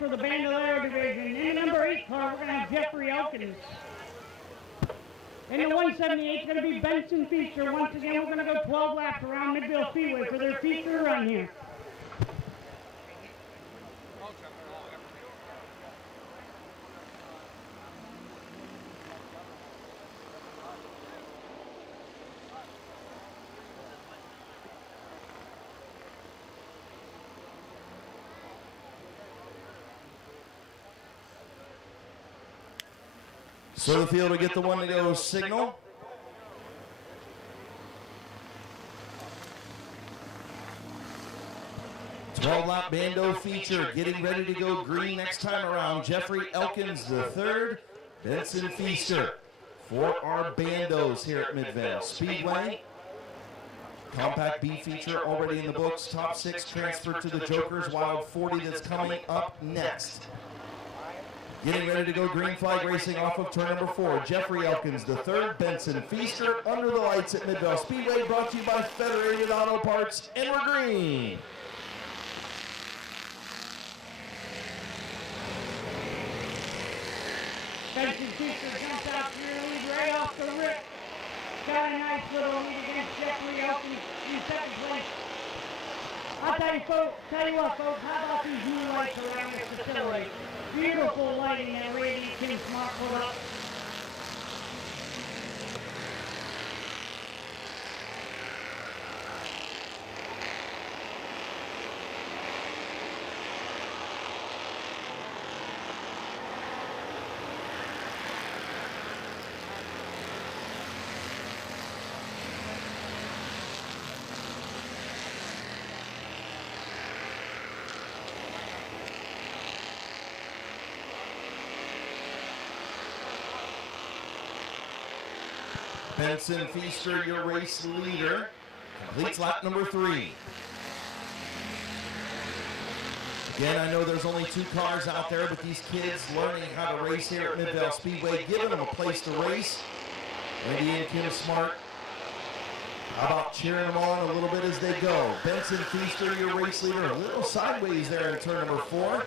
for the Bandolero division. In the number 8 car, we're going to have Jeffrey Elkins. In the 178, it's going to be Benson Feaster. Once again, we're going to go 12 laps around Midvale Speedway for their feature run here. So the field will get the one to go signal. Lap Bando feature getting ready to go green next time around. Jeffrey Elkins the third, Benson Feaster for our bandos here at Midvale Speedway. Compact B feature already in the books. Top 6 transferred to the Joker's Wild 40 that's coming up next. Getting ready to go green flag racing off of turn number 4. Jeffrey Elkins the third, Benson Feaster under the lights at Midvale Speedway, brought to you by Federated Auto Parts, and we're green. Benson Feaster jumps out to your lead right off the rip. Got a nice little lead against Jeffrey Elkins in second place. I'll tell you what, folks, how about these new lights around this facility? Beautiful lighting that Randy King Smart put up. Benson Feaster, your race leader, completes lap number 3. Again, I know there's only 2 cars out there, but these kids learning how to race here at Midvale Speedway, giving them a place to race. Randy and Kim Smart, how about cheering them on a little bit as they go? Benson Feaster, your race leader, a little sideways there in turn number 4,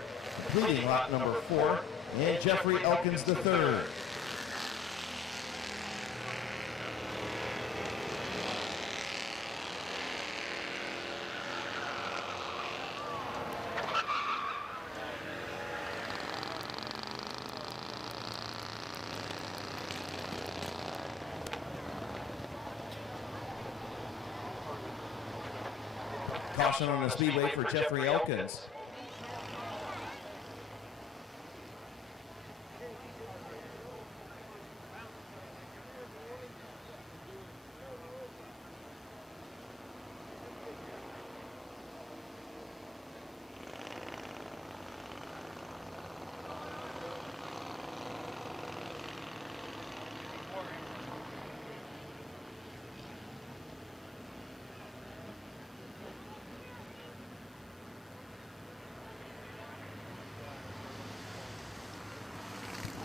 completing lap number 4, and Jeffrey Elkins the third. Caution on the speedway for Jeffrey Elkins.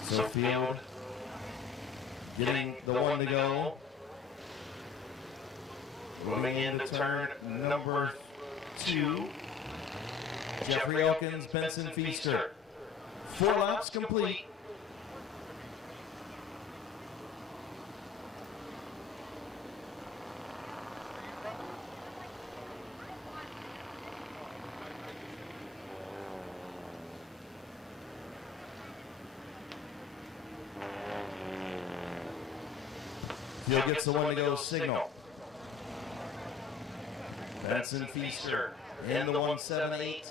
So field getting the one to go. Moving into turn number 2. Jeffrey Elkins, Benson Feaster. 4 laps complete. Field gets the one to go signal. Benson Feaster in the 178.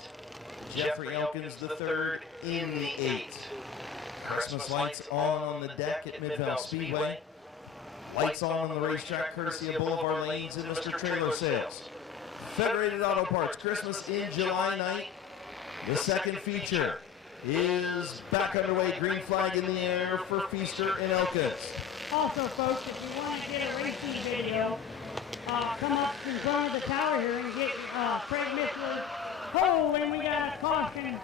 Jeffrey Elkins the third in the 8. Christmas lights on the deck at Midvale Speedway. Lights on the racetrack courtesy of Boulevard Lanes and Mr. Trailer Sales. Federated Auto Parts, Christmas in July night. The second feature is back underway. Green flag in the air for Feaster and Elkins. Also, folks, if you want to get a racing video, come up in front of the tower here and get Craig Mitchell. Oh, and we got a caution.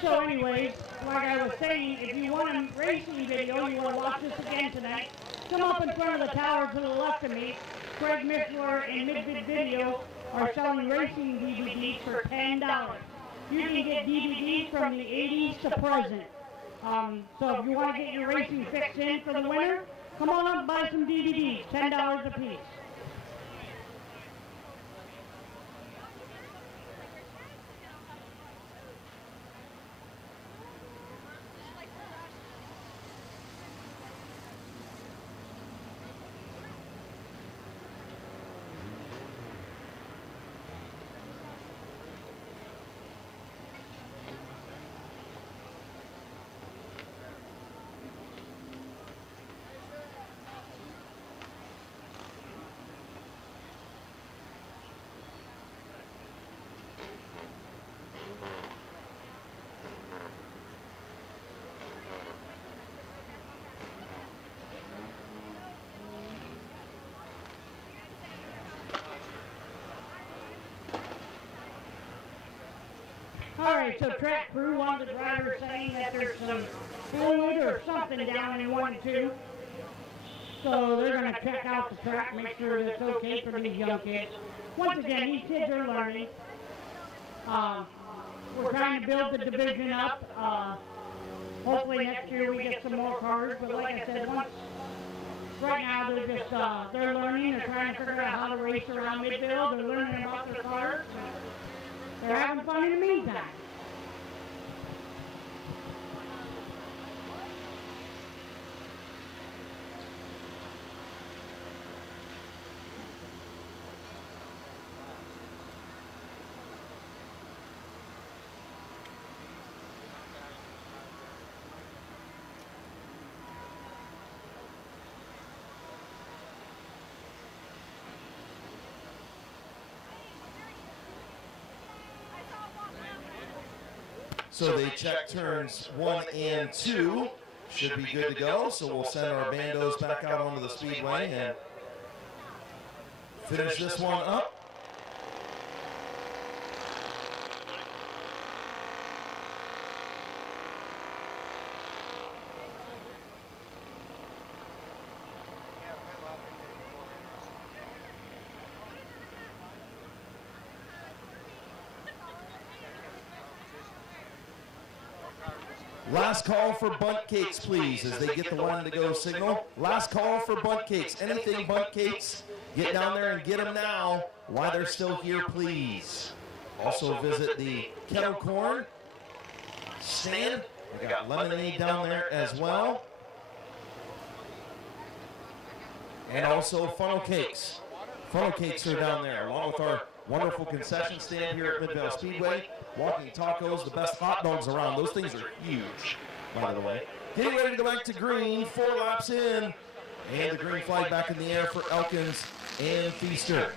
So anyways, like I was saying, if you want a racing video, you want to watch this again tonight, come up in front of the tower to the left of me. Craig Mishler and Mid-Vid Video are selling racing DVDs for $10. You can get DVDs from the 80s to present. So if you want to get your racing fix in for the winter, come on up and buy some DVDs, $10 a piece. Alright, so track crew, one of the drivers saying that there's some fluid or something down in 1 and 2. So they're going to check out the track, make sure that it's okay for these young kids. Once again, these kids are learning. We're trying to build the division up. Hopefully next year we get some more cars, but like I said, right now they're just, they're learning, they're trying to figure out how to race around Midvale, they're learning about their cars. They're having fun in the meantime. So they check turns 1 and 2. Should be good to go. So we'll send our bandos back out onto the speedway and finish this one up. Last call for bunt cakes, please, as they get the one to go signal. Last call for bunt cakes. Anything bunt cakes, get down there and get them now while they're still here, please. Also visit the kettle corn stand. We got lemonade down there as well. And also funnel cakes. Funnel cakes are down there, along with our wonderful concession stand here at Midvale Speedway. Walking tacos, the best hot dogs around. Those things are huge, by the way. Getting ready to go back to green, 4 laps in. And the green flag back in the air for Elkins and Feaster.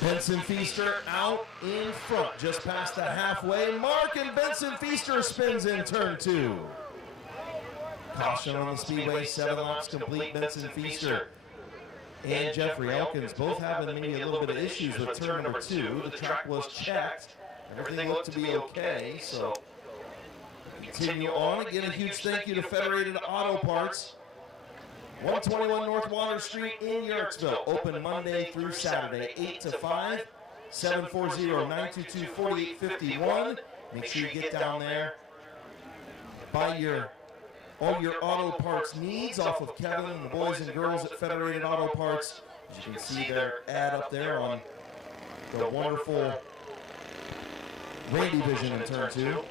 Benson Feaster out in front, just past the halfway mark, and Benson Feaster spins in turn 2. Caution on the speedway, 7 laps complete. Benson Feaster and Jeffrey Elkins both having maybe a little bit of issues with turn number 2. The track was checked, and everything looked to be okay, so continue on. Again, a huge thank you to Federated Auto Parts. 121 North Water Street in Yorksville, open Monday through Saturday, 8 to 5, 740-922-4851. Make sure you get down there, buy your all your auto parts needs off of Kevin and the boys and girls at Federated Auto Parts. As you can see their ad up there on the wonderful Randy Vision in turn 2.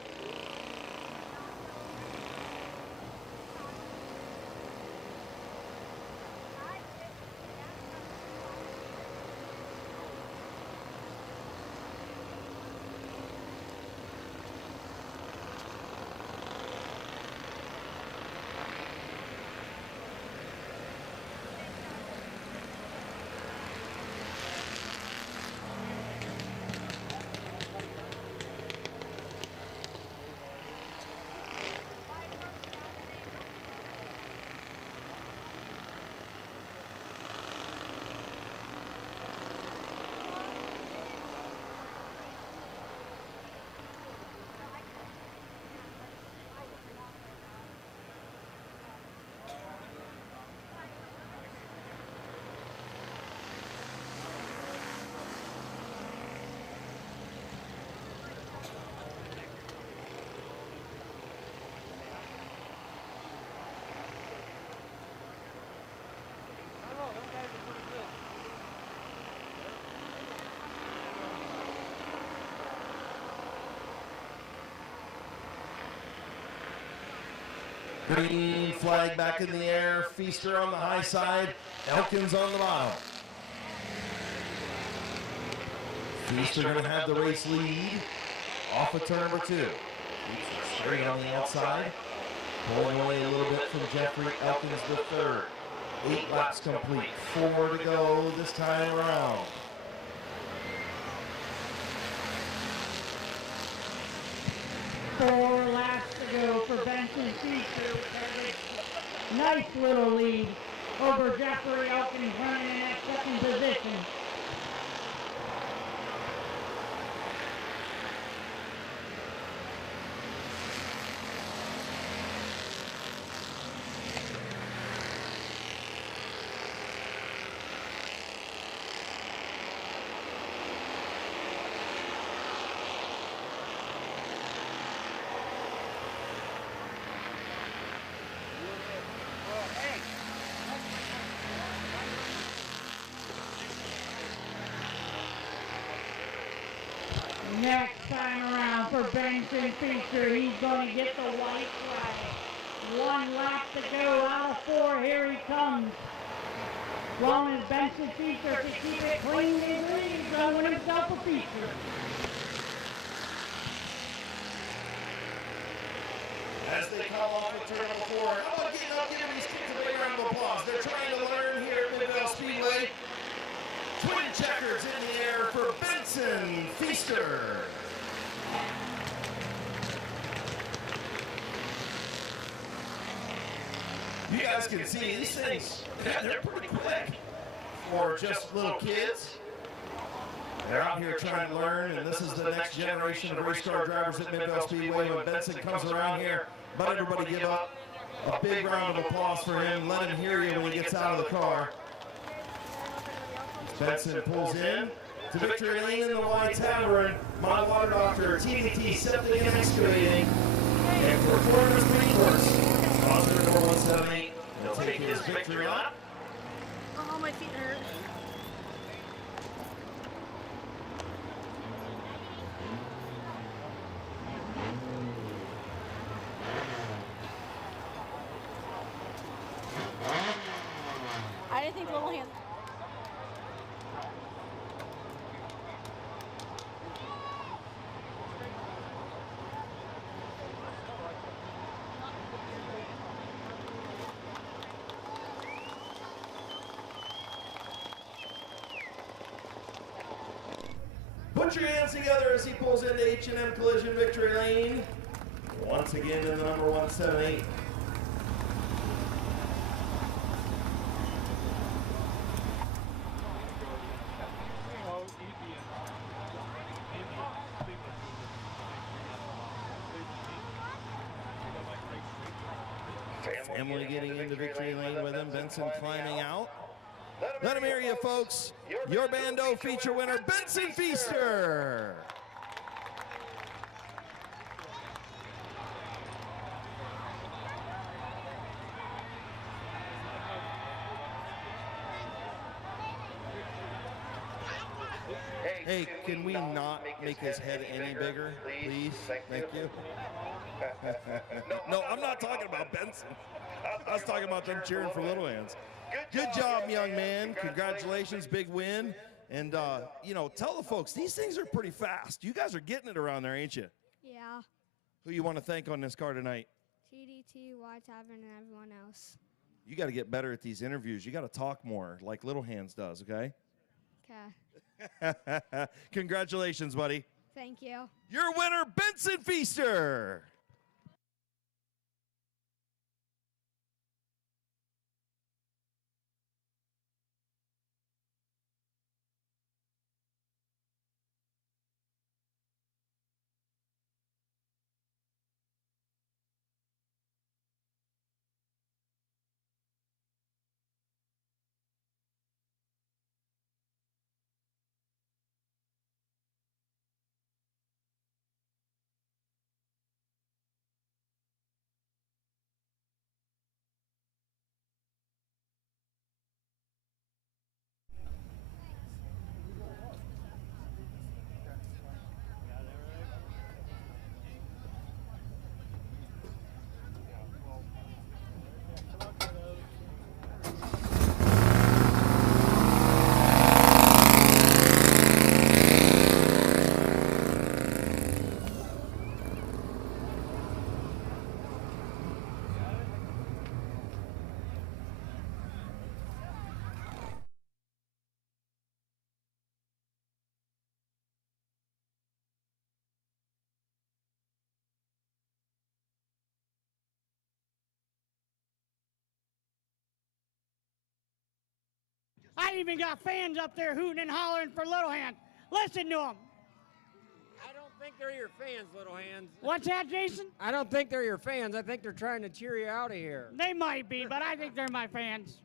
Green flag back in the air, Feaster on the high side, Elkins on the bottom. Feaster going to have the race lead off of turn number 2. Straight on the outside, pulling away a little bit from Jeffrey Elkins the third. 8 laps complete, 4 to go this time around. Four laps to go for Benson Feaster. Nice little lead over Jeffrey Elkins running in that second position. Next time around for Benson Feaster, he's going to get the white flag. 1 lap to go out of 4. Here he comes. Long as Benson Feaster can keep it clean and green, he's going to win himself a feature. As they come off of turn number 4, I'll give these kids a big round of applause. They're trying to learn here at Midvale Speedway. Twin checkers in the air for Benson Feaster. You guys can see these things, they're pretty quick for just little kids. They're out here trying to learn, and this is the next generation of race car drivers at Midvale Speedway. When Benson comes around here, but everybody give up a big round of applause for him. Let him hear you when he gets out of the car. Benson pulls in to victory lane in the Y Tavern. My Water Doctor, TDT Septic and Excavating. And for 403 course, positive number 178. He'll take his victory lap. Oh, my feet hurt. I didn't think little hands. Put your hands together as he pulls into H&M Collision victory lane. Once again in the number 178. Family getting into victory lane with him. Benson climbing out. Let him hear you, folks. Your Bando feature winner, Benson Feaster. Hey, can we not make his head any bigger, please? Thank you. No, I'm not talking about Benson. I was talking about them cheering for Little Hands. Good job, young man. Congratulations, big win. And, you know, tell the folks, these things are pretty fast. You guys are getting it around there, ain't you? Yeah. Who you want to thank on this car tonight? TDT, Y Tavern, and everyone else. You got to get better at these interviews. You got to talk more like Little Hands does, okay? Okay. Congratulations, buddy. Thank you. Your winner, Benson Feaster. I even got fans up there hooting and hollering for Little Hand. Listen to them. I don't think they're your fans, Little Hands. What's that, Jason? I don't think they're your fans. I think they're trying to cheer you out of here. They might be, but I think they're my fans.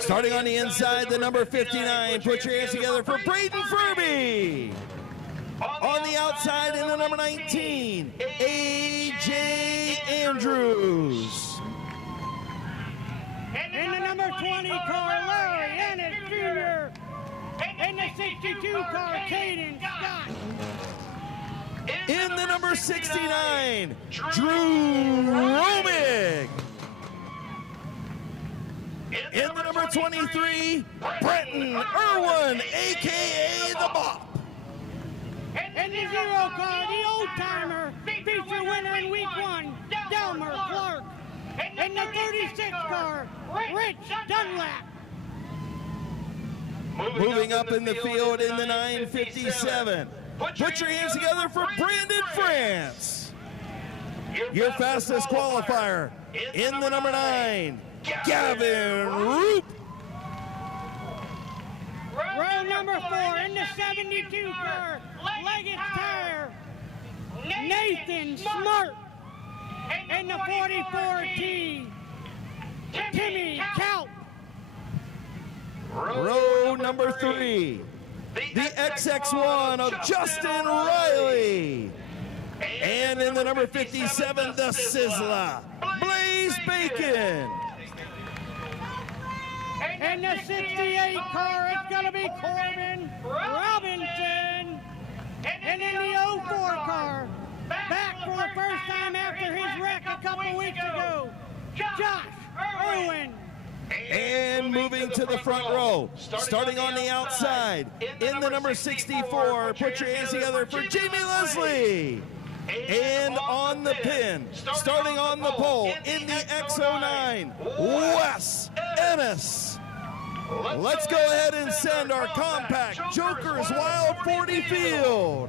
Starting on the inside, the number 59. Put your hands together for Braden Furby. On the outside, in the number 19, A.J. Andrews. In the number 20 car, Larry Ennis Jr. In the 62 car, Caden Scott. In the number 69, Drew Romig. In the number 23, Brenton Irwin, a.k.a. The Bop. In the 0 car, the old-timer, feature winner in week 1, Delmer Clark. In the 36 car, Rich Dunlap. Moving up in the field in the 957. Put your hands together for Brandon France. Your fastest qualifier in the number 9, Gavin Roop. Row number 4 in the 72 car, Leggett Tire, Nathan Smart. In the 44T, Timmy Kaut. Row number 3, the XX1 of Justin Riley. And in the number 57, the Sizzler, Blaze Bacon. And the 68 car, it's going to be Corbin Robinson. And in the 04 car, back for the first time after his wreck a couple weeks ago, Josh Irwin. And moving to the front row, starting on the outside, in the number 64, put your hands together for Jamie Leslie. And on the pin, starting on the pole, in the X09, Wes Ennis. Let's go ahead and send our compact Jokers Wild 40 field.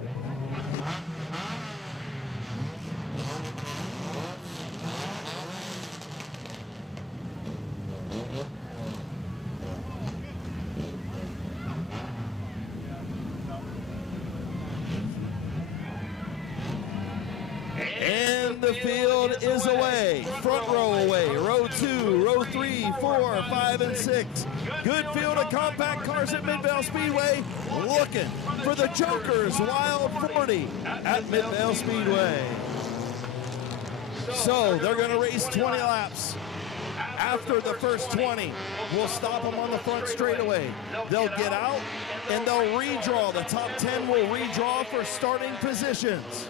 And the field is away. Front row away. Row 2, row 3, 4, 5, and 6. Good field of compact cars at Midvale Speedway. Looking for the Jokers Wild 40 at Midvale Speedway. So they're going to race 20 laps. After the first 20, we'll stop them on the front straightaway. They'll get out and they'll redraw. The top 10 will redraw for starting positions.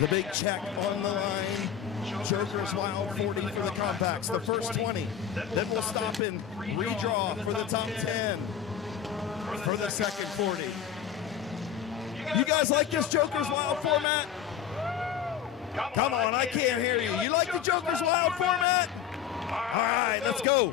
The big check on the line. Jokers Wild 40 for the compacts. The first 20. Then we'll stop and redraw for the top 10 for the second 40. You guys like this Jokers Wild format? Come on, I can't hear you. You like the Jokers Wild format? All right, let's go.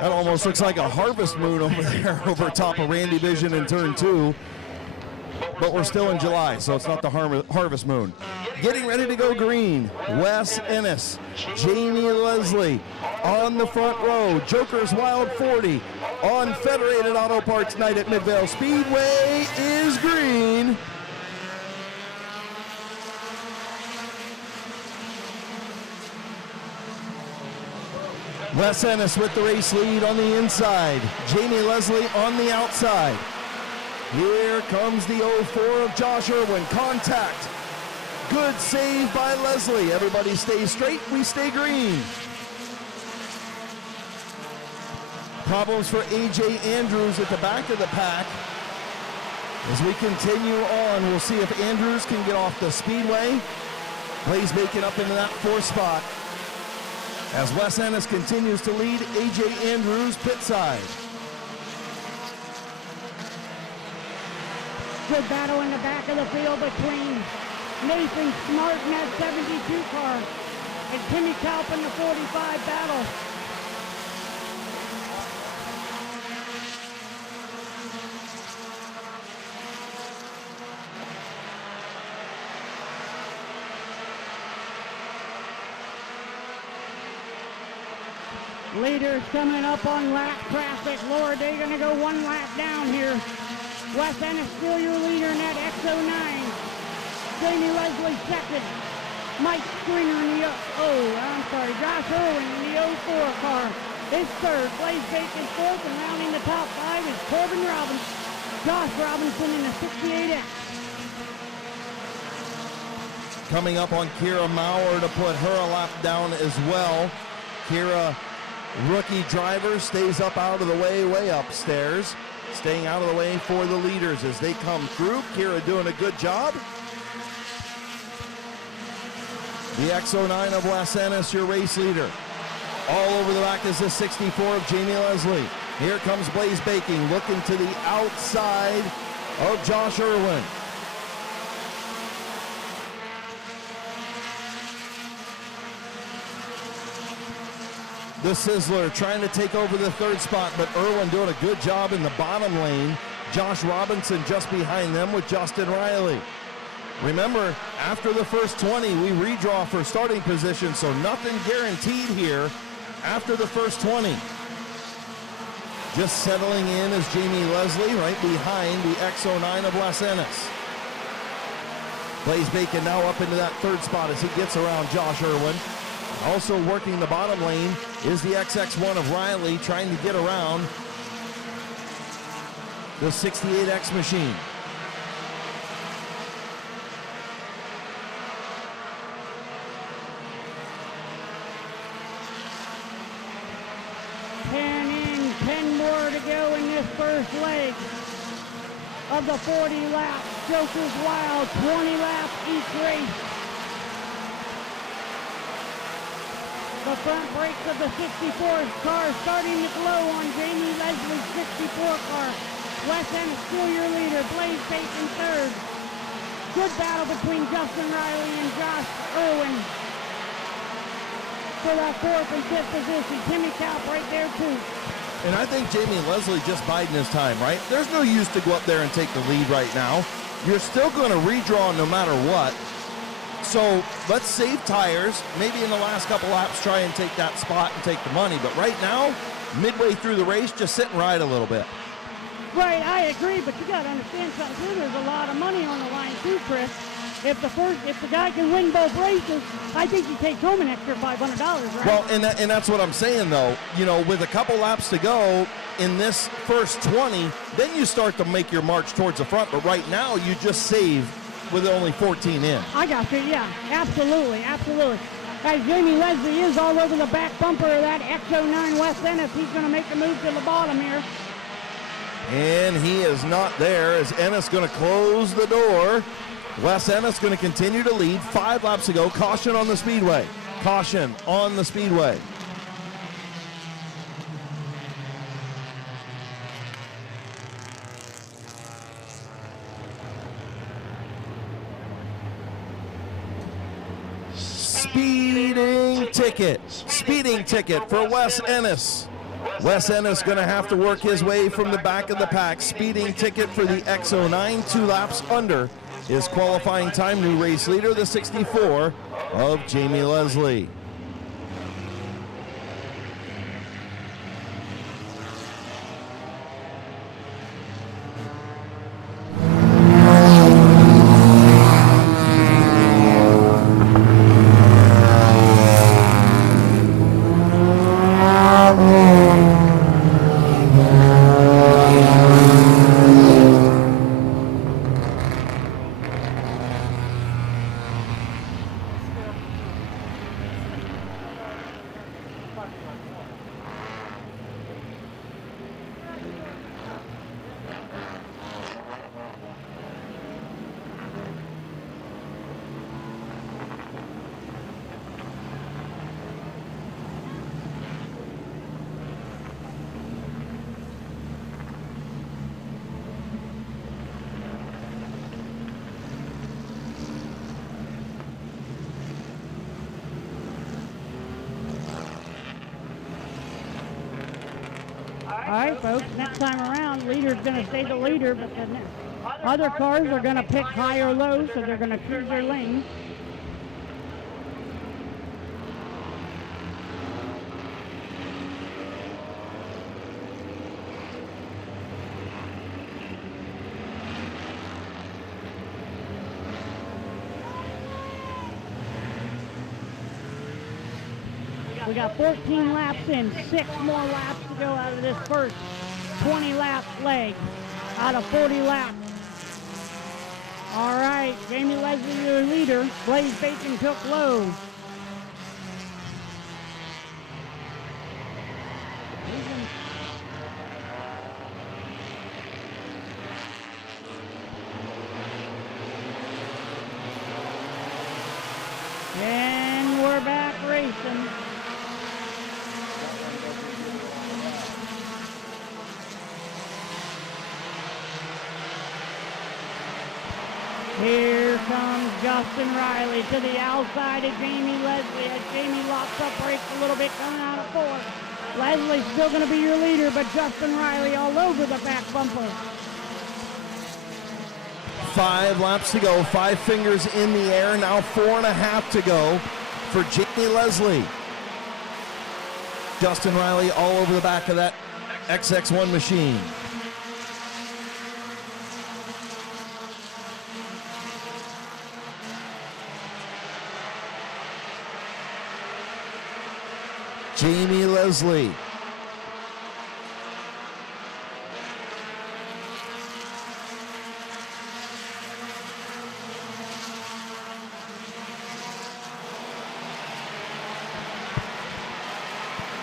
That almost looks like a harvest moon over there over top of Randy Vision in turn 2. But we're still in July, so it's not the harvest moon. Getting ready to go green, Wes Ennis, Jamie Leslie on the front row. Jokers Wild 40 on Federated Auto Parts Night at Midvale Speedway is green. Wes Ennis with the race lead on the inside. Jamie Leslie on the outside. Here comes the 04 of Josh Irwin. Contact. Good save by Leslie. Everybody stays straight. We stay green. Problems for AJ Andrews at the back of the pack. As we continue on, we'll see if Andrews can get off the speedway. Blaze Bacon up into that 4th spot. As Wes Ennis continues to lead AJ Andrews pit side. Good battle in the back of the field between Nathan Smart in that 72 car and Timmy Kalp in the 45 battle. Leaders coming up on lap traffic. Lord, they're going to go 1 lap down here. Wes Ennis still your leader in that X09. Jamie Leslie second. Mike Stringer in the, Josh Irwin in the 04 car is third. Blaze Bacon fourth, and rounding the top 5 is Corbin Robinson. Josh Robinson in the 68X. Coming up on Kira Maurer to put her a lap down as well. Kira, rookie driver, stays up out of the way upstairs. Staying out of the way for the leaders as they come through. Kira doing a good job. The X09 of Wes Ennis, your race leader. All over the back is the 64 of Jamie Leslie. Here comes Blaze Bacon looking to the outside of Josh Irwin. the Sizzler trying to take over the third spot, but Irwin doing a good job in the bottom lane. Josh Robinson just behind them with Justin Riley. Remember, after the first 20, we redraw for starting position, so nothing guaranteed here after the first 20. Just settling in is Jamie Leslie right behind the X09 of Les Ennis. Blaze Bacon now up into that third spot as he gets around Josh Irwin. Also working the bottom lane is the XX1 of Riley trying to get around the 68X machine. To go in this first leg of the 40 laps. Joker's Wild, 20 laps each race. The front brakes of the 64 car starting to glow on Jamie Leslie's 64 car. Les Ennis still your leader, Blaze Bacon third. Good battle between Justin Riley and Josh Irwin for that fourth and fifth position. Timmy Kaup right there too. And I think Jamie Leslie just biding his time, right? There's no use to go up there and take the lead right now. You're still going to redraw no matter what. So let's save tires. Maybe in the last couple laps, try and take that spot and take the money. But right now, midway through the race, just sit and ride a little bit. Right, I agree, but you got to understand something too. There's a lot of money on the line too, Chris. If the guy can win both races, I think he takes home an extra $500, right? Well, and that's what I'm saying, though. You know, with a couple laps to go in this first 20, then you start to make your march towards the front. But right now, you just save with only 14 in. I got you, yeah, absolutely. As Jamie Leslie is all over the back bumper of that X09 Les Ennis, he's going to make the move to the bottom here. And he is not there as Ennis going to close the door. Les Ennis going to continue to lead. 5 laps to go. Caution on the Speedway. Caution on the Speedway. Speeding ticket for Les Ennis. Les Ennis going to have to work his way from the back of the pack. Speeding ticket for the X09, 2 laps under his qualifying time. New race leader, the 64 of Jamie Leslie. All right, folks, next time around, leader's going to stay the leader, but the other cars are going to pick high or low, so they're going to choose their lane. We got 14 laps in, 6 more laps to go out of this first 20-lap leg out of 40 laps. All right, Jamie Leslie, your leader. Blaze Bacon took low. And we're back racing. Here comes Justin Riley to the outside of Jamie Leslie as Jamie locks up brakes a little bit coming out of 4. Leslie's still going to be your leader, but Justin Riley all over the back bumper. 5 laps to go, 5 fingers in the air, now 4.5 to go for Jamie Leslie. Justin Riley all over the back of that XX1 machine. Jamie Leslie.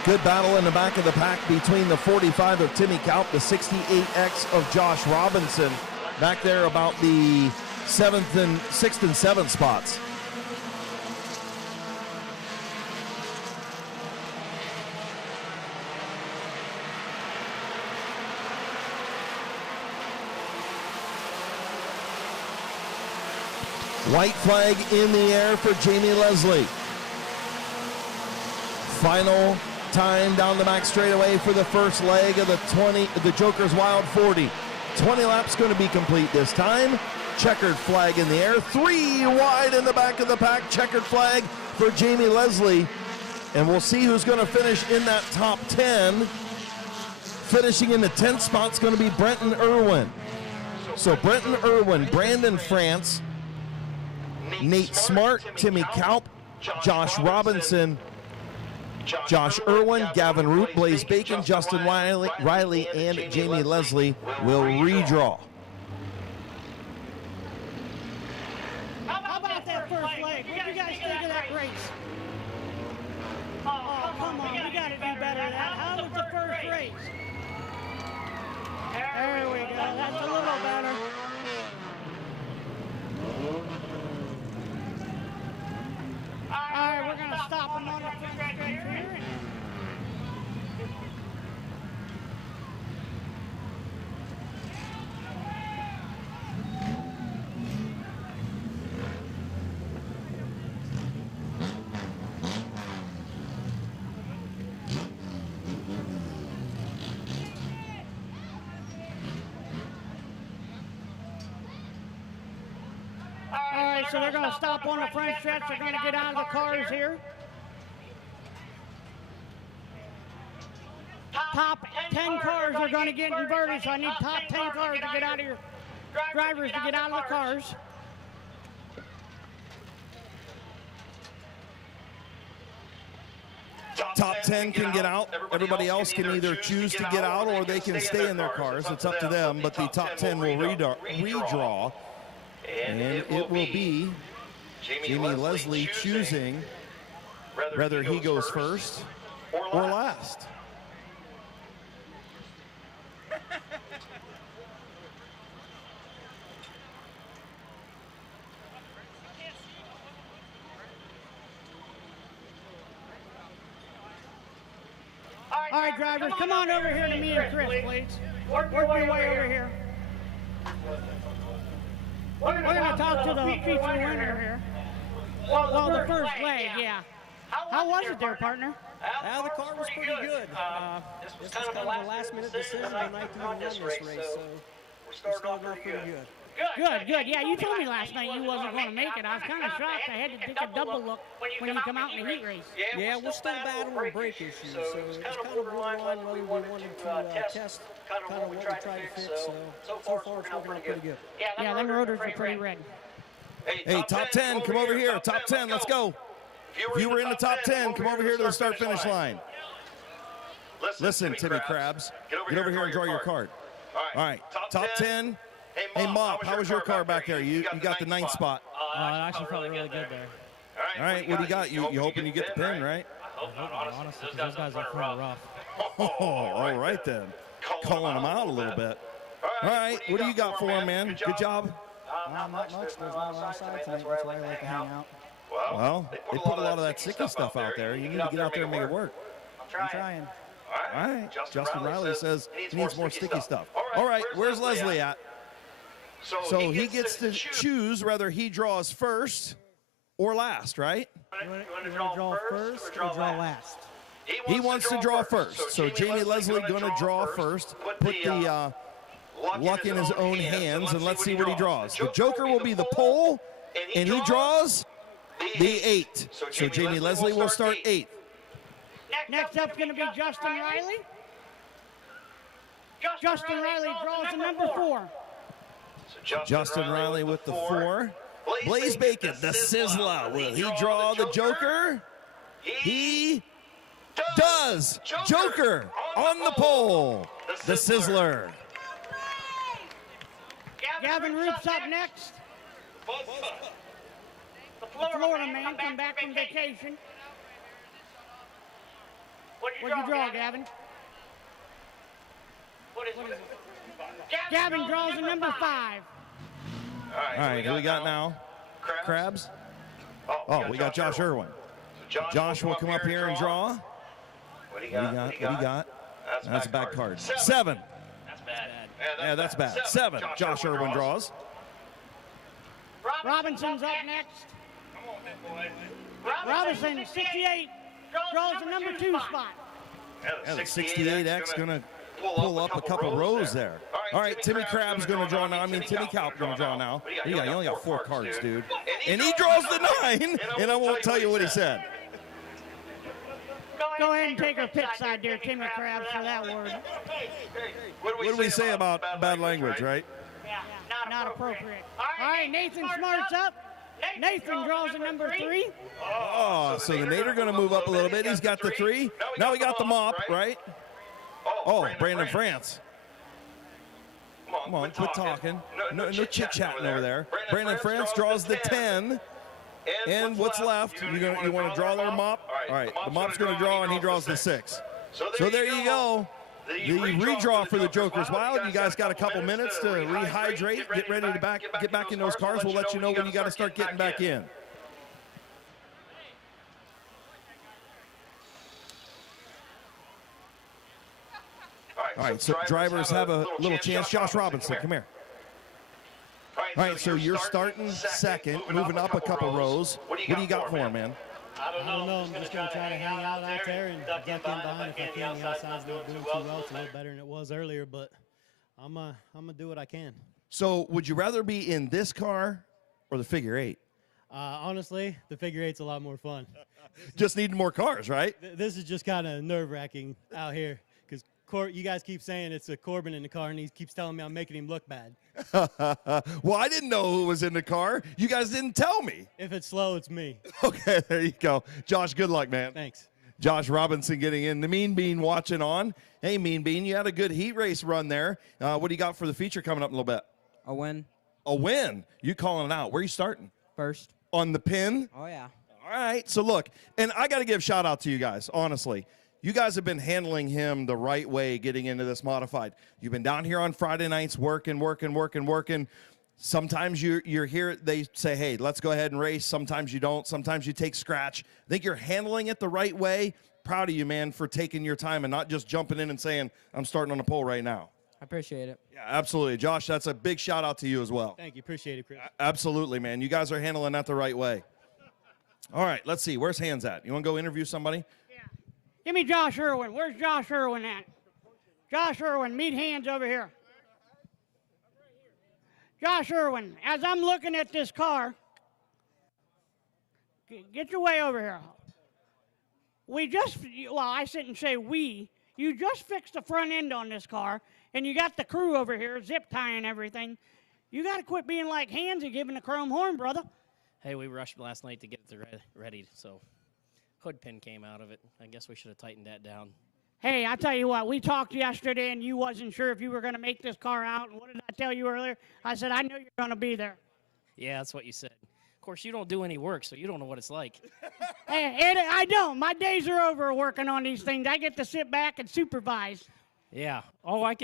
Good battle in the back of the pack between the 45 of Timmy Kaup, the 68X of Josh Robinson. Back there about the 6th and 7th spots. White flag in the air for Jamie Leslie. Final time down the back straightaway for the first leg of the Joker's Wild 40. 20 laps going to be complete this time. Checkered flag in the air. 3 wide in the back of the pack. Checkered flag for Jamie Leslie. And we'll see who's going to finish in that top 10. Finishing in the 10th spot is going to be Brenton Irwin. So Brenton Irwin, Brandon France, Nate Smart, Timmy Kaup, Josh Robinson, Josh Irwin, Gavin Root, Blaze Bacon, Justin Riley, and Jamie Leslie will redraw. How about that first leg? What do you guys think of that race? Oh, come on, we got to do better than that. How was the first race? There we go, that's a little better. All right, we're going to stop them on the front stretch here. All right, so they're going to stop on the front stretch. They're going to get out of the cars here. Top 10 cars are going to get inverted, so I need top 10 cars to get out of here. Drivers to get out of the cars. Top 10 can get out. Everybody else can either choose to get out or they can stay in their cars. It's up to them, but the top 10 will redraw. And it will be Jamie Leslie choosing whether he goes first or last. All right, drivers, come on over here to me and Chris, please. Work your way over here. We're going to talk to the feature winner here. Well, the first leg, yeah. How was it there, partner? The car was pretty good. This was kind of a last-minute decision tonight to run this race, so we're starting off pretty good. Good. Yeah, you told me last night you wasn't going to make it. I was kind of shocked. I had to take a double look when you come out in the heat race. Yeah, we're still battling brake issues, so it's kind of borderline whether we wanted to test kind of what we tried to fix. So far it's working out pretty good. Yeah, them rotors are pretty red. Hey, top 10, come over here. Top 10, let's go. If you were in the top 10, come over here to the start-finish line. Listen, Timmy Krabs, get over here and draw your card. All right, top 10. Hey, Mop, how was your car back there? You got the 9th spot. It actually felt really good there. All right, what do you got? You hoping you get the pin, right? Honestly, because those guys are pretty rough. Oh, all right then. Calling them out a little bit. All right, what do you got for him, man? Good job. Not much. There's not a lot of side tonight. That's why I like to hang out. Well, they put a lot of that sticky stuff out there. You need to get out there and make it work. I'm trying. All right, Justin Riley says he needs more sticky stuff. All right, where's Leslie at? So he gets to choose whether he draws first or last, right? You want to draw first or draw last? He wants to draw first. So Jamie Leslie going to draw first. Put the luck in his own hands, and let's see what he draws. The Joker will be the pole, and he draws the 8. So Jamie Leslie will start 8. Next up's going to be Justin Riley. Justin Riley draws the number 4. Justin Riley with the 4. Blaze Bacon, the Sizzler. Will he draw the Joker? He does. Joker on the pole. The Sizzler. Gavin Roop's up next. The Florida man come back from vacation. What'd you draw, Gavin? What is it? Gavin draws the number 5. All right, who we got now? Krabs? Oh, we got Josh Irwin. Josh will come up here and draw. What do you got? That's a bad card. 7. That's bad. Yeah, that's bad. 7. Josh Irwin draws. Robinson's up next. Robinson, 68, draws the number 2 spot. Yeah, the 68X going to pull up a couple rows there. All right, Timmy Crab's going to draw now. I mean, Timmy Kalp going to draw now. You only got 4 cards, dude. And he draws the 9, and I won't tell you what he said. Go ahead and take her pit side there, Timmy Krabs, for that word. What do we say about bad language, right? Not appropriate. All right, Nathan Smart's up. Nathan draws the number 3. Oh, so the Nader going to move up a little bit. He's got the 3. Now we got the mop, right? Oh, Brandon France. Come on, quit talking. No chit-chatting over there. Brandon France draws the 10. And what's left? You want to draw their mop? All right, the mop's going to draw, and he draws the 6. So there you go. The redraw for the Joker's Wild. You guys got a couple minutes to rehydrate, get ready to get back in those cars. We'll let you know when you got to start getting back in. All right, so drivers have a little chance. Josh Robinson, come here. All right, so you're starting second, moving up a couple rows. What do you got for him, man? I don't know. I'm just going to try to hang out there and duck in behind if I can. The outside's not doing too well. It's a little better than it was earlier, but I'm going to do what I can. So would you rather be in this car or the figure 8? Honestly, the figure 8's a lot more fun. Just needing more cars, right? This is just kind of nerve-wracking out here because you guys keep saying it's a Corbin in the car, and he keeps telling me I'm making him look bad. Well, I didn't know who was in the car. You guys didn't tell me. If it's slow, it's me. Okay, there you go. Josh, good luck, man. Thanks. Josh Robinson getting in. The Mean Bean watching on. Hey, Mean Bean, you had a good heat race run there. What do you got for the feature coming up in a little bit? A win. A win. You calling it out. Where are you starting? First. On the pin? Oh, yeah. All right. So, look, and I got to give shout out to you guys, honestly. You guys have been handling him the right way getting into this modified. You've been down here on Friday nights working. Sometimes you're here, they say, hey, let's go ahead and race. Sometimes you don't. Sometimes you take scratch. I think you're handling it the right way. Proud of you, man, for taking your time and not just jumping in and saying, I'm starting on the pole right now. I appreciate it. Yeah, absolutely. Josh, that's a big shout out to you as well. Thank you. Appreciate it, Chris. Absolutely, man. You guys are handling that the right way. All right, let's see. Where's Hands at? You want to go interview somebody? Give me Josh Irwin. Where's Josh Irwin at? Josh Irwin, meet Hands over here. Josh Irwin, as I'm looking at this car, get your way over here. I shouldn't say we, you just fixed the front end on this car, and you got the crew over here zip tying everything. You got to quit being like Hands and giving the chrome horn, brother. Hey, we rushed last night to get it ready, so hood pin came out of it. I guess we should have tightened that down. Hey, I tell you what, we talked yesterday, and you wasn't sure if you were going to make this car out. And what did I tell you earlier? I said, I knew you're going to be there. Yeah, that's what you said. Of course, you don't do any work, so you don't know what it's like. Hey, I don't. My days are over working on these things. I get to sit back and supervise. Yeah. All I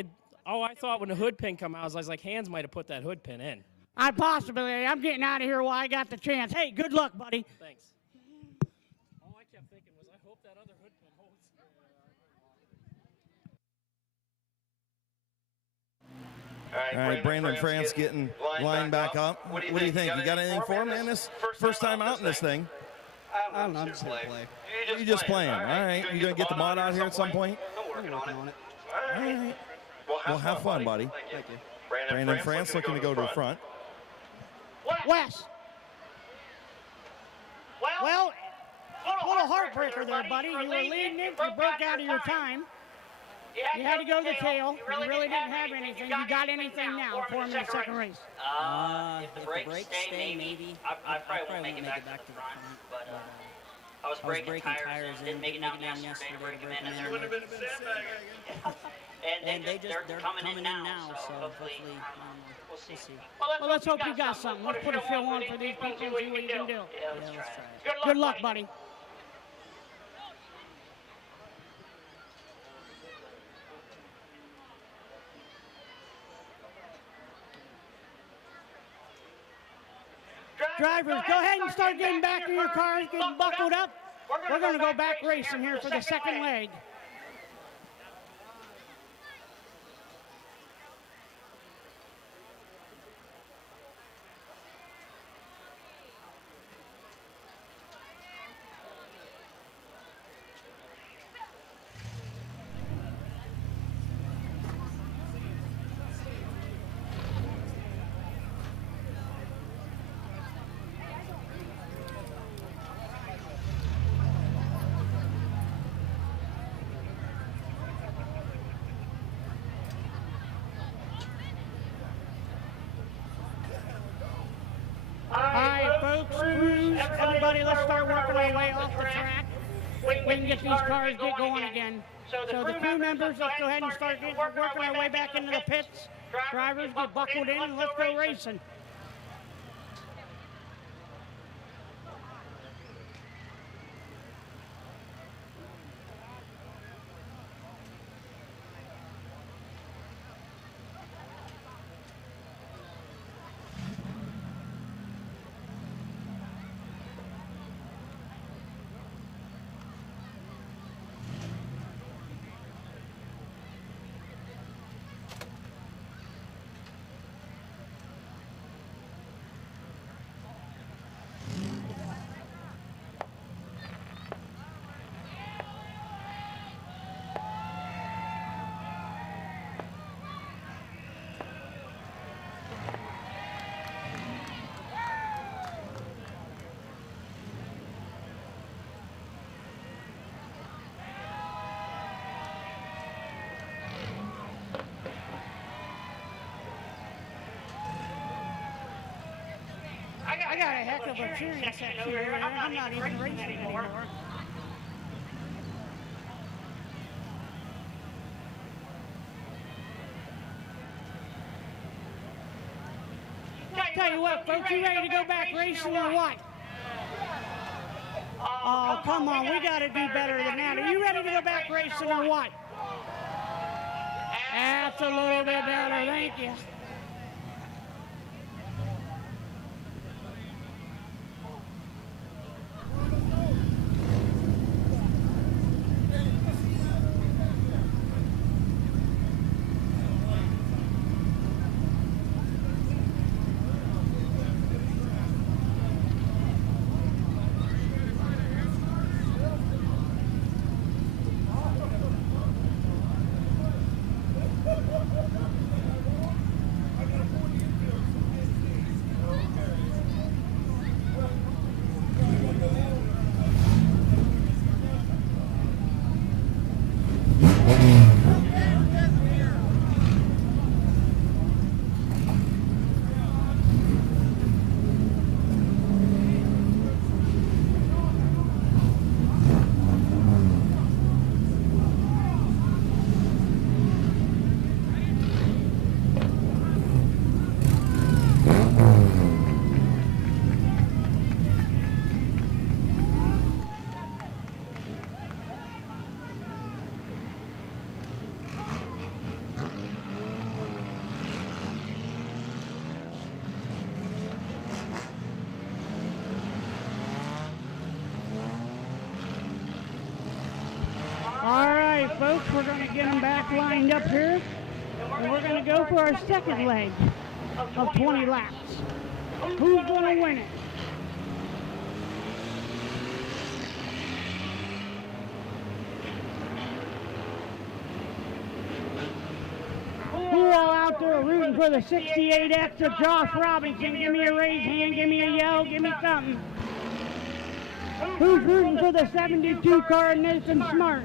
thought when the hood pin come out, I was like, Hands might have put that hood pin in. I'm getting out of here while I got the chance. Hey, good luck, buddy. Thanks. All I kept thinking was, I hope that other hood pin holds. All right, Brandon France getting lined back up. What do you think? You got anything for him, man? This first time out in this thing. I don't know, I'm just going to play. You're just playing. All right. You going to get the mod out here at some point? I'm working on it. All right. Well, have fun, buddy. Thank you. Brandon France looking to go to the front. Wes. Well, little heartbreaker there, buddy. You were leading it. You broke out of your time. You had to go to the tail. You really didn't have anything. You got anything now for him in the second race? If the brakes stay, maybe. I probably won't make it back to the front. But I was breaking tires in, didn't make it down yesterday to break them in. And they're coming in now, so hopefully we'll see. Well, let's hope you got something. Let's put a show on for these people and see what you can do. Yeah, let's try it. Good luck, buddy. Drivers, go ahead and start getting back to your cars, getting buckled up. We're going to go back racing here for the second leg. Everybody, let's start working our way off the track. We can get these cars get going again. So the crew members, let's go ahead and start working our way back into the pits. Drivers, get buckled in and let's go racing. I got a heck of a cheering section over there. I'm not even racing anymore. Tell you what, folks, you ready to go back racing or what? Oh, come on, we got to do better than that. Are you ready to go back racing or what? That's a little bit better, thank you. Folks, we're going to get them back lined up here. And we're going to go for our second leg of 20 laps. Who's going to win it? Who all out there rooting for the 68X of Josh Robinson? Give me a raised hand, give me a yell, give me something. Who's rooting for the 72 car of Nathan Smart?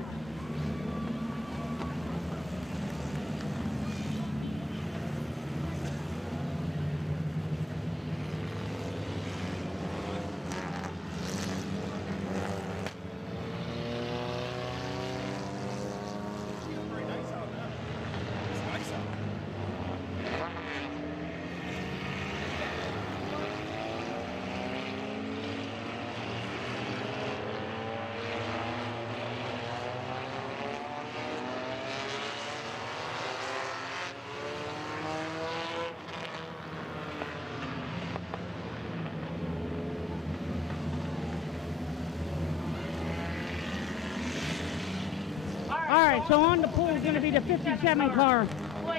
All right, so on the pole is going to be the 57 car,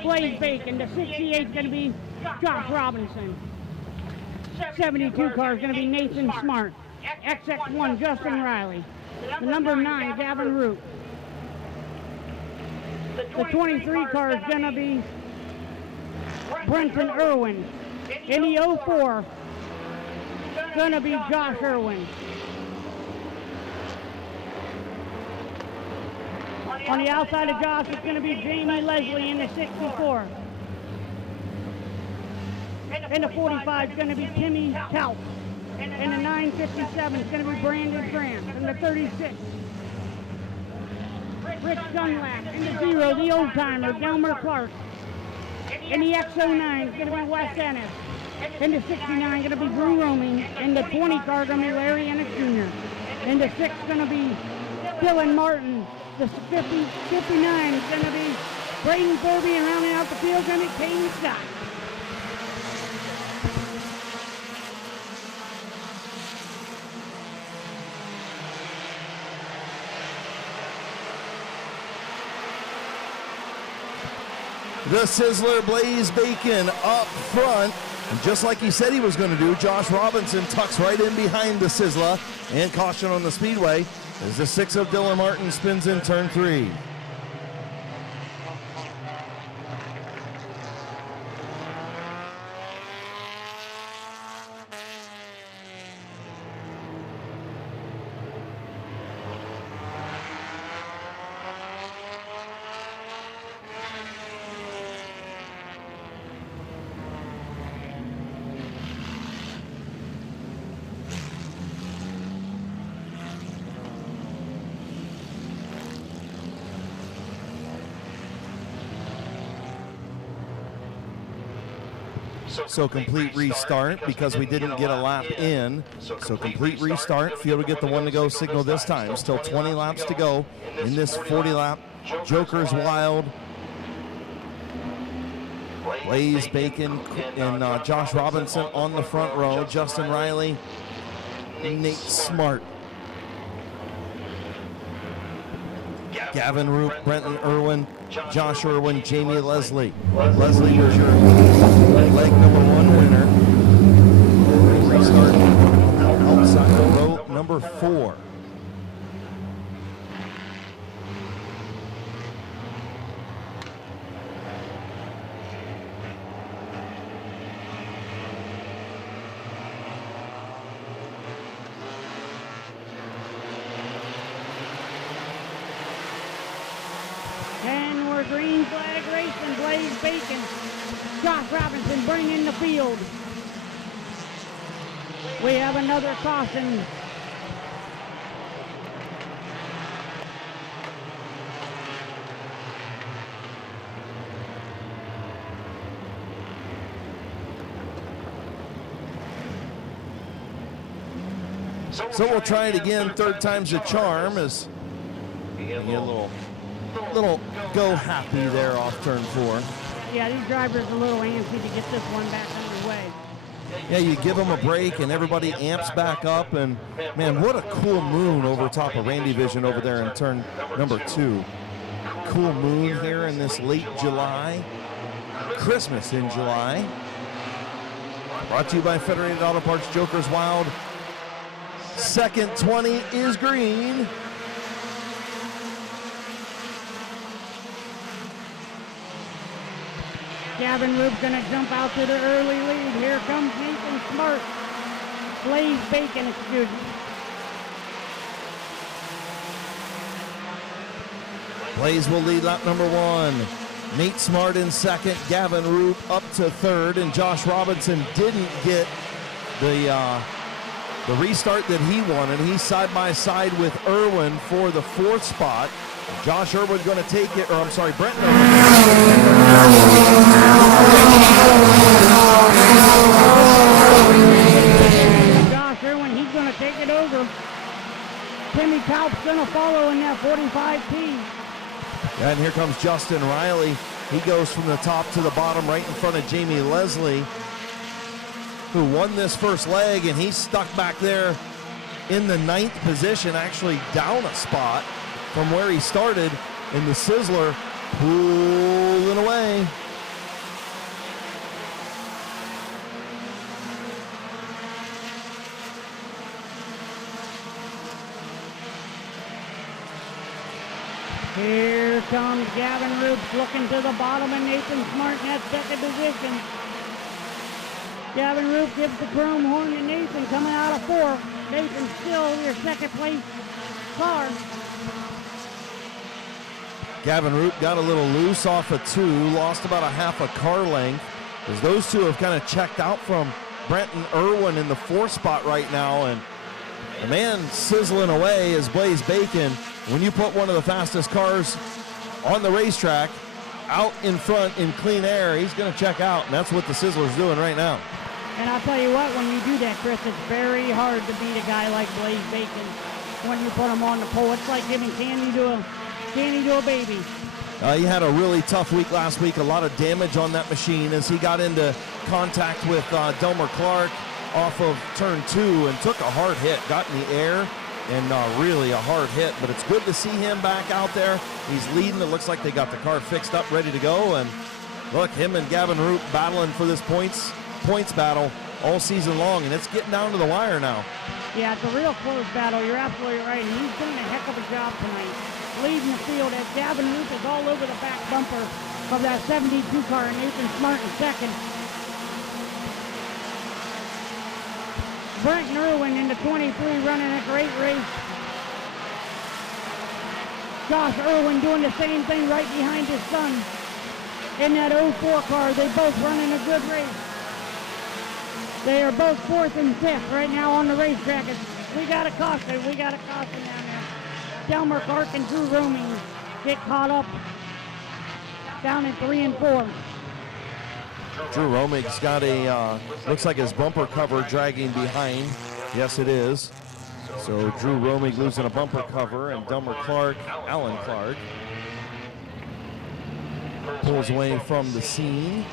Blaze Bacon. The 68 is going to be Josh Robinson. 72 car is going to be Nathan Smart. XX1, Justin Riley. The number 9, Gavin Root. The 23 car is going to be Brenton Irwin. In the 04, it's going to be Josh Irwin. On the outside of Josh, it's going to be Jamie Leslie in the 64. In the 45, it's going to be Timmy Kelp. In the 957, it's going to be Brandon Grant. In the 36, Rick Dunlap. In the 0, the old-timer, Delmer Clark. In the X09, it's going to be Wes Ennis. In the 69, going to be Drew Roaming. In the 20 car, going to be Larry Ennis Jr. In the 6, going to be Dylan Martin. The 59 is going to be Braden Thurby, and rounding out the field going to be Caden Scott. The Sizzler Blaze Bacon up front. And just like he said he was going to do, Josh Robinson tucks right in behind the Sizzler, and caution on the Speedway as the 6 of Dylan Martin spins in turn 3. So complete restart because we didn't get a lap in. So complete restart. Field will get the 1 to go signal this time. Still 20 laps to go in this 40 lap Joker's Wild. Blaze Bacon and Josh Robinson on the front row. Justin Riley, Nate Smart. Gavin Root, Brenton Irwin, Josh Irwin, Jamie Leslie. Leslie was your leg number 1 winner. Restart outside of row number 4. Green flag racing, Blaze Bacon. Josh Robinson bringing the field. We have another caution. So we'll try it again. Third time's a charm as you get a little go happy there off turn 4. Yeah, these drivers are a little antsy to get this one back underway. Yeah, you give them a break and everybody amps back up, and man, what a cool moon over top of Randy Vision over there in turn number 2. cool moon here in this late July. Christmas in July. Brought to you by Federated Auto Parts, Joker's Wild. Second 20 is green. Gavin Roop's going to jump out to the early lead. Here comes Nathan Smart. Blaze Bacon, excuse me. Blaze will lead lap number 1. Nate Smart in second. Gavin Roop up to third. And Josh Robinson didn't get the restart that he wanted. He's side by side with Irwin for the 4th spot. Josh Irwin's going to take it, or I'm sorry, Brent Josh Irwin, he's going to take it over. Timmy Kaup's going to follow in that 45T. And here comes Justin Riley. He goes from the top to the bottom right in front of Jamie Leslie, who won this first leg, and he's stuck back there in the 9th position, actually down a spot from where he started, and the Sizzler pulling away. Here comes Gavin Roop looking to the bottom, and Nathan Smart in that second position. Gavin Roop gives the chrome horn to Nathan coming out of 4th. Nathan still your second place car. Gavin Roop got a little loose off of 2, lost about a half a car length, as those two have kind of checked out from Brenton Irwin in the 4th spot right now, and the man sizzling away is Blaze Bacon. When you put one of the fastest cars on the racetrack out in front in clean air, he's going to check out, and that's what the Sizzler's doing right now. And I'll tell you what, when you do that, Chris, it's very hard to beat a guy like Blaze Bacon when you put him on the pole. It's like giving candy to a baby. He had a really tough week last week, a lot of damage on that machine as he got into contact with Delmer Clark off of turn 2 and took a hard hit, got in the air, and really a hard hit. But it's good to see him back out there. He's leading. It looks like they got the car fixed up, ready to go. And look, him and Gavin Roop battling for this points battle all season long, and it's getting down to the wire now. Yeah, it's a real close battle. You're absolutely right. And he's doing a heck of a job tonight, leading the field as Gavin Roop is all over the back bumper of that 72 car, and Nathan Smart in second. Brent Irwin in the 23 running a great race. Josh Irwin doing the same thing right behind his son. In that 04 car, they both running a good race. They are both 4th and 5th right now on the racetrack. We got a caution down there. Delmer Clark and Drew Roming get caught up down in 3 and 4. Drew Romig's got a, looks like his bumper cover dragging behind. Yes, it is. So Drew Romig losing a bumper cover, and Delmer Clark, Alan Clark, pulls away from the scene.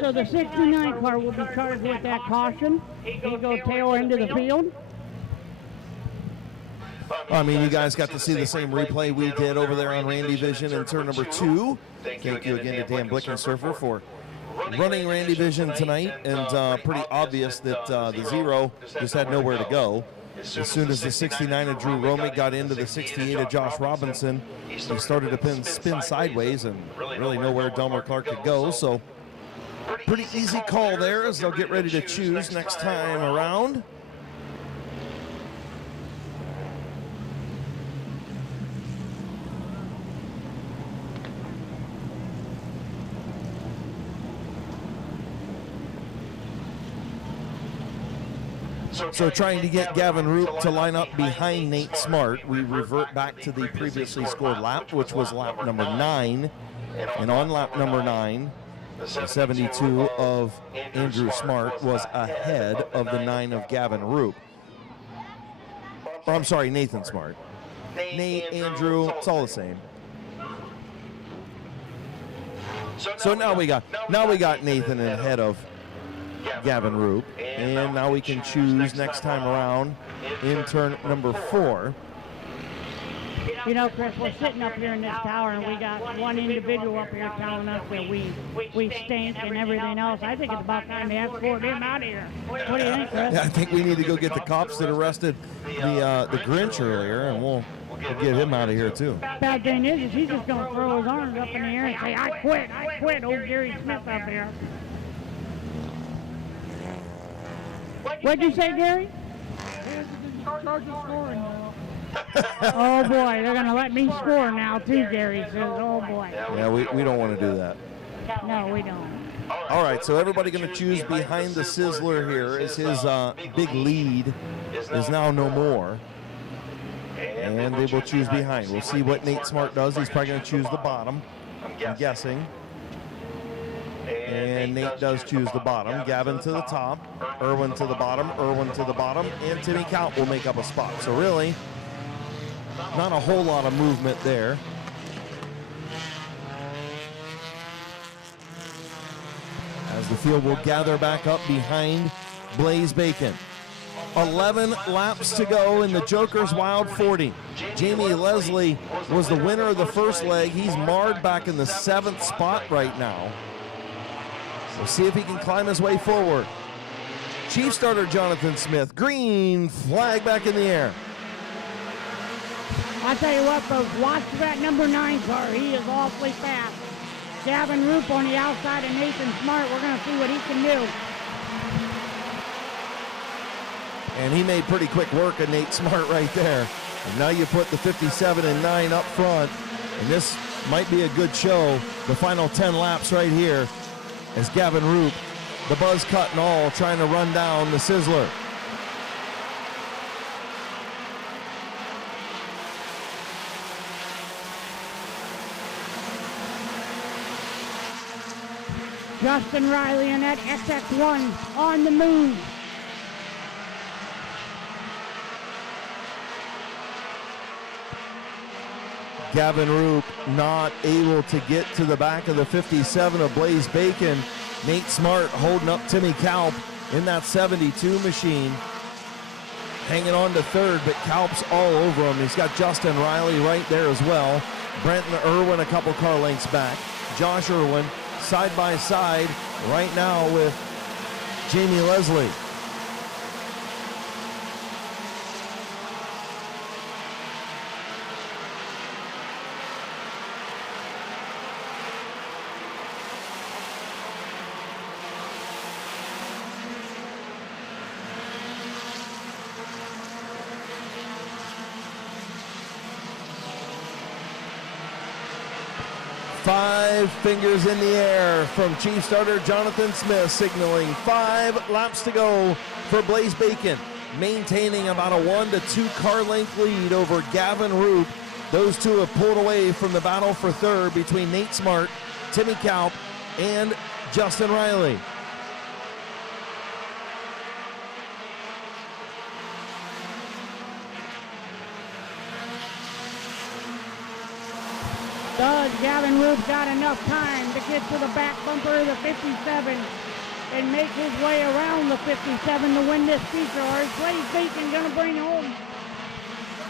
So the 69 car will be charged with that caution. He go tail into the field. I mean, you guys got to see the same replay we did over there on Randy Vision in turn number 2. Thank you again to Dan Blickensurfer for running Randy Vision tonight, and pretty obvious that the 0 just had nowhere to go. As soon as the 69 of Drew Romick got into the 68 of Josh Robinson, he started to spin sideways and really nowhere Delmer Clark could go. So pretty easy call there as they'll get ready to choose next time around. So trying to get Gavin Roop to line up behind Nate Smart, we revert back to the previously scored lap, which was lap number 9. And on lap number 9, the 72 of Andrew Smart was ahead of the 9 of Gavin Roop. Or I'm sorry, Nathan Smart. Nate, Andrew, it's all the same. So now we got Nathan ahead of Gavin Roop, and now we can choose next time around in turn number 4. You know, Chris, we're sitting up here in this tower, and we got one individual up here telling us that we stink and everything else. I think it's about time they escort him out of here. What do you think, Chris? Yeah, I think we need to go get the cops that arrested the Grinch earlier, and we'll get him out of here too. Bad thing is he's just going to throw his arms up in the air and say, I quit, old Gary Smith up here. What'd you say, Gary? Oh boy, they're gonna let me score now too, Gary says. Oh boy. Yeah, we don't want to do that. No, we don't. All right, so everybody going to choose behind the Sizzler here as his big lead is now no more. And they will choose behind. We'll see what Nate Smart does. He's probably going to choose the bottom, I'm guessing. And Nate does choose the bottom. Gavin to the top, Irwin to the bottom, and Timmy Count will make up a spot. So really, not a whole lot of movement there. As the field will gather back up behind Blaze Bacon. 11 laps to go in the Joker's Wild 40. Jamie Leslie was the winner of the first leg. He's marred back in the 7th spot right now. We'll see if he can climb his way forward. Chief starter Jonathan Smith, green flag back in the air. I'll tell you what, folks, watch that number 9 car. He is awfully fast. Gavin Roop on the outside of Nathan Smart. We're going to see what he can do. And he made pretty quick work of Nate Smart right there. And now you put the 57 and 9 up front, and this might be a good show. The final 10 laps right here as Gavin Roop, the buzz cut and all, trying to run down the Sizzler. Justin Riley in that XX1 on the move. Gavin Roop not able to get to the back of the 57 of Blaze Bacon. Nate Smart holding up Timmy Kalp in that 72 machine. Hanging on to third, but Kalp's all over him. He's got Justin Riley right there as well. Brenton Irwin a couple car lengths back. Josh Irwin side by side right now with Jamie Leslie. Five fingers in the air from Chief Starter Jonathan Smith, signaling 5 laps to go for Blaze Bacon, maintaining about a 1 to 2 car length lead over Gavin Roop. Those two have pulled away from the battle for third between Nate Smart, Timmy Kalp, and Justin Riley. Does Gavin Roop got enough time to get to the back bumper of the 57 and make his way around the 57 to win this feature? Or is Blaze Bacon going to bring home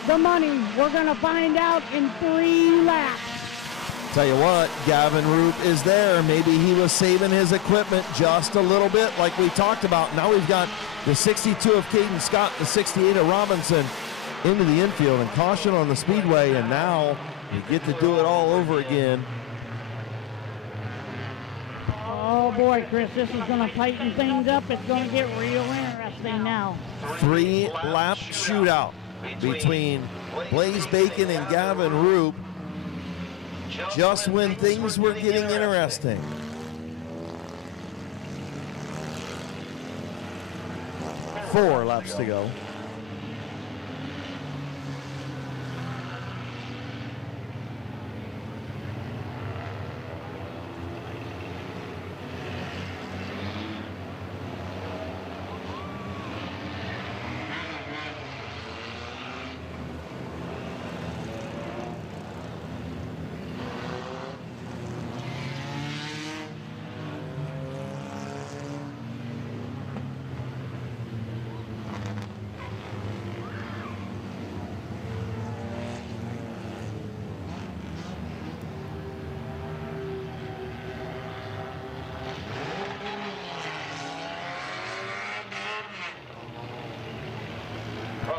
the money? We're going to find out in 3 laps. Tell you what, Gavin Roop is there. Maybe he was saving his equipment just a little bit like we talked about. Now we've got the 62 of Caden Scott, the 68 of Robinson into the infield, and caution on the Speedway, and now you get to do it all over again. Oh boy, Chris, this is going to tighten things up. It's going to get real interesting now. 3-lap shootout between Blaze Bacon and Gavin Roop, just when things were getting interesting. Four laps to go.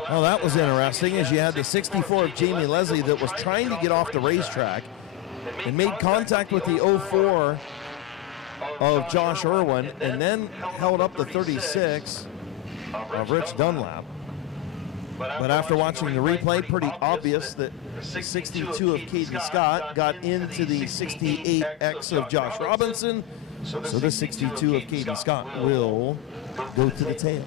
Oh, that was interesting, as you had the 64 of Jamie Leslie that was trying to get off the racetrack and made contact with the 04 of Josh Irwin, and then held up the 36 of Rich Dunlap. But after watching the replay, pretty obvious that 62 of Caden Scott got into the 68X of Josh Robinson, so the 62 of Caden Scott will go to the tail.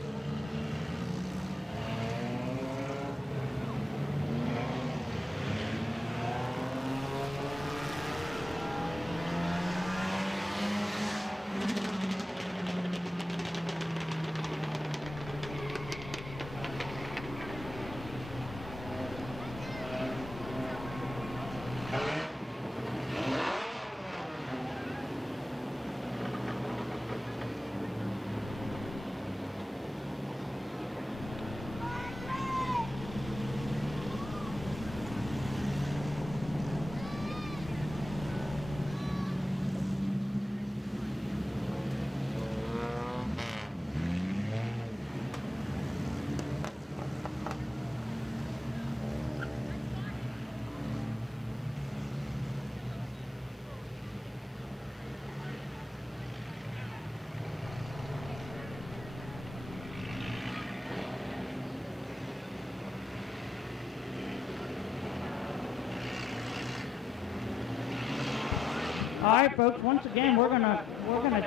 All right, folks, once again, we're gonna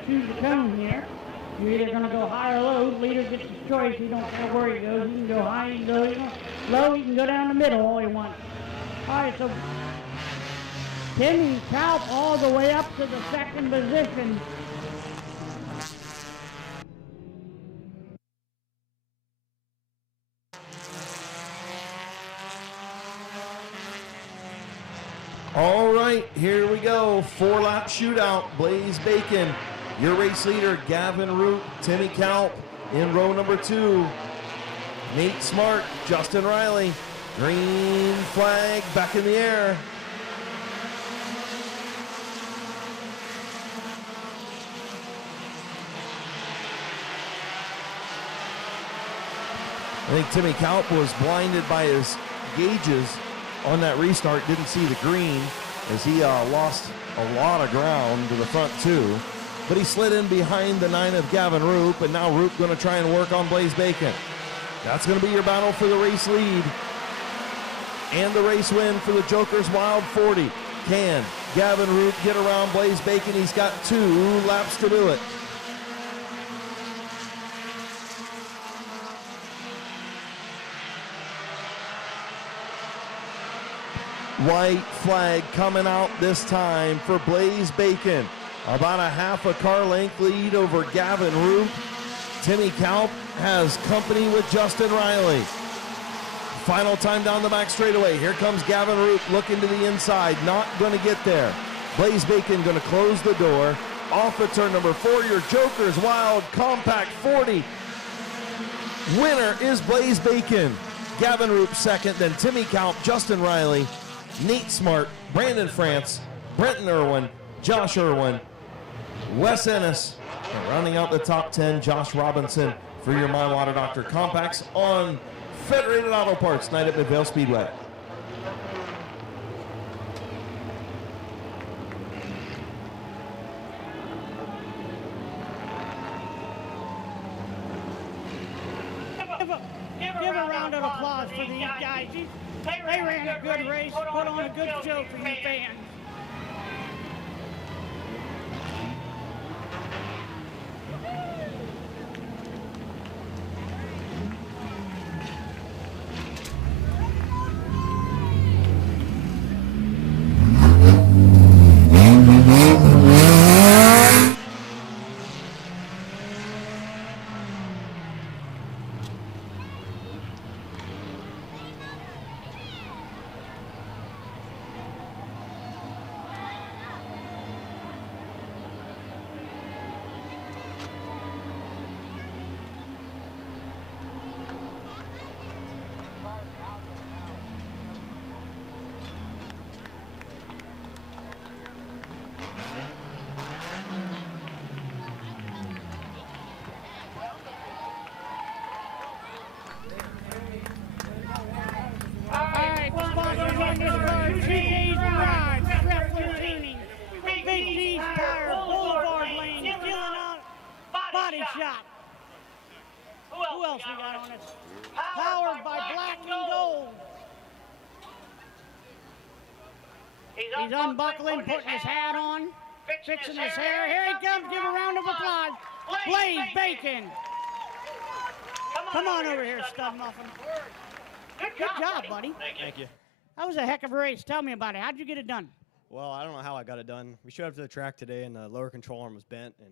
choose the cone here. You're either gonna go high or low. The leader gets his choice. He don't care where he goes. He can go high, he can go low, he can go down the middle all he wants. All right, so Timmy Kalp all the way up to the 2nd position. All right, here we go. 4-lap shootout. Blaze Bacon, your race leader. Gavin Root, Timmy Kalp in row number 2. Nate Smart, Justin Riley. Green flag back in the air. I think Timmy Kalp was blinded by his gauges on that restart, didn't see the green as he lost a lot of ground to the front 2. But he slid in behind the 9 of Gavin Roop, and now Roop going to try and work on Blaze Bacon. That's going to be your battle for the race lead and the race win for the Joker's Wild 40. Can Gavin Roop get around Blaze Bacon? He's got 2 laps to do it. White flag coming out this time for Blaze Bacon. About a half a car length lead over Gavin Roop. Timmy Kalp has company with Justin Riley. Final time down the back straightaway. Here comes Gavin Root looking to the inside. Not going to get there. Blaze Bacon going to close the door. Off of turn number 4, your Joker's Wild Compact 40. Winner is Blaze Bacon. Gavin Root second, then Timmy Kaup, Justin Riley, Nate Smart, Brandon France, Brenton Irwin, Josh Irwin, Wes Ennis, and rounding out the top 10, Josh Robinson for your My Water Doctor Compacts on Federated Auto Parts night at Midvale Speedway. Give a round of applause for these guys. They ran a good race, put on a good show for you fans. Shot. Who else we got on it? Powered by Black and Gold. He's unbuckling, putting his hat on, fixing his hair. Here he comes. Give a round of applause. Blaze Bacon. Come on over here, Stud Muffin. Good job, buddy. Thank you. That was a heck of a race. Tell me about it. How'd you get it done? Well, I don't know how I got it done. We showed up to the track today, and the lower control arm was bent, and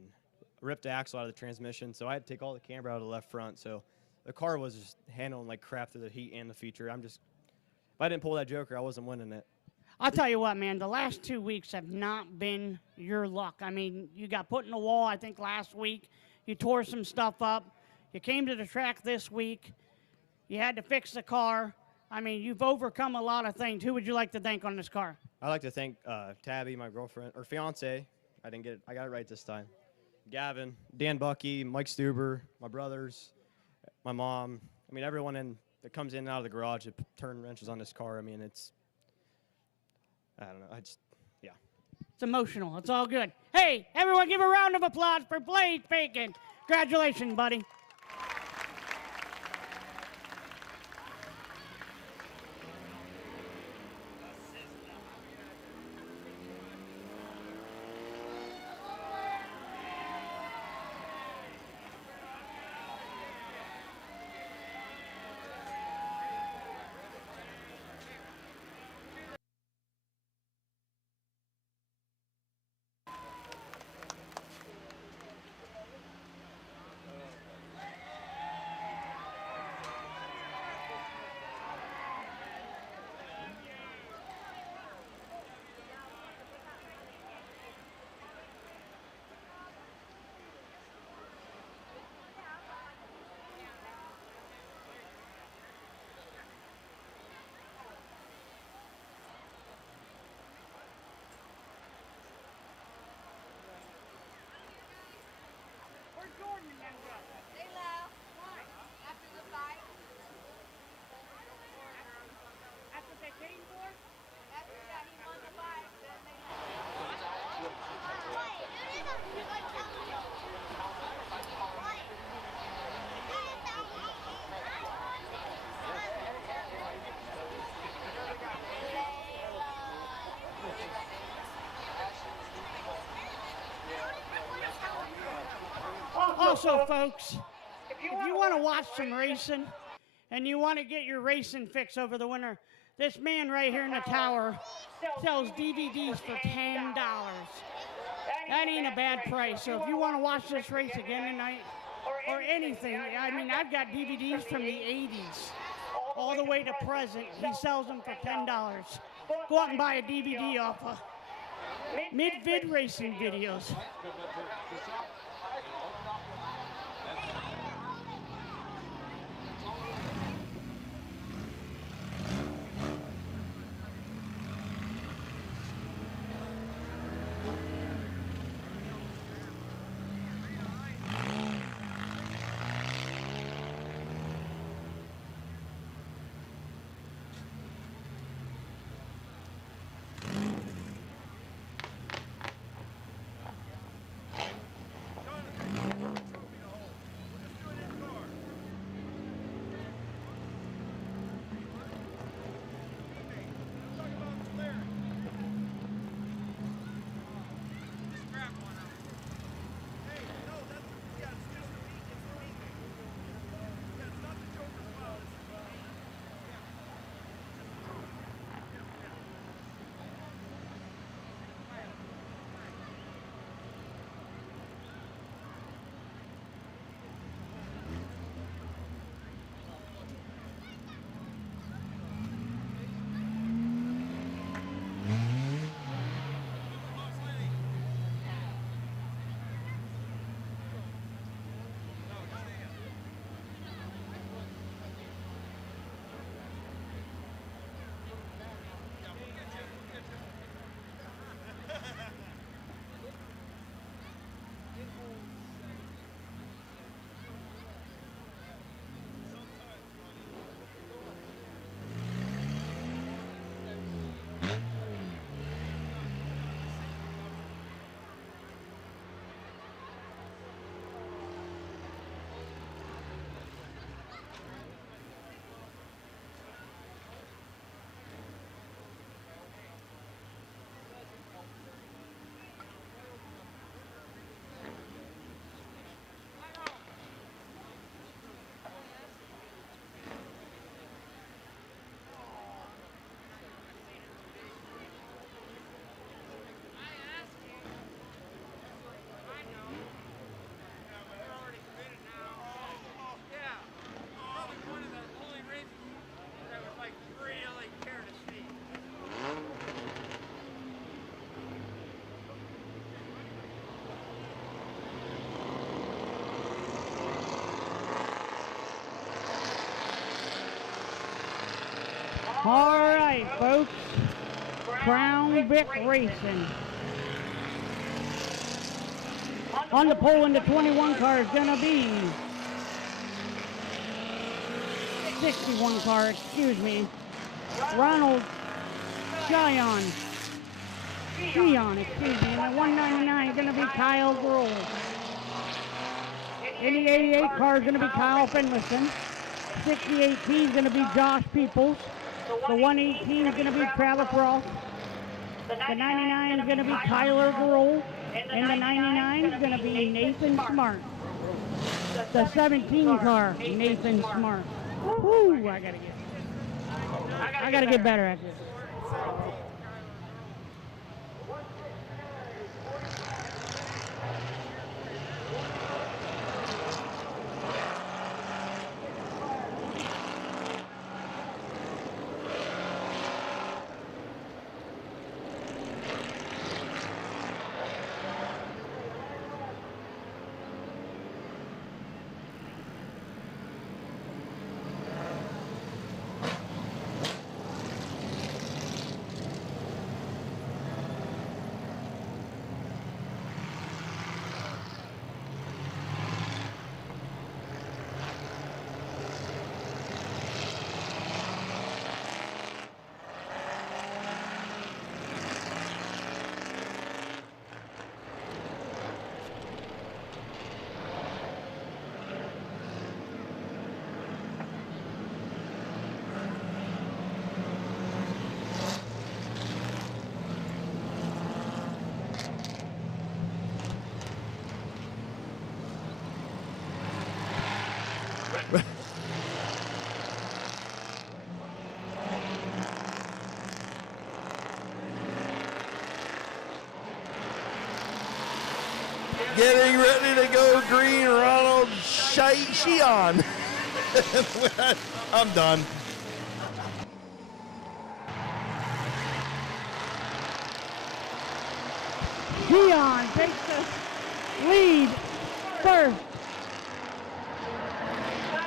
ripped the axle out of the transmission, so I had to take all the camber out of the left front. So the car was just handling like crap through the heat and the feature. If I didn't pull that Joker, I wasn't winning it. I'll tell you what, man, the last 2 weeks have not been your luck. I mean, you got put in the wall, I think, last week. You tore some stuff up. You came to the track this week. You had to fix the car. I mean, you've overcome a lot of things. Who would you like to thank on this car? I'd like to thank Tabby, my girlfriend, or fiance. I got it right this time. Gavin, Dan Bucky, Mike Stuber, my brothers, my mom. I mean, everyone that comes in and out of the garage to turn wrenches on this car. I mean, I don't know. Yeah. It's emotional. It's all good. Hey, everyone give a round of applause for Blaze Bacon. Congratulations, buddy. Also, folks, if you want to watch some racing and you want to get your racing fix over the winter, this man right here in the tower sells DVDs for $10. That ain't a bad price. So if you want to watch this race again tonight or anything, I mean, I've got DVDs from the 80s, all the way to present. He sells them for $10. Go out and buy a DVD off of Mid-Vid racing videos. All right, folks. Crown Vic Racing. On the pole in the 21 car is going to be 61 car, excuse me. Ronald Cheyenne, excuse me. And the 199 is going to be Kyle Grohl. In the 88 car is going to be Kyle Finlayson. 6018 is going to be Josh Peoples. The 118 is going to be Travis Ross. The 99 is going to be Tyler Grohl. And the 99 is going to be Nathan Smart. The 17 car, Nathan Smart. Woo, I gotta get better at this. Getting ready to go green, Ronald Cheyenne. I'm done. Gion takes the lead first.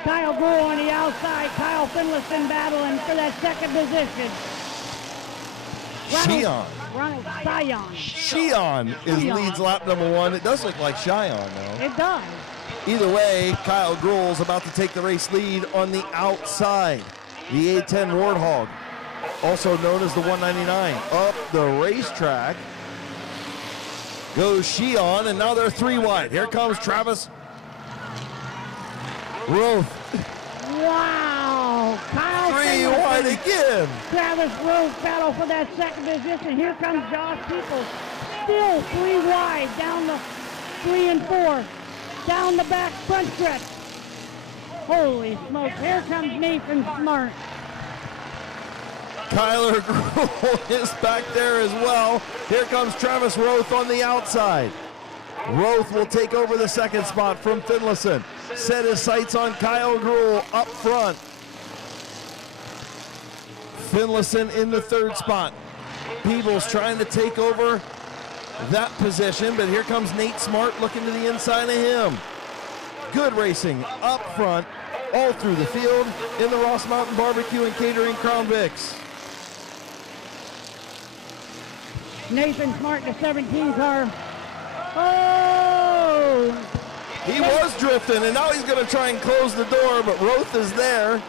Kyle Gould on the outside. Kyle Finlayson battling for that second position. Ronald Shion leads lap number 1. It does look like Cheyenne, though. It does. Either way, Kyle Gruhl's about to take the race lead on the outside. The A10 Warthog, also known as the 199. Up the racetrack goes Shion, and now they're 3 wide. Here comes Travis Roth. Wow. Kyle 3 wide again. Travis Roth battle for that second position. Here comes Josh Peoples. Still 3 wide down the 3 and 4. Down the back front stretch. Holy smokes. Here comes Nathan Smart. Kyler Gruhl is back there as well. Here comes Travis Roth on the outside. Roth will take over the second spot from Finlayson. Set his sights on Kyle Gruhl up front. Finlayson in the third spot. Peebles trying to take over that position, but here comes Nate Smart looking to the inside of him. Good racing up front, all through the field in the Ross Mountain Barbecue and Catering Crown Vics. Nathan Smart, the 17 car. Oh! He was drifting, and now he's going to try and close the door, but Roth is there.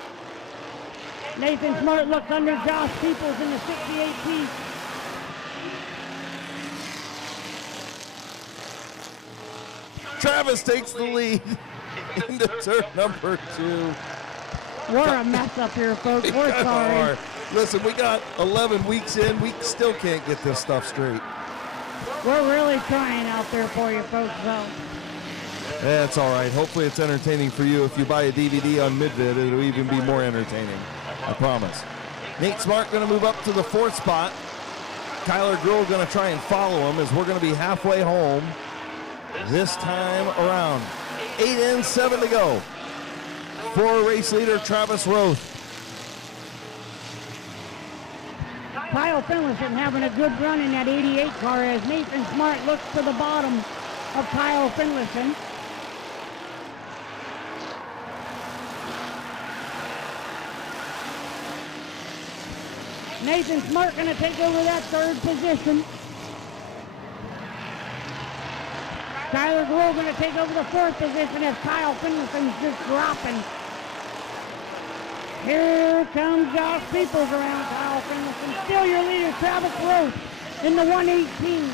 Nathan Smart looks under Josh Peoples in the 68 piece. Travis takes the lead into turn number 2. We're a mess up here, folks. We're sorry. Listen, we got 11 weeks in. We still can't get this stuff straight. We're really trying out there for you, folks, though. That's all right. Hopefully it's entertaining for you. If you buy a DVD on Mid-Vid, it'll even be more entertaining. I promise. Nate Smart going to move up to the 4th spot. Kyler Gruhl going to try and follow him as we're going to be halfway home this time around. 8 and 7 to go for race leader Travis Roth. Kyle Finlayson having a good run in that 88 car as Nathan Smart looks to the bottom of Kyle Finlayson. Nathan Smart going to take over that 3rd position. Tyler Gruhl going to take over the 4th position as Kyle Finlayson's just dropping. Here comes Josh Peoples around Kyle Finlayson. Still your leader, Travis Roth in the 118.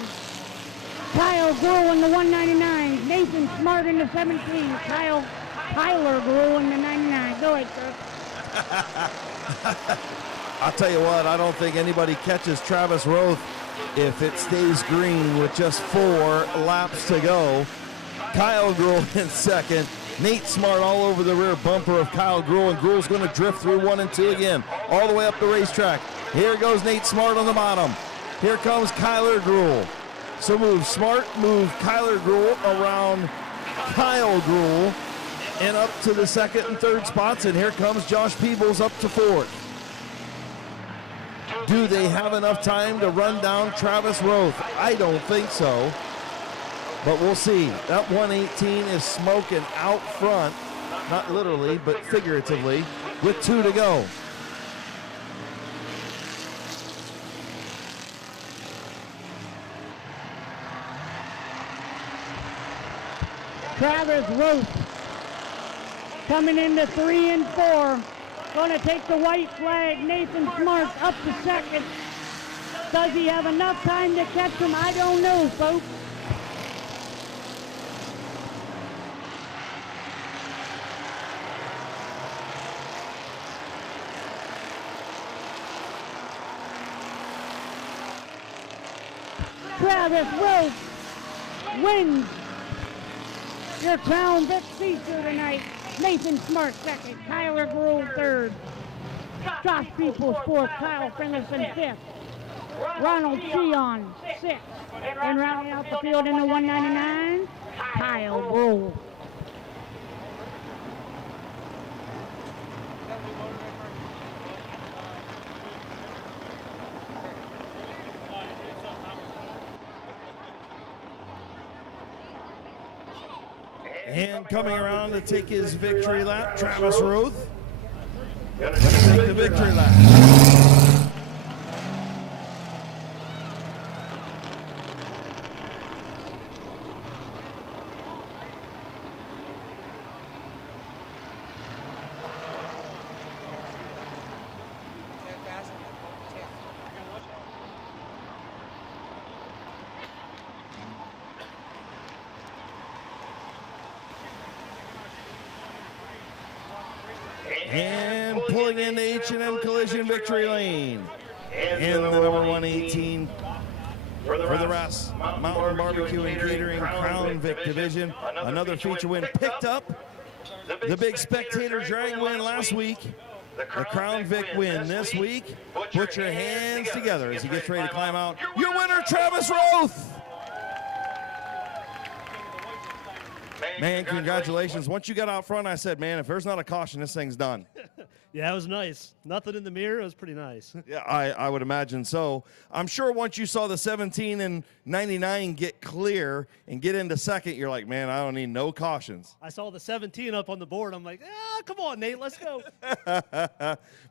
Kyle Gruhl in the 199. Nathan Smart in the 17. Tyler Gruhl in the 99. Go ahead, sir. I'll tell you what, I don't think anybody catches Travis Roth if it stays green with just 4 laps to go. Kyle Gruhl in 2nd. Nate Smart all over the rear bumper of Kyle Gruhl, and Gruhl's going to drift through 1 and 2 again, all the way up the racetrack. Here goes Nate Smart on the bottom. Here comes Kyler Gruhl. So move Smart, move Kyler Gruhl around Kyle Gruhl, and up to the 2nd and 3rd spots, and here comes Josh Peebles up to 4th. Do they have enough time to run down Travis Roth? I don't think so. But we'll see. That 118 is smoking out front. Not literally, but figuratively, with 2 to go. Travis Roth coming into 3 and 4. Going to take the white flag. Nathan Smart up to 2nd. Does he have enough time to catch him? I don't know, folks. Travis Roth wins your Crown Vic feature tonight. Nathan Smart 2nd, Kyler Gruhl 3rd, Josh Peoples 4th, Kyle Finlayson 5th, Ronald Sheon 6th, and rounding out the field in the 199, Kyle Gruhl. And coming around to take his victory lap, Travis Roth. Gonna take the victory lap. And pulling into H&M Collision victory lane. In the number 118 for the rest, Mountain Barbecue and Catering Crown Vic division. Another feature win picked up. The big spectator drag win last week. The Crown Vic win this week. Put your hands together as he gets ready to climb out. Your winner, Travis Roth. Man, congratulations. Once you got out front, I said, man, if there's not a caution, this thing's done. Yeah, it was nice. Nothing in the mirror. It was pretty nice. Yeah, I would imagine so. I'm sure once you saw the 17 and 99 get clear and get into second, you're like, man, I don't need no cautions. I saw the 17 up on the board. I'm like, come on, Nate, let's go.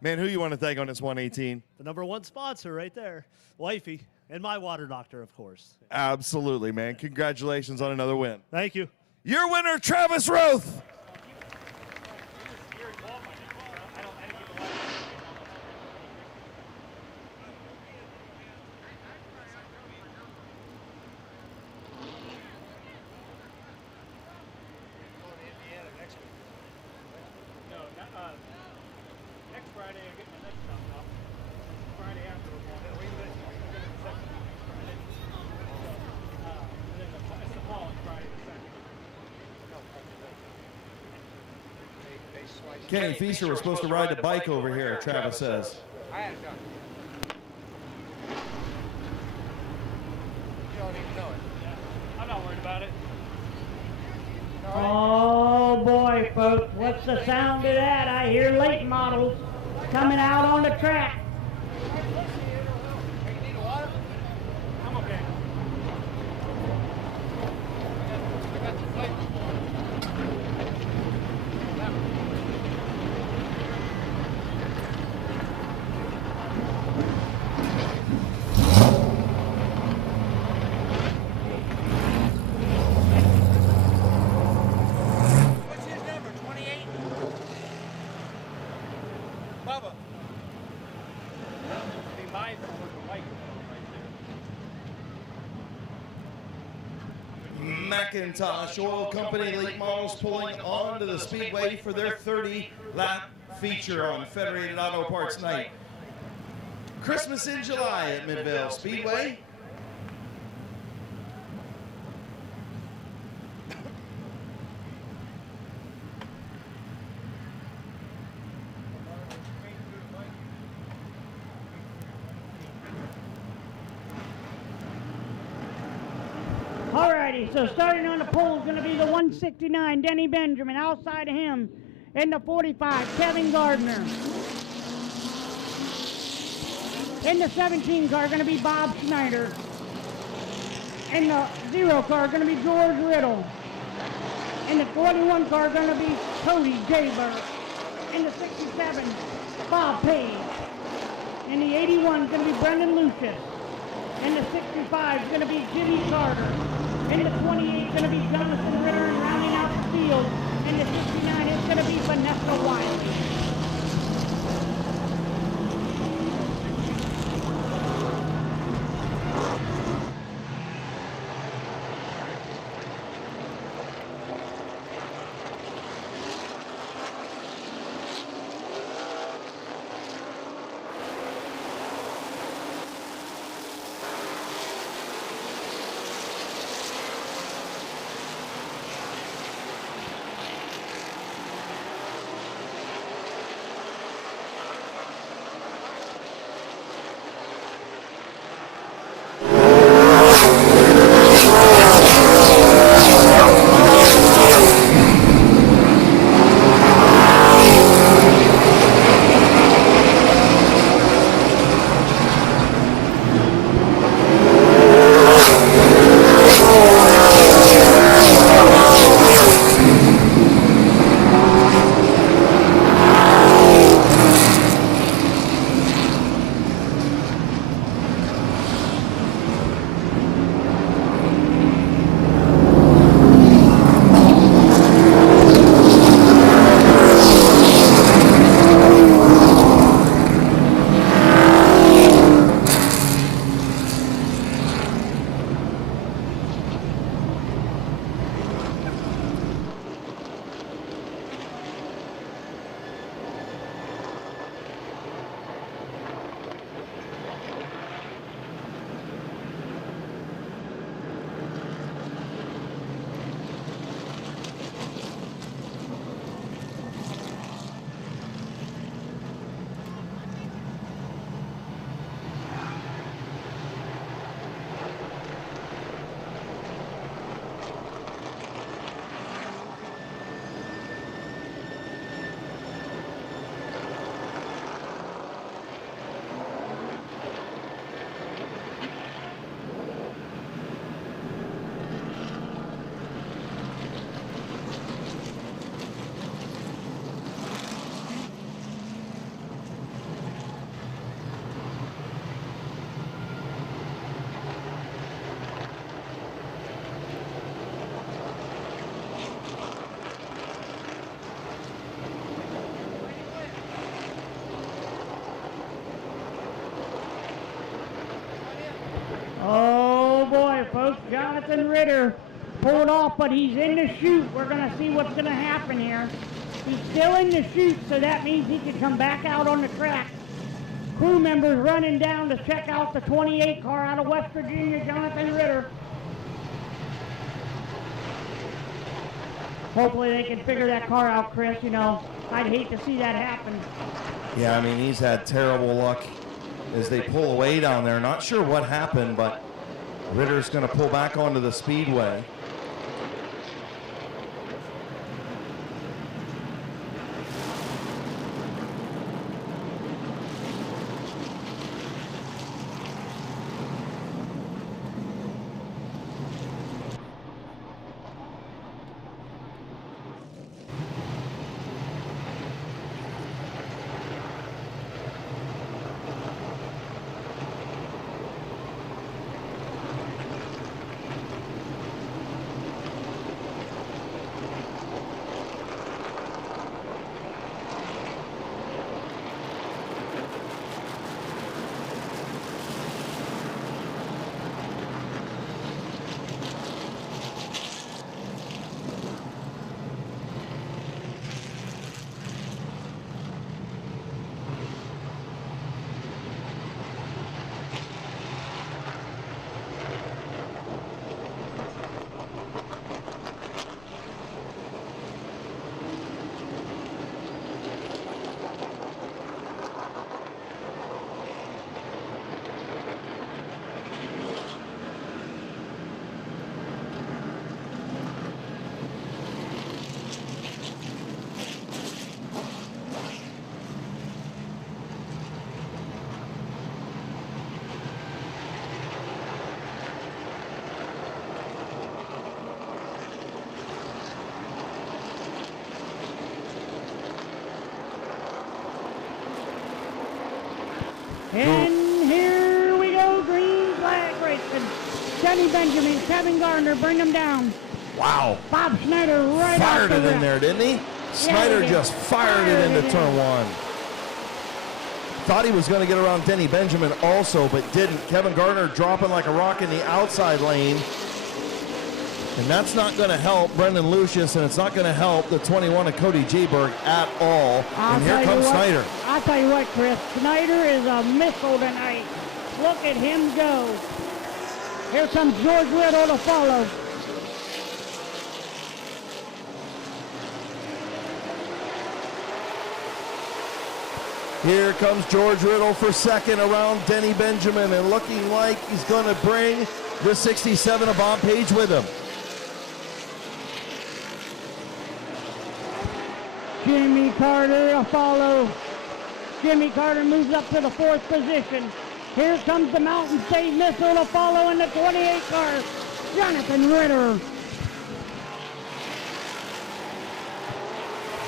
Man, who you want to thank on this 118? The number one sponsor right there, Wifey, and my water doctor, of course. Absolutely, man. Congratulations on another win. Thank you. Your winner, Travis Roth. Next Friday, I get my next stuff off. Friday after the ball. It's the following Friday, the 2nd. Kenny Feaster was supposed to ride the bike over here, Travis says. I had it done. You don't even know it. Yeah. I'm not worried about it. Oh boy, folks, what's the sound of that? I hear late models coming out on the track. I'm okay. I got the flight. What's his number? 28? Bubba. Be mindful with the microphone right there. Macintosh Oil Company late models pulling onto the Speedway for their 30-lap feature on Federated Auto Parts Night. Christmas in July at Midvale Speedway. Alrighty, so starting on the pole is going to be the 169, Denny Benjamin. Outside of him, in the 45, Kevin Gardner. In the 17 car, going to be Bob Schneider. In the 0 car, going to be George Riddle. In the 41 car, going to be Cody Jaber. In the 67, Bob Page. In the 81 is going to be Brendan Lucius. In the 65 is going to be Jimmy Carter. In the 28 is going to be Jonathan Ritter, and rounding out the field. In the 69 is going to be Vanessa Wiley. right, folks. Jonathan Ritter pulled off, but he's in the chute. We're going to see what's going to happen here. He's still in the chute, so that means he can come back out on the track. Crew members running down to check out the 28 car out of West Virginia, Jonathan Ritter. Hopefully they can figure that car out, Chris. You know, I'd hate to see that happen. Yeah, I mean, he's had terrible luck as they pull away down there. Not sure what happened, but Ritter's going to pull back onto the Speedway. And here we go, green flag racing. Denny Benjamin, Kevin Gardner, bring them down. Wow. Bob Schneider right Fired off the it in rip. there, didn't he? Snyder did. just fired it into in. turn one. Thought he was going to get around Denny Benjamin also, but didn't. Kevin Gardner dropping like a rock in the outside lane. And that's not going to help Brendan Lucius, and it's not going to help the 21 of Cody Jayberg at all. And here comes Snyder. I'll tell you what, Chris. Snyder is a missile tonight. Look at him go. Here comes George Riddle to follow. Here comes George Riddle for second around Denny Benjamin, and looking like he's going to bring the 67 of Bob Page with him. Jimmy Carter to follow. Jimmy Carter moves up to the fourth position. Here comes the Mountain State Missile to follow in the 28 car. Jonathan Ritter.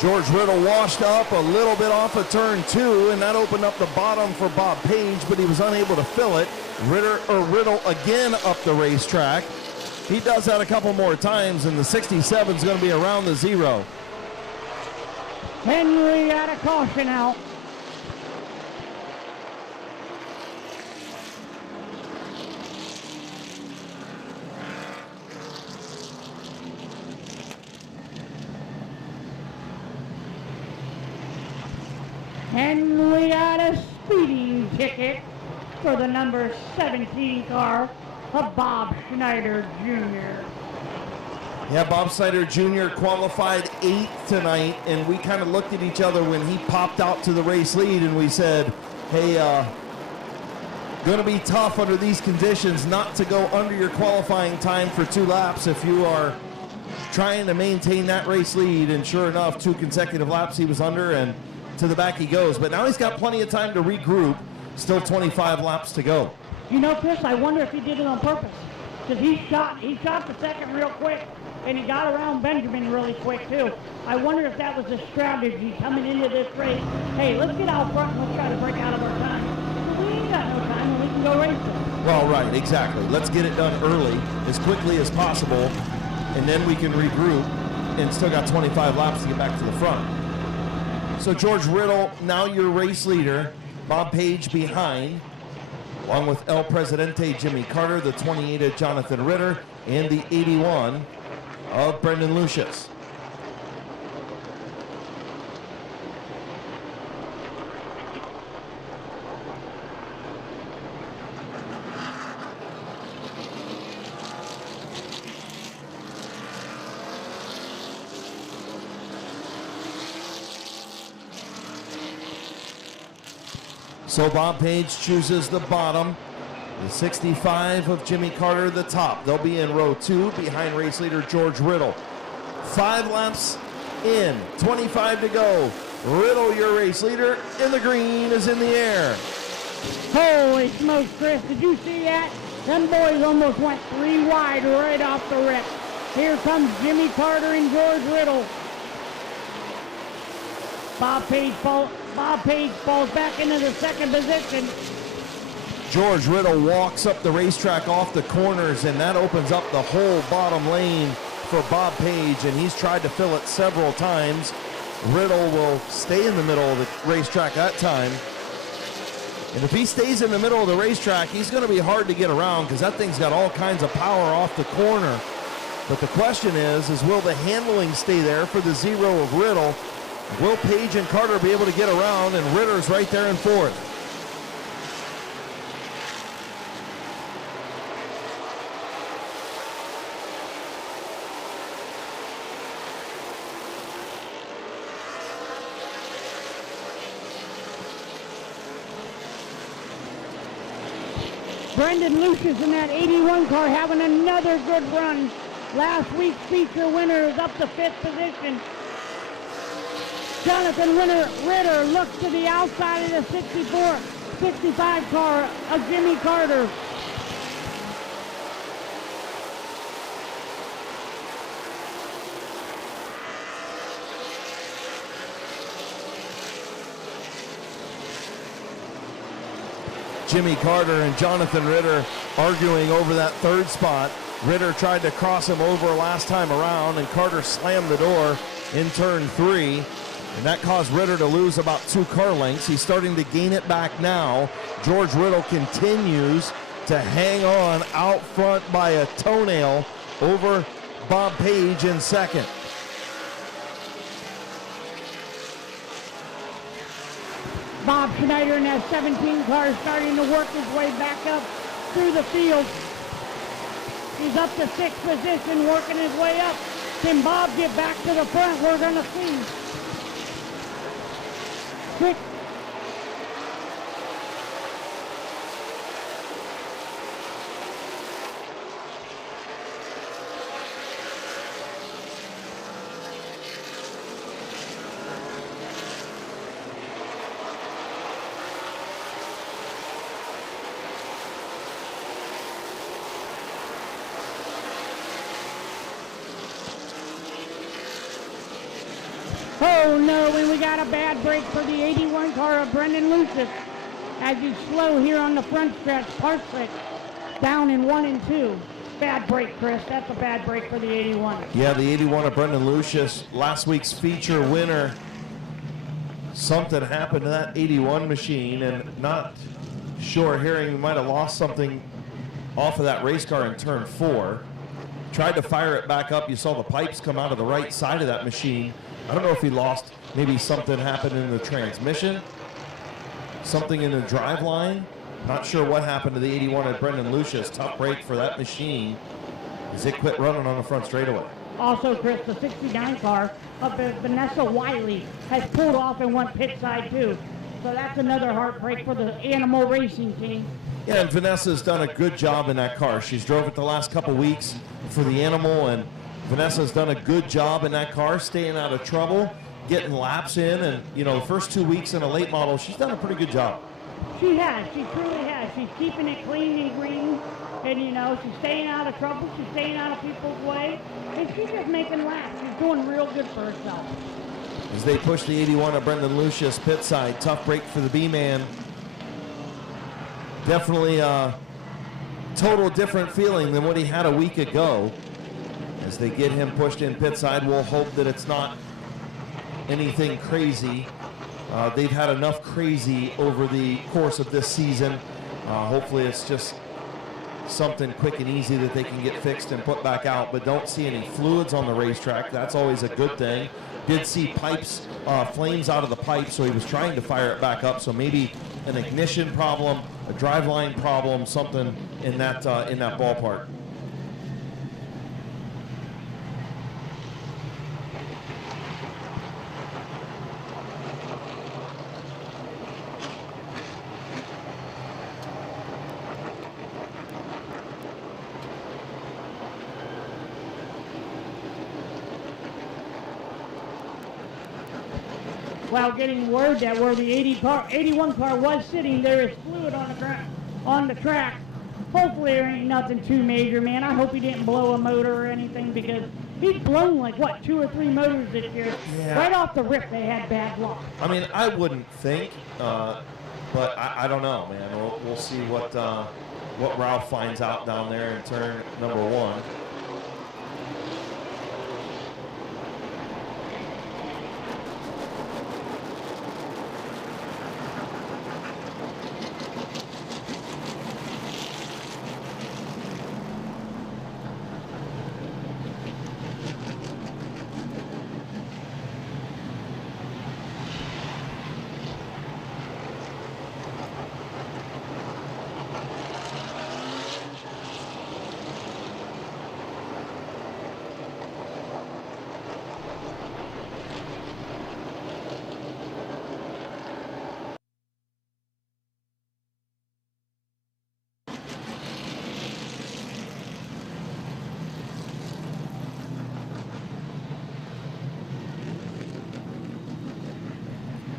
George Riddle washed up a little bit off of turn two, and that opened up the bottom for Bob Page, but he was unable to fill it. Riddle again up the racetrack. He does that a couple more times, and the 67 is going to be around the zero. Henry got a caution out. And we got a speeding ticket for the number 17 car of Bob Schneider Jr. Yeah, Bob Snyder Jr. qualified 8th tonight, and we kind of looked at each other when he popped out to the race lead, and we said, hey, going to be tough under these conditions not to go under your qualifying time for 2 laps if you are trying to maintain that race lead. And sure enough, 2 consecutive laps he was under, and to the back he goes. But now he's got plenty of time to regroup. Still 25 laps to go. You know, Chris, I wonder if he did it on purpose. Because he shot the second real quick, and he got around Benjamin really quick, too. I wonder if that was a strategy coming into this race. Hey, let's get out front and let's try to break out of our time. Because we ain't got no time and we can go racing. Well, right, exactly. Let's get it done early, as quickly as possible, and then we can regroup and still got 25 laps to get back to the front. So George Riddle, now your race leader. Bob Page behind. along with El Presidente Jimmy Carter, the 28 of Jonathan Ritter, and the 81 of Brendan Lucius. So Bob Page chooses the bottom, the 65 of Jimmy Carter the top. They'll be in row 2 behind race leader George Riddle. 5 laps in, 25 to go. Riddle, your race leader, in the green, is in the air. Holy smokes, Chris, did you see that? Them boys almost went 3 wide right off the rip. Here comes Jimmy Carter and George Riddle. Bob Page falls back into the second position. George Riddle walks up the racetrack off the corners, and that opens up the whole bottom lane for Bob Page, and he's tried to fill it several times. Riddle will stay in the middle of the racetrack that time. And if he stays in the middle of the racetrack, he's going to be hard to get around because that thing's got all kinds of power off the corner. But the question is will the handling stay there for the 0 of Riddle? Will Page and Carter be able to get around, and Ritter's right there in fourth. Brendan Lucius in that 81 car having another good run. Last week's feature winner is up to 5th position. Jonathan Ritter looks to the outside of the 65 car of Jimmy Carter. Jimmy Carter and Jonathan Ritter arguing over that 3rd spot. Ritter tried to cross him over last time around, and Carter slammed the door in turn 3. And that caused Ritter to lose about 2 car lengths. He's starting to gain it back now. George Riddle continues to hang on out front by a toenail over Bob Page in second. Bob Schneider in that 17 car is starting to work his way back up through the field. He's up to 6th position, working his way up. Can Bob get back to the front? We're going to see. Quick. Oh no, and we got a bad break for the 81 car of Brendan Lucius as he's slow here on the front stretch. Parslick down in 1 and 2. Bad break, Chris. That's a bad break for the 81. Yeah, the 81 of Brendan Lucius, last week's feature winner. Something happened to that 81 machine, and not sure, hearing we might have lost something off of that race car in turn 4. Tried to fire it back up. You saw the pipes come out of the right side of that machine. I don't know if he lost, maybe something happened in the transmission, something in the drive line. Not sure what happened to the 81 at Brendan Lucius. Tough break for that machine as it quit running on the front straightaway. Also, Chris, the 69 car of Vanessa Wiley has pulled off and went pit side too. So that's another heartbreak for the Animal Racing team. Yeah, and Vanessa's done a good job in that car. She's drove it the last couple weeks for the Animal, and Vanessa's done a good job in that car, staying out of trouble, getting laps in, and, you know, the first 2 weeks in a late model, she's done a pretty good job. She has. She truly has. She's keeping it clean and green, and, you know, she's staying out of trouble. She's staying out of people's way, and she's just making laps. She's doing real good for herself. As they push the 81 of Brendan Lucius pit side, tough break for the B-Man. Definitely a total different feeling than what he had a week ago. As they get him pushed in pit side, we'll hope that it's not anything crazy. They've had enough crazy over the course of this season. Hopefully it's just something quick and easy that they can get fixed and put back out, but don't see any fluids on the racetrack. That's always a good thing. Did see pipes, flames out of the pipe, so he was trying to fire it back up. So maybe an ignition problem, a driveline problem, something in that ballpark. Well, getting word that where the 81 car was sitting, there is fluid on the track. Hopefully there ain't nothing too major, man. I hope he didn't blow a motor or anything, because he's blown like, what, 2 or 3 motors this year. Yeah. Right off the rip, they had bad luck. I mean, I wouldn't think, but I don't know, man. We'll see what Ralph finds out down there in turn number 1.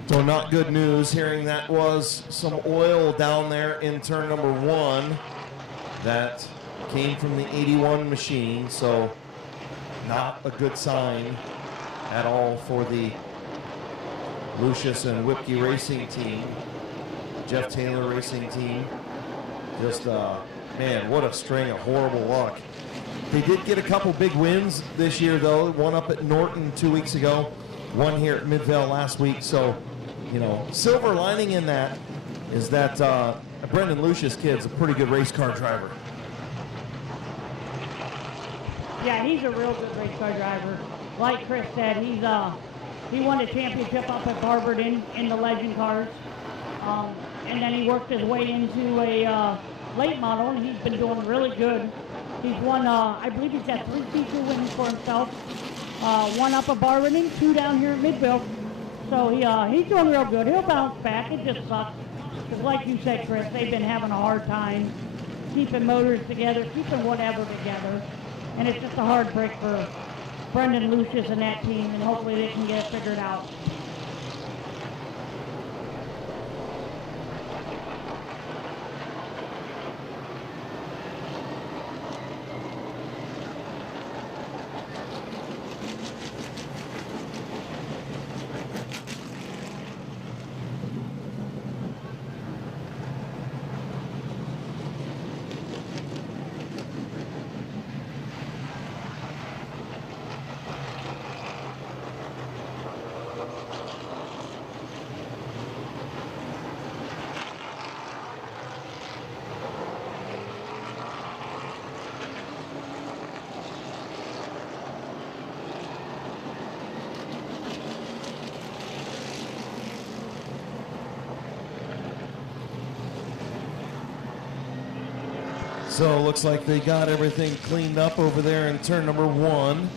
So not good news, hearing that was some oil down there in turn number 1 that came from the 81 machine. So not a good sign at all for the Lucius and Whipke racing team, Jeff Taylor racing team. Just, man, what a string of horrible luck. They did get a couple big wins this year, though. One up at Norton 2 weeks ago, one here at Midvale last week. So, you know, silver lining in that is that Brendan Lucius kid's a pretty good race car driver. Yeah, he's a real good race car driver. Like Chris said, he won the championship up at Barberton in the Legend cars. And then he worked his way into a late model, and he's been doing really good. He's won, I believe he's got 3 feature wins for himself. 1 up at Barberton, 2 down here at Midvale. So he's doing real good. He'll bounce back. It just sucks. Because like you said, Chris, they've been having a hard time keeping motors together, keeping whatever together. And it's just a hard break for Brendan Lucius and that team, and hopefully they can get it figured out. So it looks like they got everything cleaned up over there in turn number 1,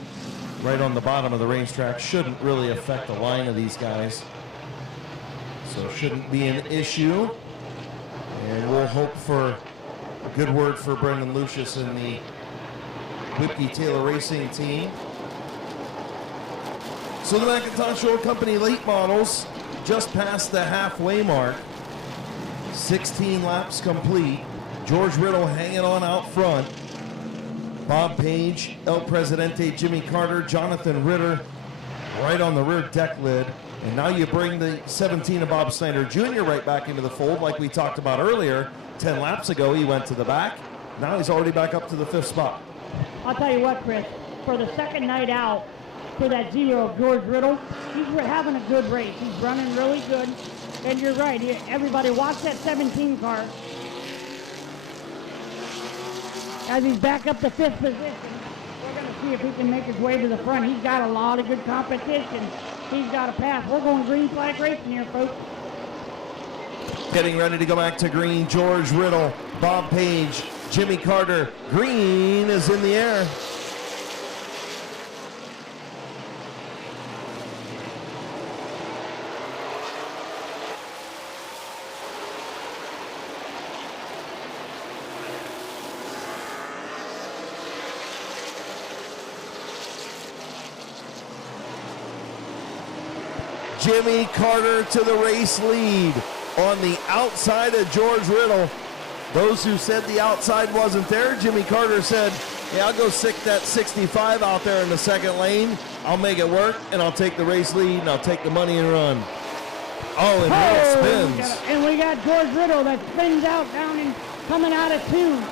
right on the bottom of the racetrack. Shouldn't really affect the line of these guys, so shouldn't be an issue. And we'll hope for a good word for Brendan Lucius and the Whipke Taylor Racing team. So the McIntosh Oil Company late models just past the halfway mark. 16 laps complete. George Riddle hanging on out front. Bob Page, El Presidente, Jimmy Carter, Jonathan Ritter right on the rear deck lid. And now you bring the 17 of Bob Snyder Jr. right back into the fold like we talked about earlier. 10 laps ago he went to the back. Now he's already back up to the 5th spot. I'll tell you what, Chris, for the second night out for that 0 of George Riddle, he's having a good race. He's running really good. And you're right, everybody watch that 17 car. as he's back up to 5th position. We're going to see if he can make his way to the front. He's got a lot of good competition. He's got a pass. We're going green flag racing here, folks. Getting ready to go back to green, George Riddle, Bob Page, Jimmy Carter. Green is in the air. Jimmy Carter to the race lead on the outside of George Riddle. Those who said the outside wasn't there, Jimmy Carter said, yeah, I'll go stick that 65 out there in the second lane. I'll make it work, and I'll take the race lead, and I'll take the money and run. Oh, and Riddle spins. And we got George Riddle that spins out down and coming out of 2.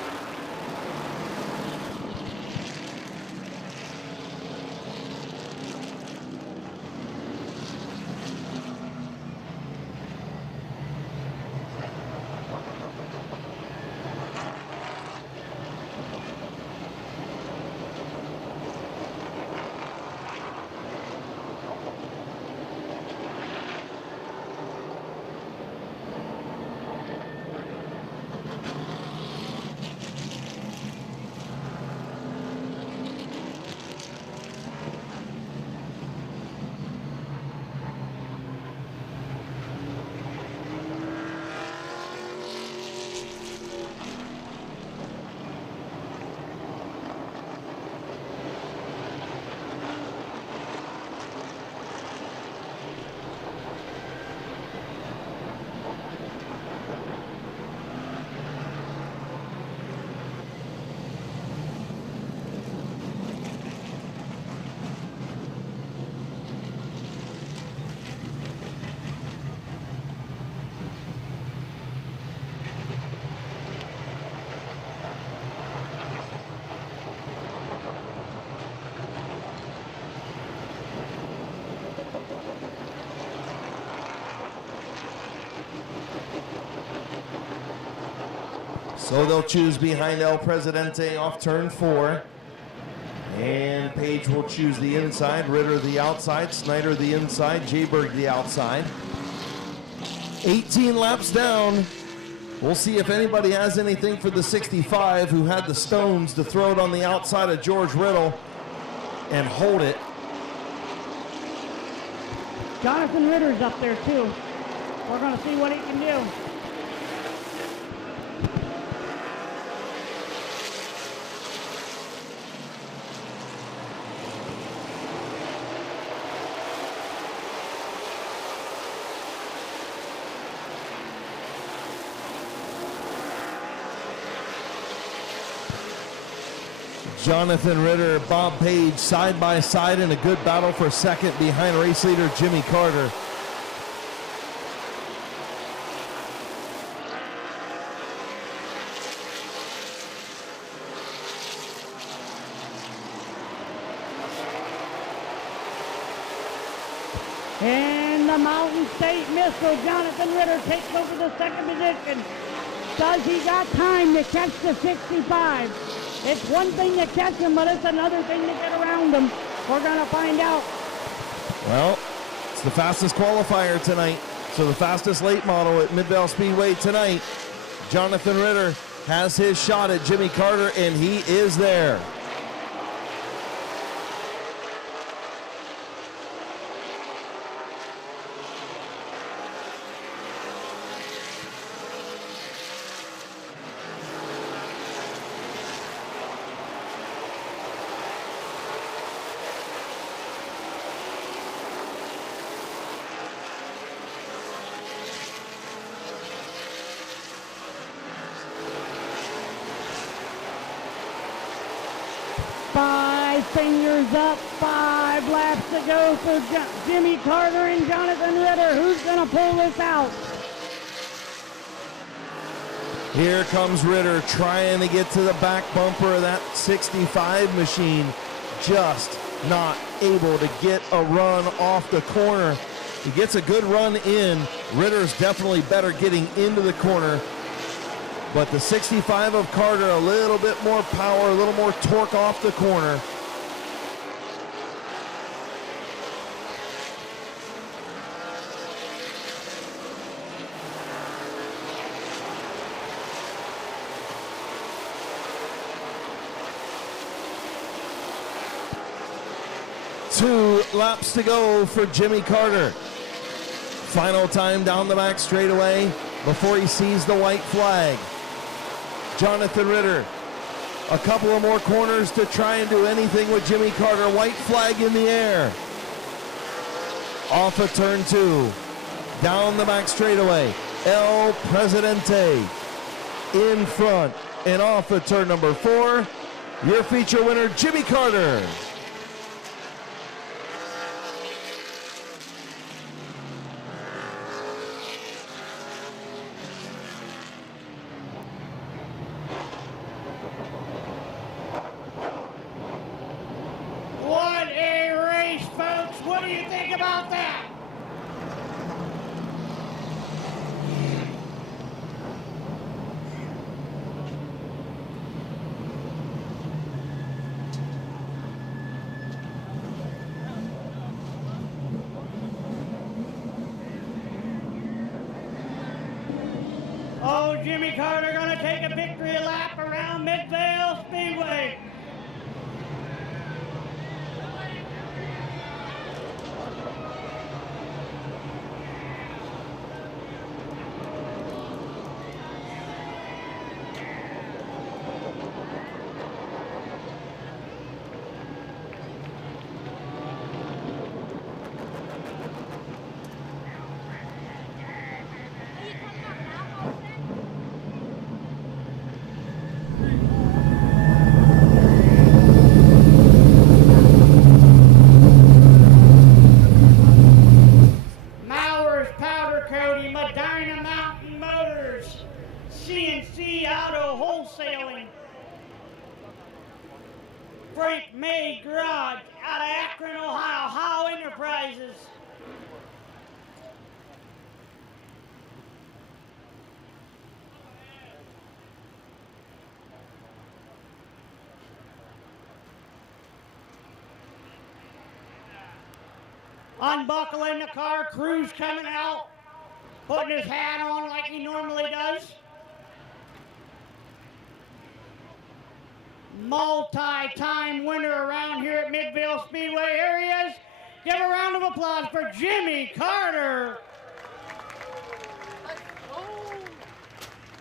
So they'll choose behind El Presidente off turn 4. And Page will choose the inside, Ritter the outside, Snyder the inside, Jayberg the outside. 18 laps down. We'll see if anybody has anything for the 65 who had the stones to throw it on the outside of George Riddle and hold it. Jonathan Ritter's up there too. We're going to see what he can do. Jonathan Ritter, Bob Page side by side in a good battle for second behind race leader Jimmy Carter. And the Mountain State Missile, Jonathan Ritter takes over the second position. Does he got time to catch the 65? It's one thing to catch him, but it's another thing to get around him. We're going to find out. Well, it's the fastest qualifier tonight. So the fastest late model at Midvale Speedway tonight. Jonathan Ritter has his shot at Jimmy Carter, and he is there. Five fingers up, 5 laps to go for Jimmy Carter and Jonathan Ritter. Who's going to pull this out? Here comes Ritter trying to get to the back bumper of that 65 machine. Just not able to get a run off the corner. He gets a good run in. Ritter's definitely better getting into the corner. But the 65 of Carter, a little bit more power, a little more torque off the corner. Two laps to go for Jimmy Carter. Final time down the back straightaway before he sees the white flag. Jonathan Ritter, a couple of more corners to try and do anything with Jimmy Carter. White flag in the air. Off of turn 2, down the back straightaway. El Presidente in front, and off of turn number 4, your feature winner, Jimmy Carter. What a race, folks. What do you think about that? Oh, Jimmy Carter gonna take a victory lap around Midvale Speedway. Mowers Powder Coating, Medina Mountain Motors, CNC Auto Wholesaling, Frank May Garage out of Akron, Ohio, Howe Enterprises. Unbuckling the car, Cruz coming out, putting his hat on like he normally does. Multi-time winner around here at Midvale Speedway. Here he is. Give a round of applause for Jimmy Carter.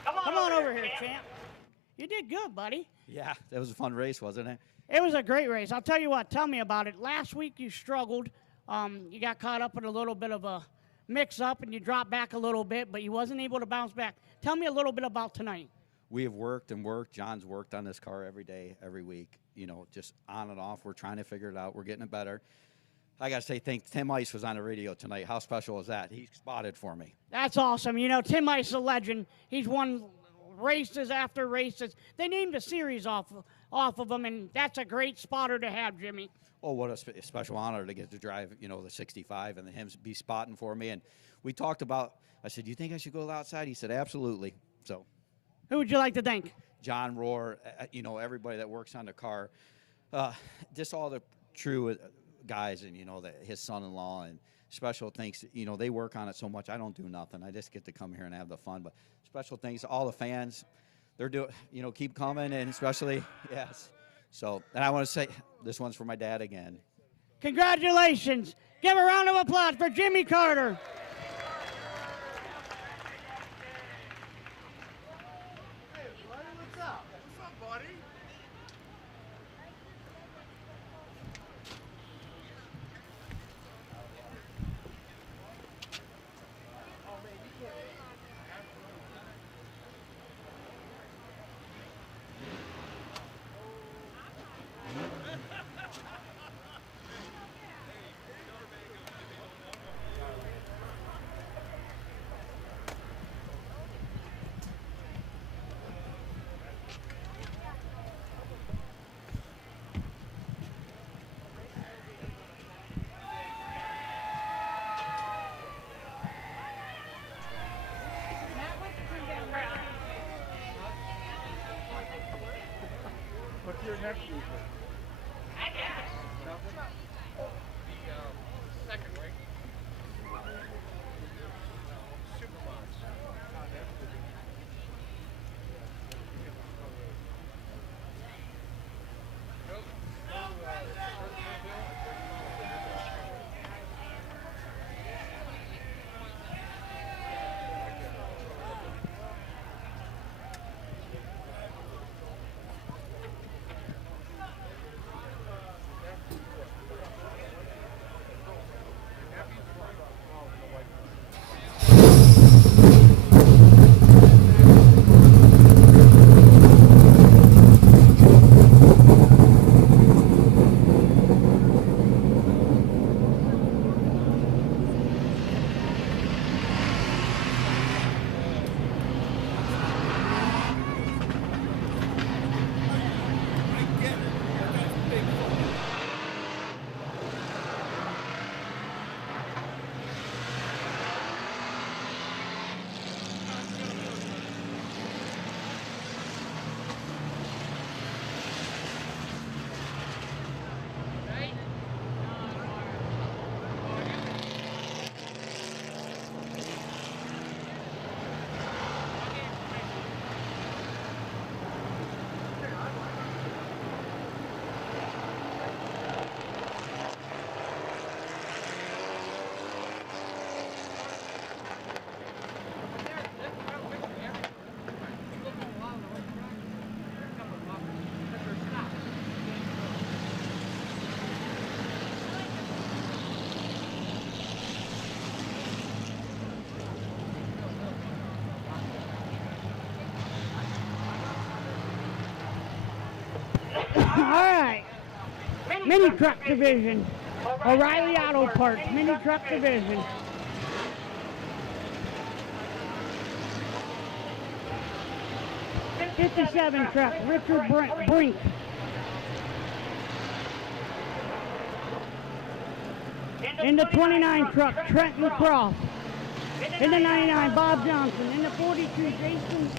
Come on over here, champ. You did good, buddy. Yeah, that was a fun race, wasn't it? It was a great race. I'll tell you what, tell me about it. Last week you struggled. You got caught up in a little bit of a mix-up and you dropped back a little bit, but you wasn't able to bounce back. Tell me a little bit about tonight. We have worked and worked. John's worked on this car every day, every week, you know, just on and off. We're trying to figure it out. We're getting it better. I got to say, Tim Ice was on the radio tonight. How special is that? He spotted for me. That's awesome. You know, Tim Ice is a legend. He's won races after races. They named a series off of him, and that's a great spotter to have, Jimmy. Oh, what a special honor to get to drive, you know, the 65 and him be spotting for me. And we talked about, I said, do you think I should go outside? He said, absolutely. So. Who would you like to thank? John Rohr, you know, everybody that works on the car. Just all the true guys and, you know, his son-in-law and special thanks. You know, they work on it so much. I don't do nothing. I just get to come here and have the fun. But special thanks to all the fans. They're doing, you know, keep coming, and especially, yes. So, and I want to say, this one's for my dad again. Congratulations. Give a round of applause for Jimmy Carter. Hey, buddy, what's up? What's up, buddy? does it have to be for? Nothing? The second ring. Superbox. Alright. Mini Truck Division. O'Reilly Auto Parts, Mini Truck Division. '57 truck, Richard Brink. In the 29 truck, Trenton Croft. In the 99, Bob Johnson. In the 42, Jason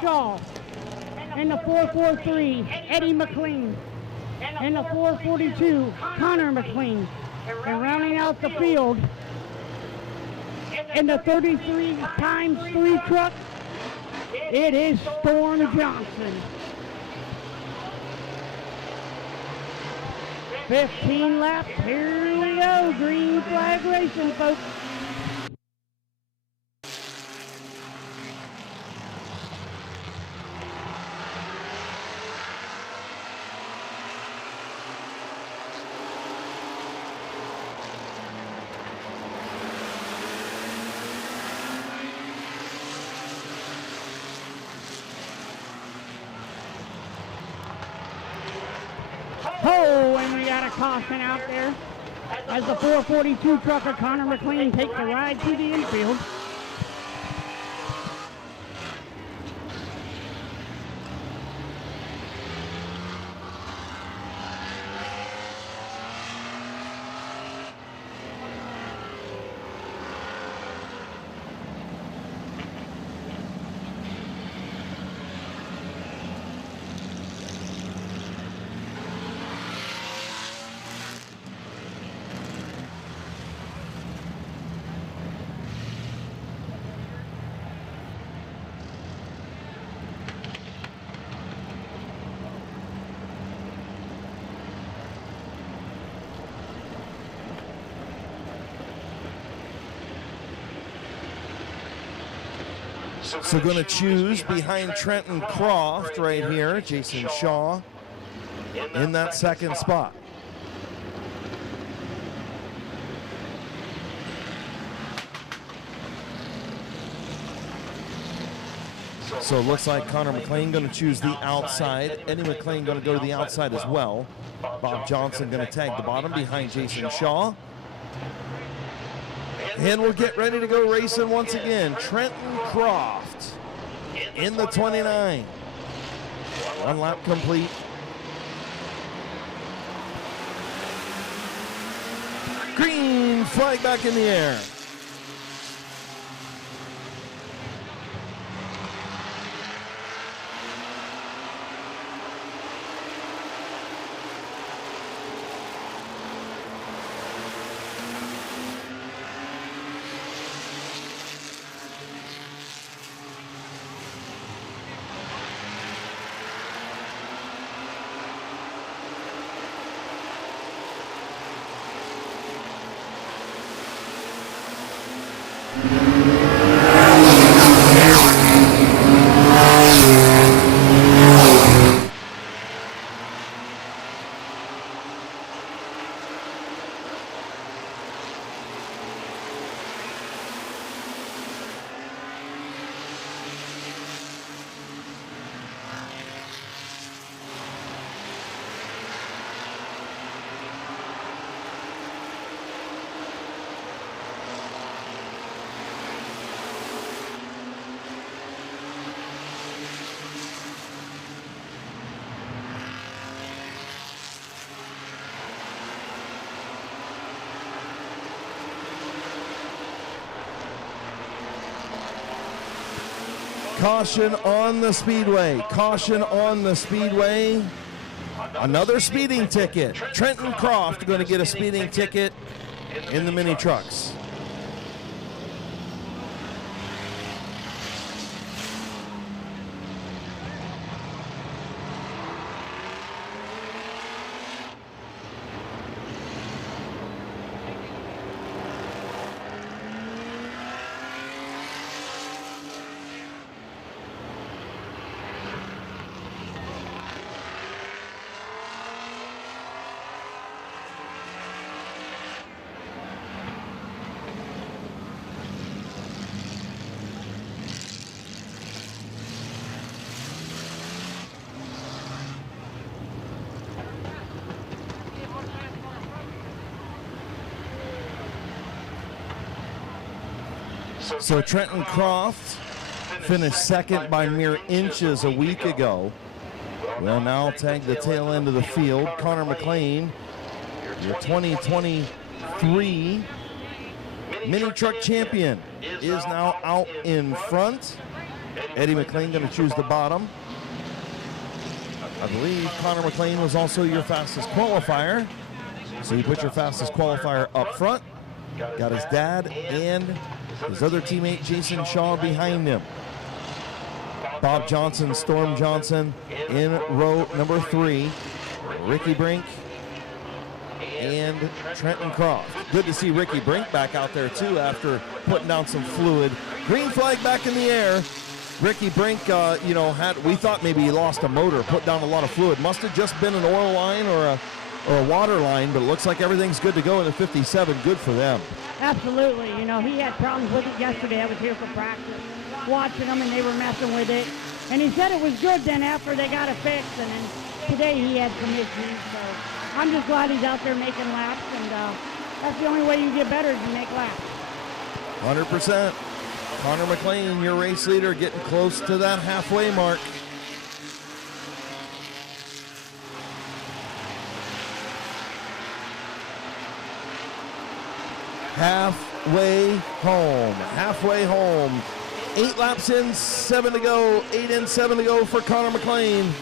Shaw. In the 443, Eddie McLean. In the 442, Connor McLean. And rounding out the field, in the 33 times 3 truck, it is Storm Johnson. 15 laps, here we go, green flag racing, folks. Oh, and we got a caution out there as the 442 trucker Connor McLean takes a ride to the infield. So going to choose behind Trenton Croft right here, Jason Shaw in that second spot. So it looks like Connor McLean going to choose the outside. Eddie McLean going to go to the outside as well. Bob Johnson going to tag the bottom behind Jason Shaw. And we'll get ready to go racing once again. Trenton Croft in the 29. 1 lap complete. Green flag back in the air. Caution on the Speedway. Caution on the Speedway. Another speeding ticket. Trenton Croft going to get a speeding ticket in the mini trucks. So Trenton Croft finished second by mere inches a week ago. Will now tag the tail end of the field. Connor McLean, your 2023 mini truck champion, is now out in front. Eddie McLean going to choose the bottom. I believe Connor McLean was also your fastest qualifier. So you put your fastest qualifier up front. Got his dad and his other teammate Jason Shaw behind him. Bob Johnson, Storm Johnson in row number 3. Ricky Brink and Trenton Croft. Good to see Ricky Brink back out there too after putting down some fluid. Green flag back in the air. Ricky Brink, we thought maybe he lost a motor, put down a lot of fluid. Must have just been an oil line or a water line, but it looks like everything's good to go in the 57. Good for them. Absolutely. You know, he had problems with it yesterday. I was here for practice, watching them, and they were messing with it. And he said it was good then after they got it fixed, and then today he had some issues. So I'm just glad he's out there making laps, and that's the only way you get better is you make laps. 100%. Connor McLean, your race leader, getting close to that halfway mark. Halfway home. 8 laps in, 7 to go. 8 in, 7 to go for Connor McLean.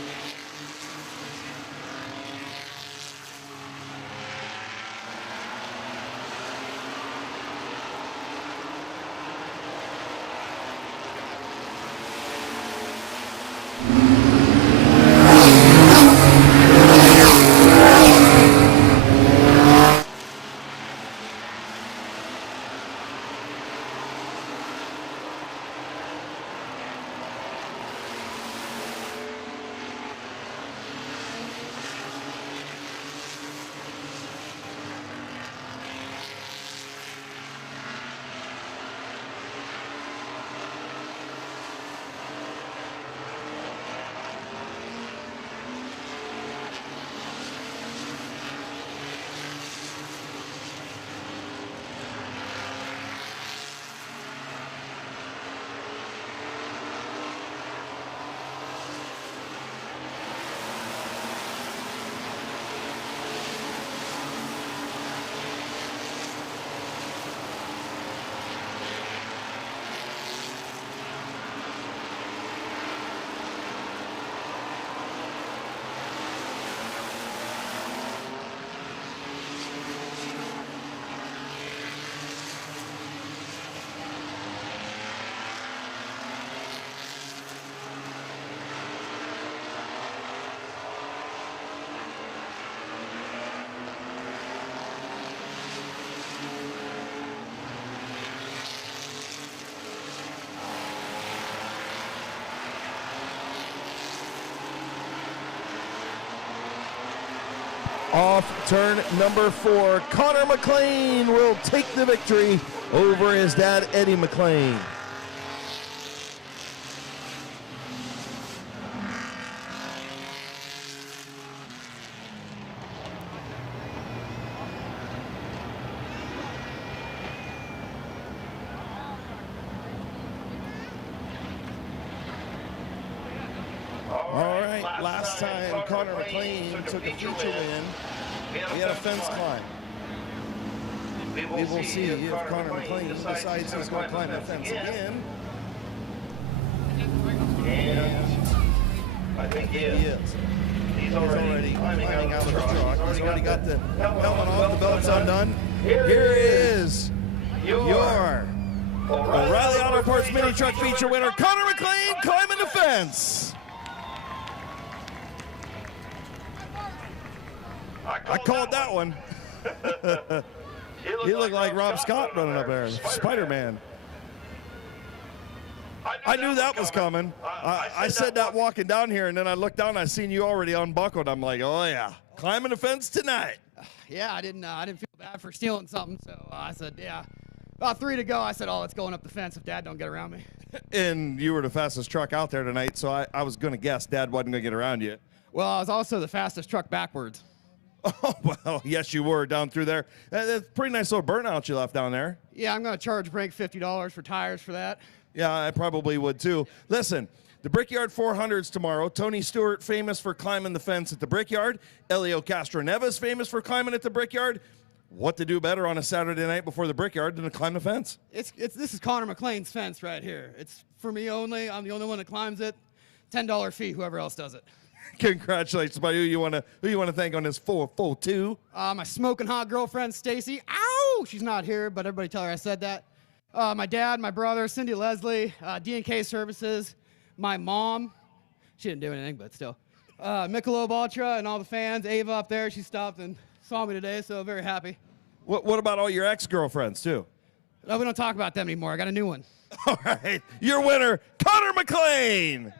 Off turn number 4, Connor McLean will take the victory over his dad, Eddie McLean. All right, last time Connor McLean took a feature win, he had a fence climb. We will see if Connor McLean decides he's going to climb that fence again. I think he is. He's already climbing out of the truck. He's already got the helmet off, the belts undone. Here is your O'Reilly Auto Parts Mini Truck Feature winner, Connor McLean, climbing the fence. I called that one. He looked like Rob Scott running up there, Spider-Man. I knew that was coming. I said that walking down here, and then I looked down and I seen you already unbuckled. I'm like, oh yeah, climbing the fence tonight. Yeah, I didn't feel bad for stealing something, so I said, yeah. About 3 to go, I said, oh, it's going up the fence if Dad don't get around me. And you were the fastest truck out there tonight, so I was going to guess Dad wasn't going to get around you. Well, I was also the fastest truck backwards. Oh, well, yes, you were down through there. That's a pretty nice little burnout you left down there. Yeah, I'm going to charge Brake $50 for tires for that. Yeah, I probably would too. Listen, the Brickyard 400s tomorrow. Tony Stewart, famous for climbing the fence at the Brickyard. Elio Castroneves, famous for climbing at the Brickyard. What to do better on a Saturday night before the Brickyard than to climb the fence? This is Connor McLean's fence right here. It's for me only. I'm the only one that climbs it. $10 fee, whoever else does it. Congratulations, buddy. Who you want to thank on this full two? My smoking hot girlfriend, Stacy. Ow! She's not here, but everybody tell her I said that. My dad, my brother, Cindy Leslie, D&K Services, my mom. She didn't do anything, but still. Michelob Ultra and all the fans. Ava up there, she stopped and saw me today, so very happy. What about all your ex-girlfriends, too? No, we don't talk about them anymore. I got a new one. All right. Your winner, Connor McLean.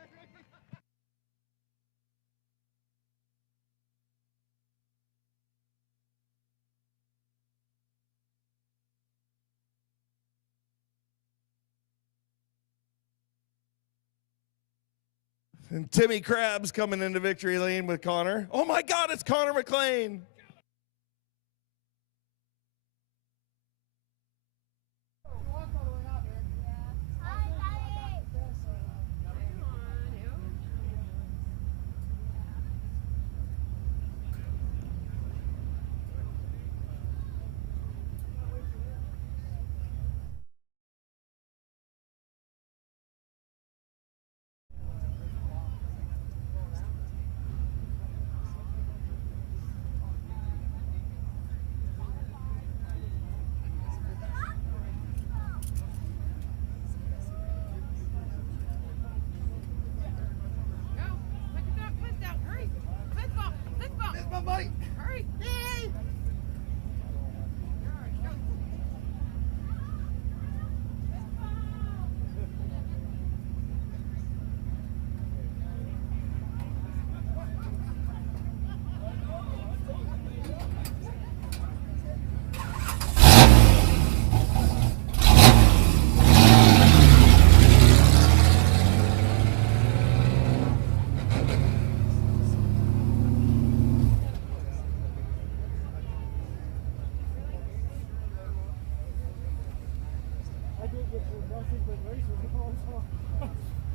And Timmy Krabs coming into victory lane with Connor. Oh my God, it's Connor McLean.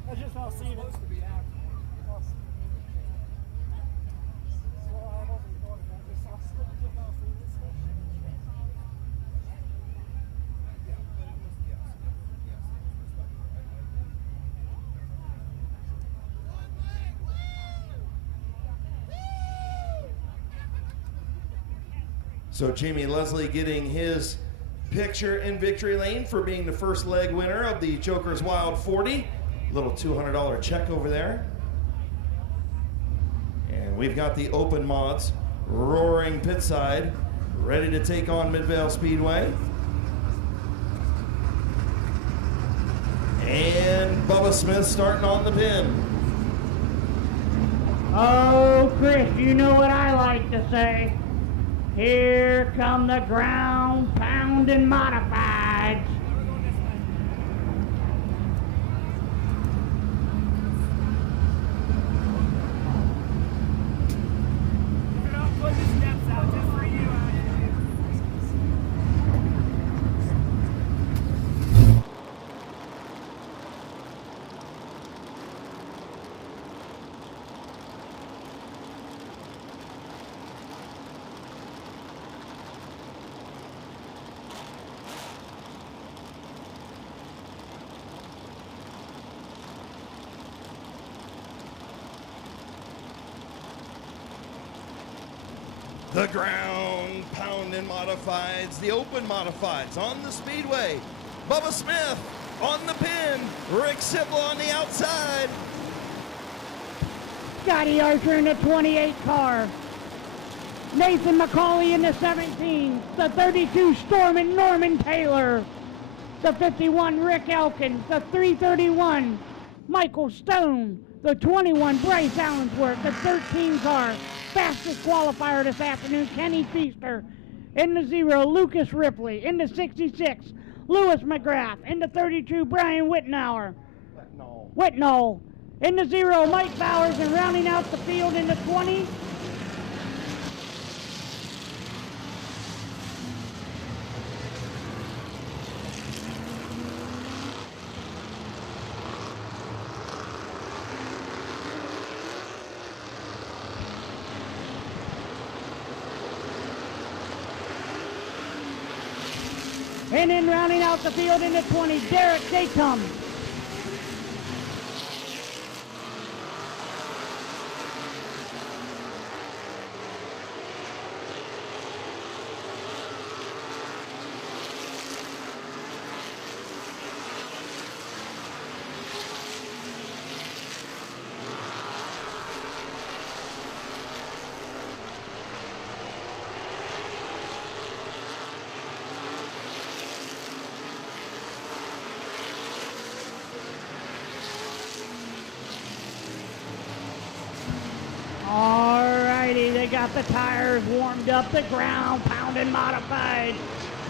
I just not seen it. So Jamie Leslie getting his picture in victory lane for being the first leg winner of the Joker's Wild 40. Little $200 check over there. And we've got the open mods roaring pit side, ready to take on Midvale Speedway. And Bubba Smith starting on the pin. Oh, Chris, you know what I like to say. Here come the ground pounding modifieds. The ground pound and modifieds, the open modifieds on the Speedway. Bubba Smith on the pin, Rick Sibla on the outside. Scotty Archer in the 28 car. Nathan McCauley in the 17. The 32 Stormin' Norman Taylor. The 51 Rick Elkins. The 331 Michael Stone. The 21 Bryce Allensworth. The 13 car. Fastest qualifier this afternoon, Kenny Feaster. In the 0, Lucas Ripley. In the 66, Lewis McGrath. In the 32, Brian Whitnauer. Whitnall. In the 0, Mike Bowers, and rounding out the field in the 20, and then rounding out the field in the 20, Derek Datum. Alrighty, they got the tires warmed up, the ground pounded modified,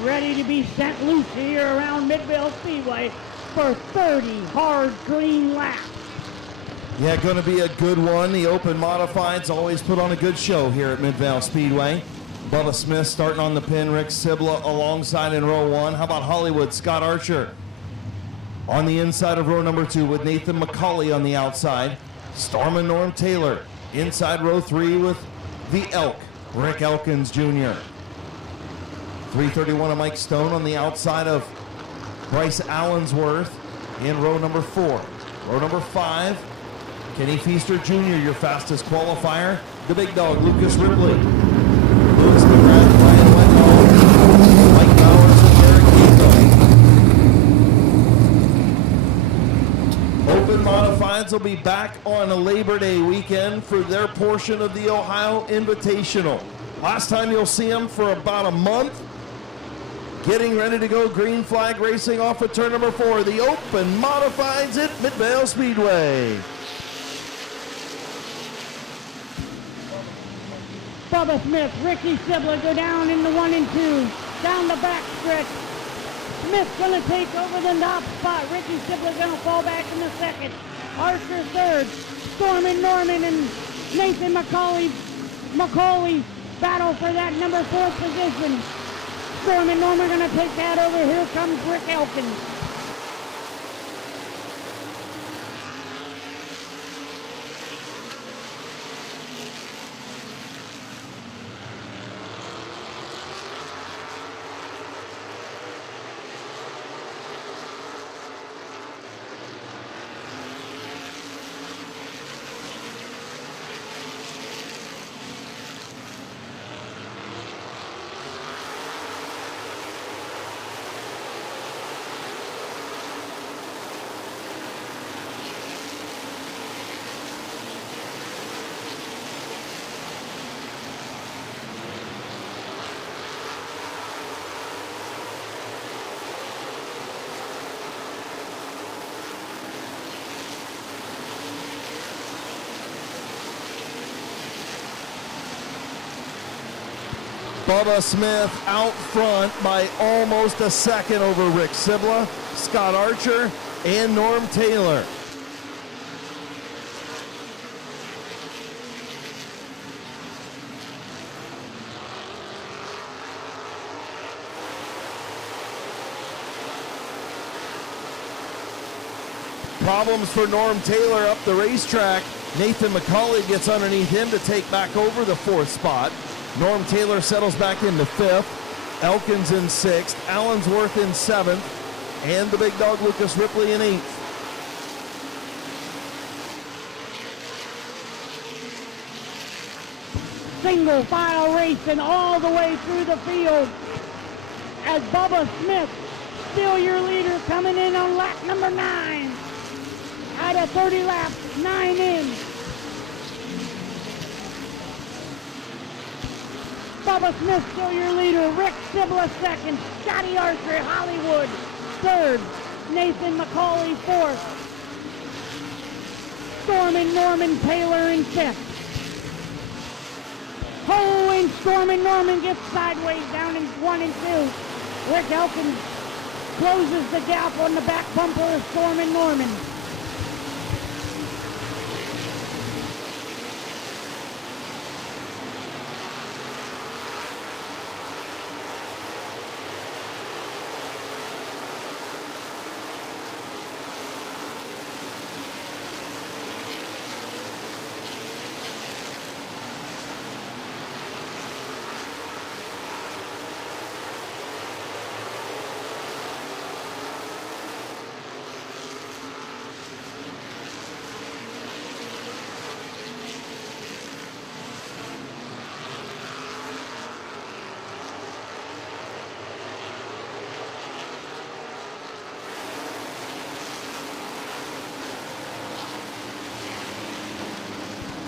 ready to be sent loose here around Midvale Speedway for 30 hard green laps. Yeah, going to be a good one. The open modifieds always put on a good show here at Midvale Speedway. Bubba Smith starting on the pin, Rick Sibla alongside in row 1. How about Hollywood, Scott Archer on the inside of row number 2 with Nathan McCauley on the outside. Storm and Norm Taylor inside row 3 with the Elk, Rick Elkins Jr. 331 of Mike Stone on the outside of Bryce Allensworth in row number 4. Row number 5, Kenny Feaster Jr., your fastest qualifier. The big dog, Lucas Ripley. Lewis McGrath, Brian Whitnall, Mike Bowers, and Derek Gato. Open modifieds will be back on a Labor Day weekend for their portion of the Ohio Invitational. Last time you'll see them for about a month. Getting ready to go green flag racing off of turn number 4. The open modifieds at Midvale Speedway. Bubba Smith, Ricky Sibla go down in the 1 and 2. Down the back stretch. Smith's gonna take over the top spot. Ricky Sibla's gonna fall back in the second. Archer third. Storm and Norman and Nathan McCauley battle for that number 4 position. Storm and Norman gonna take that over. Here comes Rick Elkins. Bubba Smith out front by almost a second over Rick Sibla, Scott Archer, and Norm Taylor. Problems for Norm Taylor up the racetrack. Nathan McCauley gets underneath him to take back over the 4th spot. Norm Taylor settles back into 5th. Elkins in 6th. Allensworth in 7th. And the big dog Lucas Ripley in 8th. single file racing all the way through the field as Bubba Smith, still your leader, coming in on lap number 9. Out of 30 laps, 9 in. Bubba Smith still your leader. Rick Sibla second. Scotty Archer, Hollywood third. Nathan McCauley fourth. Stormin' Norman Taylor in fifth. Oh, and Stormin' Norman gets sideways down in 1 and 2. Rick Elkins closes the gap on the back bumper of Stormin' Norman.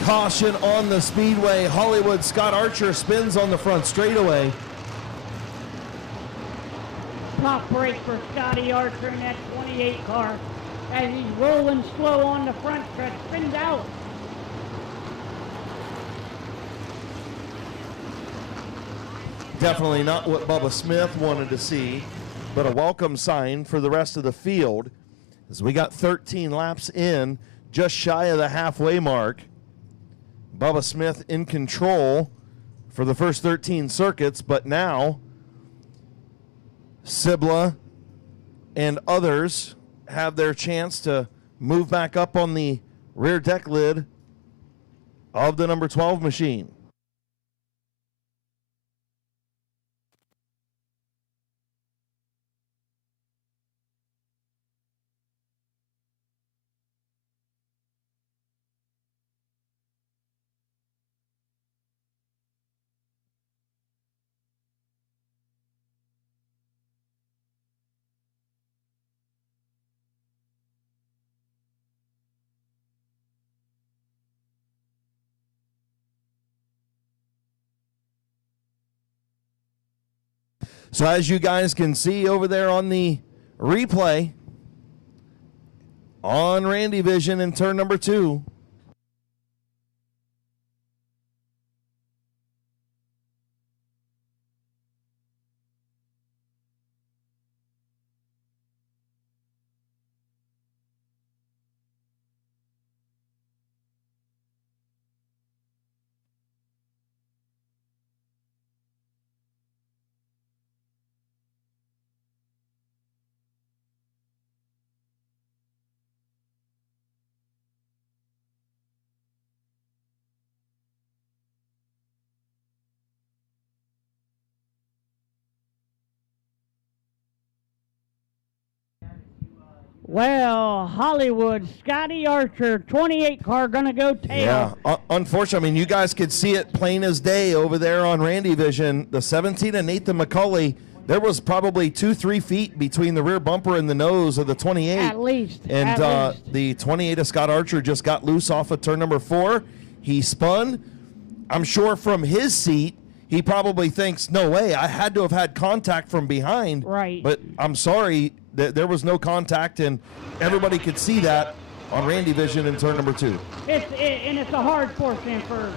Caution on the Speedway. Hollywood Scott Archer spins on the front straightaway. Top brake for Scotty Archer in that 28 car as he's rolling slow on the front stretch, spins out. Definitely not what Bubba Smith wanted to see, but a welcome sign for the rest of the field as we got 13 laps in, just shy of the halfway mark. Bubba Smith in control for the first 13 circuits, but now Sibla and others have their chance to move back up on the rear deck lid of the number 12 machine. So as you guys can see over there on the replay, on Randy Vision in turn number 2, Well, Hollywood, Scotty Archer, 28 car, gonna go tail. Yeah, unfortunately, I mean, you guys could see it plain as day over there on Randy Vision. The 17 and Nathan McCauley, there was probably 2-3 feet between the rear bumper and the nose of the 28. At least. And at least. the 28 of Scott Archer just got loose off of turn number 4. He spun. I'm sure from his seat, he probably thinks, no way, I had to have had contact from behind. Right. But I'm sorry, there was no contact, and everybody could see that on Randy Vision in turn number 2. And it's a hard forcing for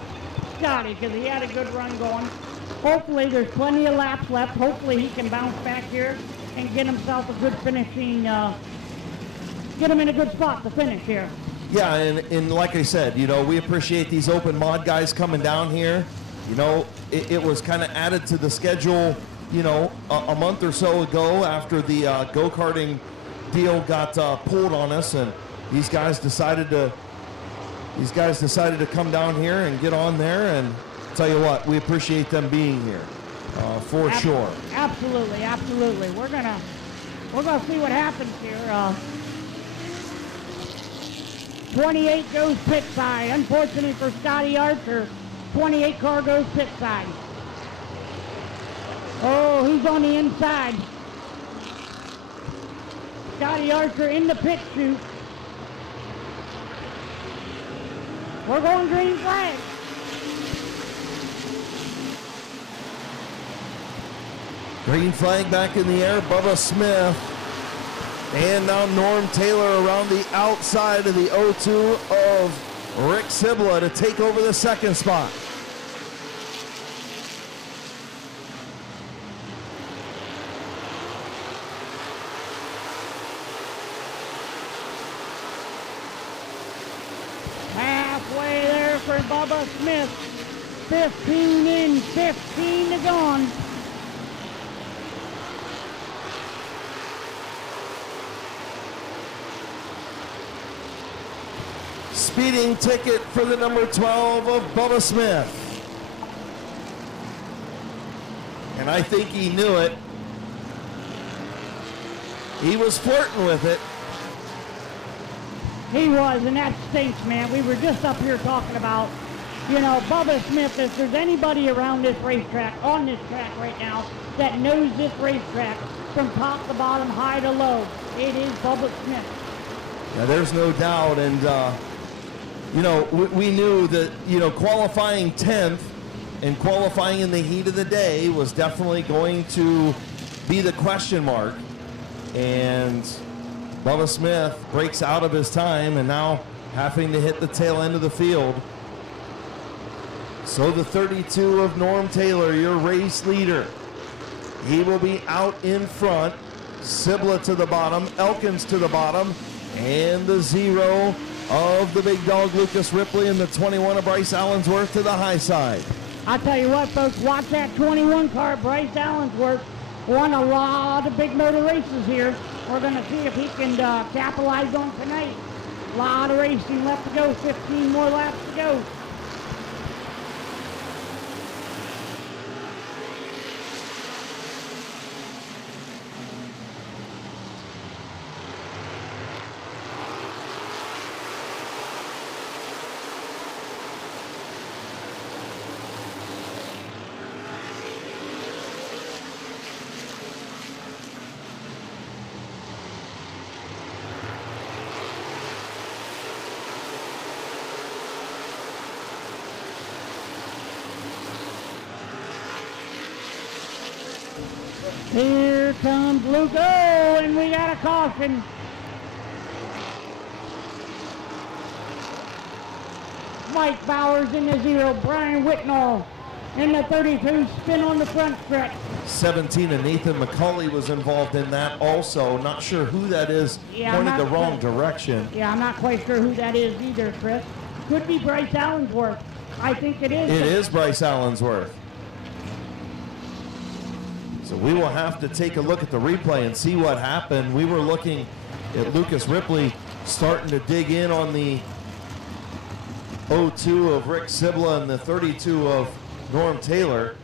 Scotty because he had a good run going. Hopefully there's plenty of laps left. Hopefully he can bounce back here and get himself a good finishing, get him in a good spot to finish here. Yeah, and like I said, you know, we appreciate these open mod guys coming down here. You know, it was kind of added to the schedule, you know, a month or so ago after the go-karting deal got pulled on us, and these guys decided to come down here and get on there, and tell you what, we appreciate them being here for sure. Absolutely, absolutely. We're gonna see what happens here. 28 goes pit side. Unfortunately for Scotty Archer, 28 car goes pit side. Oh, he's on the inside. Scotty Archer in the pit chute. We're going green flag. Green flag back in the air, Bubba Smith. And now Norm Taylor around the outside of the 0-2 of Rick Sibla to take over the second spot. Halfway there for Bubba Smith. 15 in, 15 to gone. Speeding ticket for the number 12 of Bubba Smith. And I think he knew it. He was flirting with it. He was, and that stinks, man. We were just up here talking about, you know, Bubba Smith. If there's anybody around this racetrack, on this track right now, that knows this racetrack from top to bottom, high to low, it is Bubba Smith. Now, there's no doubt, and you know, we knew that, you know, qualifying 10th and qualifying in the heat of the day was definitely going to be the question mark. And Bubba Smith breaks out of his time and now having to hit the tail end of the field. So the 32 of Norm Taylor, your race leader, he will be out in front. Sibla to the bottom, Elkins to the bottom, and the 0 of the big dog Lucas Ripley and the 21 of Bryce Allensworth to the high side. I tell you what, folks, watch that 21 car. Bryce Allensworth won a lot of big motor races here. We're going to see if he can capitalize on tonight. A lot of racing left to go, 15 more laps to go. Here comes Luke. Oh, and we got a caution. Mike Bowers in the 0. Brian Whitnall in the 32. Spin on the front stretch. 17 and Nathan McCauley was involved in that also. Not sure who that is. Yeah, pointed the wrong direction. Yeah, I'm not quite sure who that is either, Chris. Could be Bryce Allensworth. I think it is. It is Bryce Allensworth. So we will have to take a look at the replay and see what happened. We were looking at Lucas Ripley starting to dig in on the 0-2 of Rick Sibla and the 32 of Norm Taylor.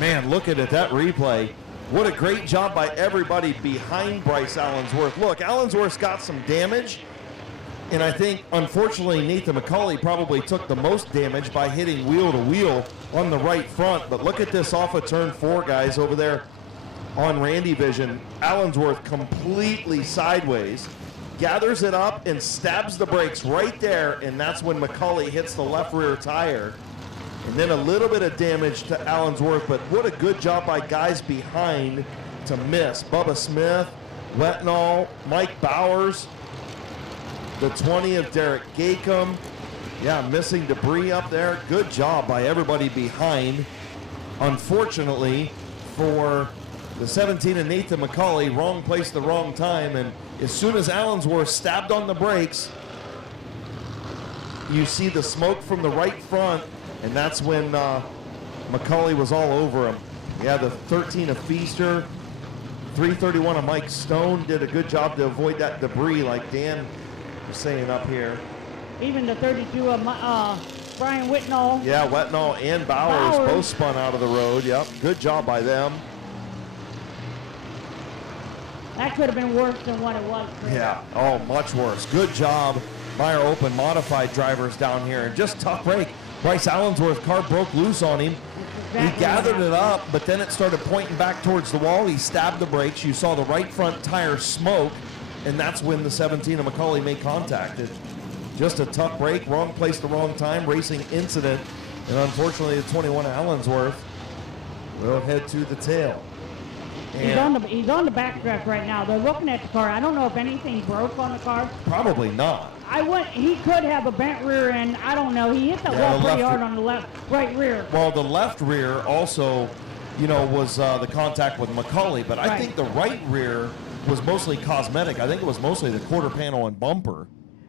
Man, looking at that replay, what a great job by everybody behind Bryce Allensworth. Look, Allensworth's got some damage, and I think, unfortunately, Nathan McCauley probably took the most damage by hitting wheel to wheel on the right front. But look at this off of turn 4, guys, over there on Randy Vision. Allensworth completely sideways, gathers it up and stabs the brakes right there, and that's when McCauley hits the left rear tire. And then a little bit of damage to Allensworth, but what a good job by guys behind to miss. Bubba Smith, Wetnall, Mike Bowers, the 20 of Derek Gacom. Yeah, missing debris up there. Good job by everybody behind. Unfortunately for the 17 of Nathan McCauley, wrong place, the wrong time. And as soon as Allensworth stabbed on the brakes, you see the smoke from the right front. And that's when McCauley was all over him. Yeah, the 13 of Feaster, 331 of Mike Stone did a good job to avoid that debris like Dan was saying up here. Even the 32 of Brian Whitnall. Yeah, Whitnall and Bowers both spun out of the road. Yep, good job by them. That could have been worse than what it was. Chris. Yeah, oh, much worse. Good job by our open modified drivers down here. And just tough break. Bryce Allensworth car broke loose on him. He gathered it up, but then it started pointing back towards the wall. He stabbed the brakes. You saw the right front tire smoke, and that's when the 17 of McCauley made contact. Just a tough break, wrong place, the wrong time, racing incident. And unfortunately, the 21 of Allensworth will head to the tail. He's on the backstretch right now. They're looking at the car. I don't know if anything broke on the car. Probably not. He could have a bent rear end. I don't know. He hit the wall pretty hard on the right rear. Well, the left rear also, was the contact with McCauley, but I think the right rear was mostly cosmetic. I think it was mostly the quarter panel and bumper.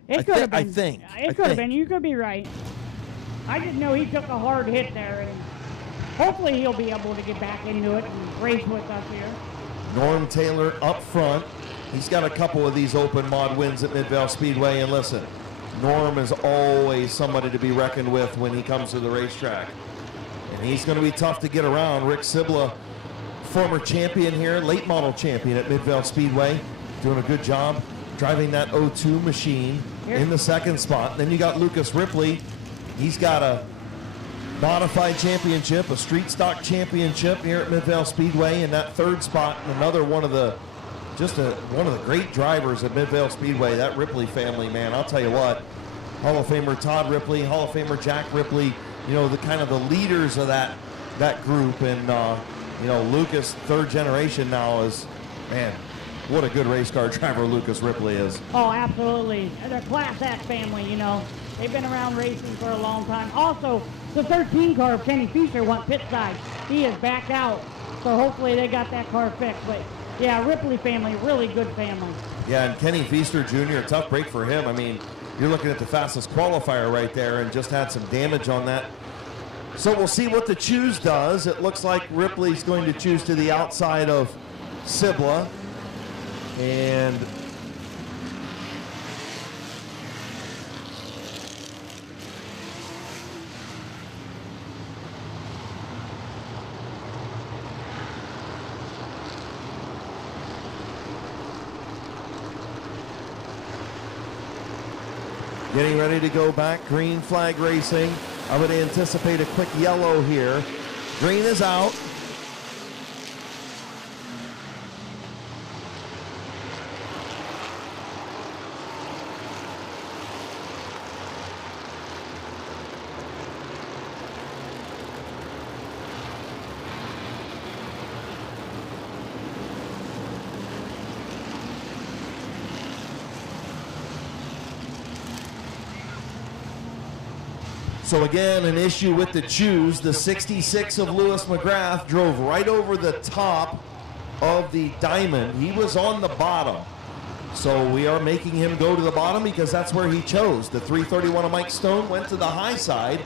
It could have been. I think. It could have been. You could be right. I didn't know he took a hard hit there, and hopefully he'll be able to get back into it and race with us here. Norm Taylor up front. He's got a couple of these open mod wins at Midvale Speedway, and listen, Norm is always somebody to be reckoned with when he comes to the racetrack. And he's going to be tough to get around. Rick Sibla, former champion here, late model champion at Midvale Speedway, doing a good job driving that 02 machine in the second spot. Then you got Lucas Ripley. He's got a modified championship, a street stock championship here at Midvale Speedway in that third spot, and another one of the great drivers at Midvale Speedway, that Ripley family, man. I'll tell you what, Hall of Famer Todd Ripley, Hall of Famer Jack Ripley, the kind of the leaders of that group, and Lucas, third generation now, is, man, what a good race car driver Lucas Ripley is. Oh, absolutely. They're a class act family, They've been around racing for a long time. Also, the 13 car of Kenny Feaster went pit side. He is backed out, so hopefully they got that car fixed. But yeah, Ripley family, really good family. Yeah, and Kenny Feaster Jr., a tough break for him. I mean, you're looking at the fastest qualifier right there and just had some damage on that. So we'll see what the choose does. It looks like Ripley's going to choose to the outside of Sibla. And getting ready to go back, green flag racing. I would anticipate a quick yellow here. Green is out. So again, an issue with the choose. The 66 of Lewis McGrath drove right over the top of the diamond. He was on the bottom. So we are making him go to the bottom because that's where he chose. The 331 of Mike Stone went to the high side,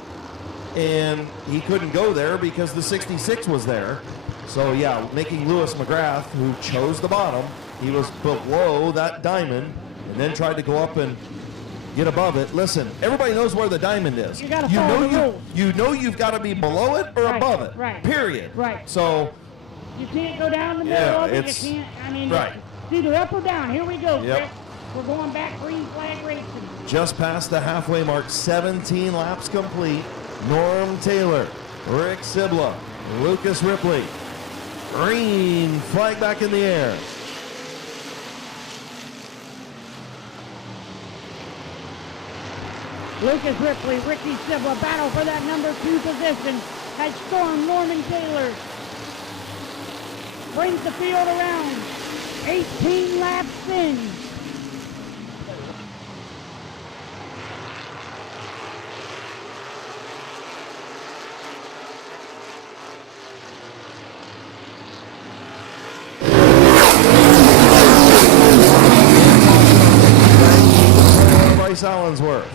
and he couldn't go there because the 66 was there. So yeah, making Lewis McGrath, who chose the bottom, he was below that diamond and then tried to go up and get above it. Listen, everybody knows where the diamond is. You gotta follow the rules. You know you've got to be below it or above it. Right. Period. Right. So you can't go down the middle of it. You can't. I mean, right. It's either up or down. Here we go. Yep. Chris. We're going back green flag racing. Just past the halfway mark, 17 laps complete. Norm Taylor, Rick Sibla, Lucas Ripley. Green flag back in the air. Lucas Ripley, Ricky Sibla battle for that number 2 position as Storm Norman Taylor brings the field around 18 laps in. Bryce Allensworth.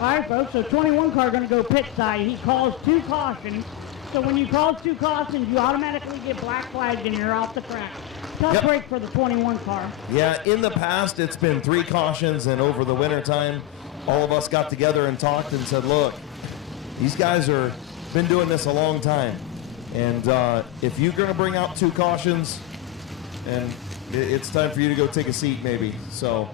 All right, folks, so 21 car going to go pit side. He calls 2 cautions. So when you call 2 cautions, you automatically get black flagged and you're off the track. Tough break for the 21 car. Yeah, in the past, it's been 3 cautions, and over the winter time, all of us got together and talked and said, look, these guys are been doing this a long time. And if you're going to bring out 2 cautions, and it's time for you to go take a seat maybe. So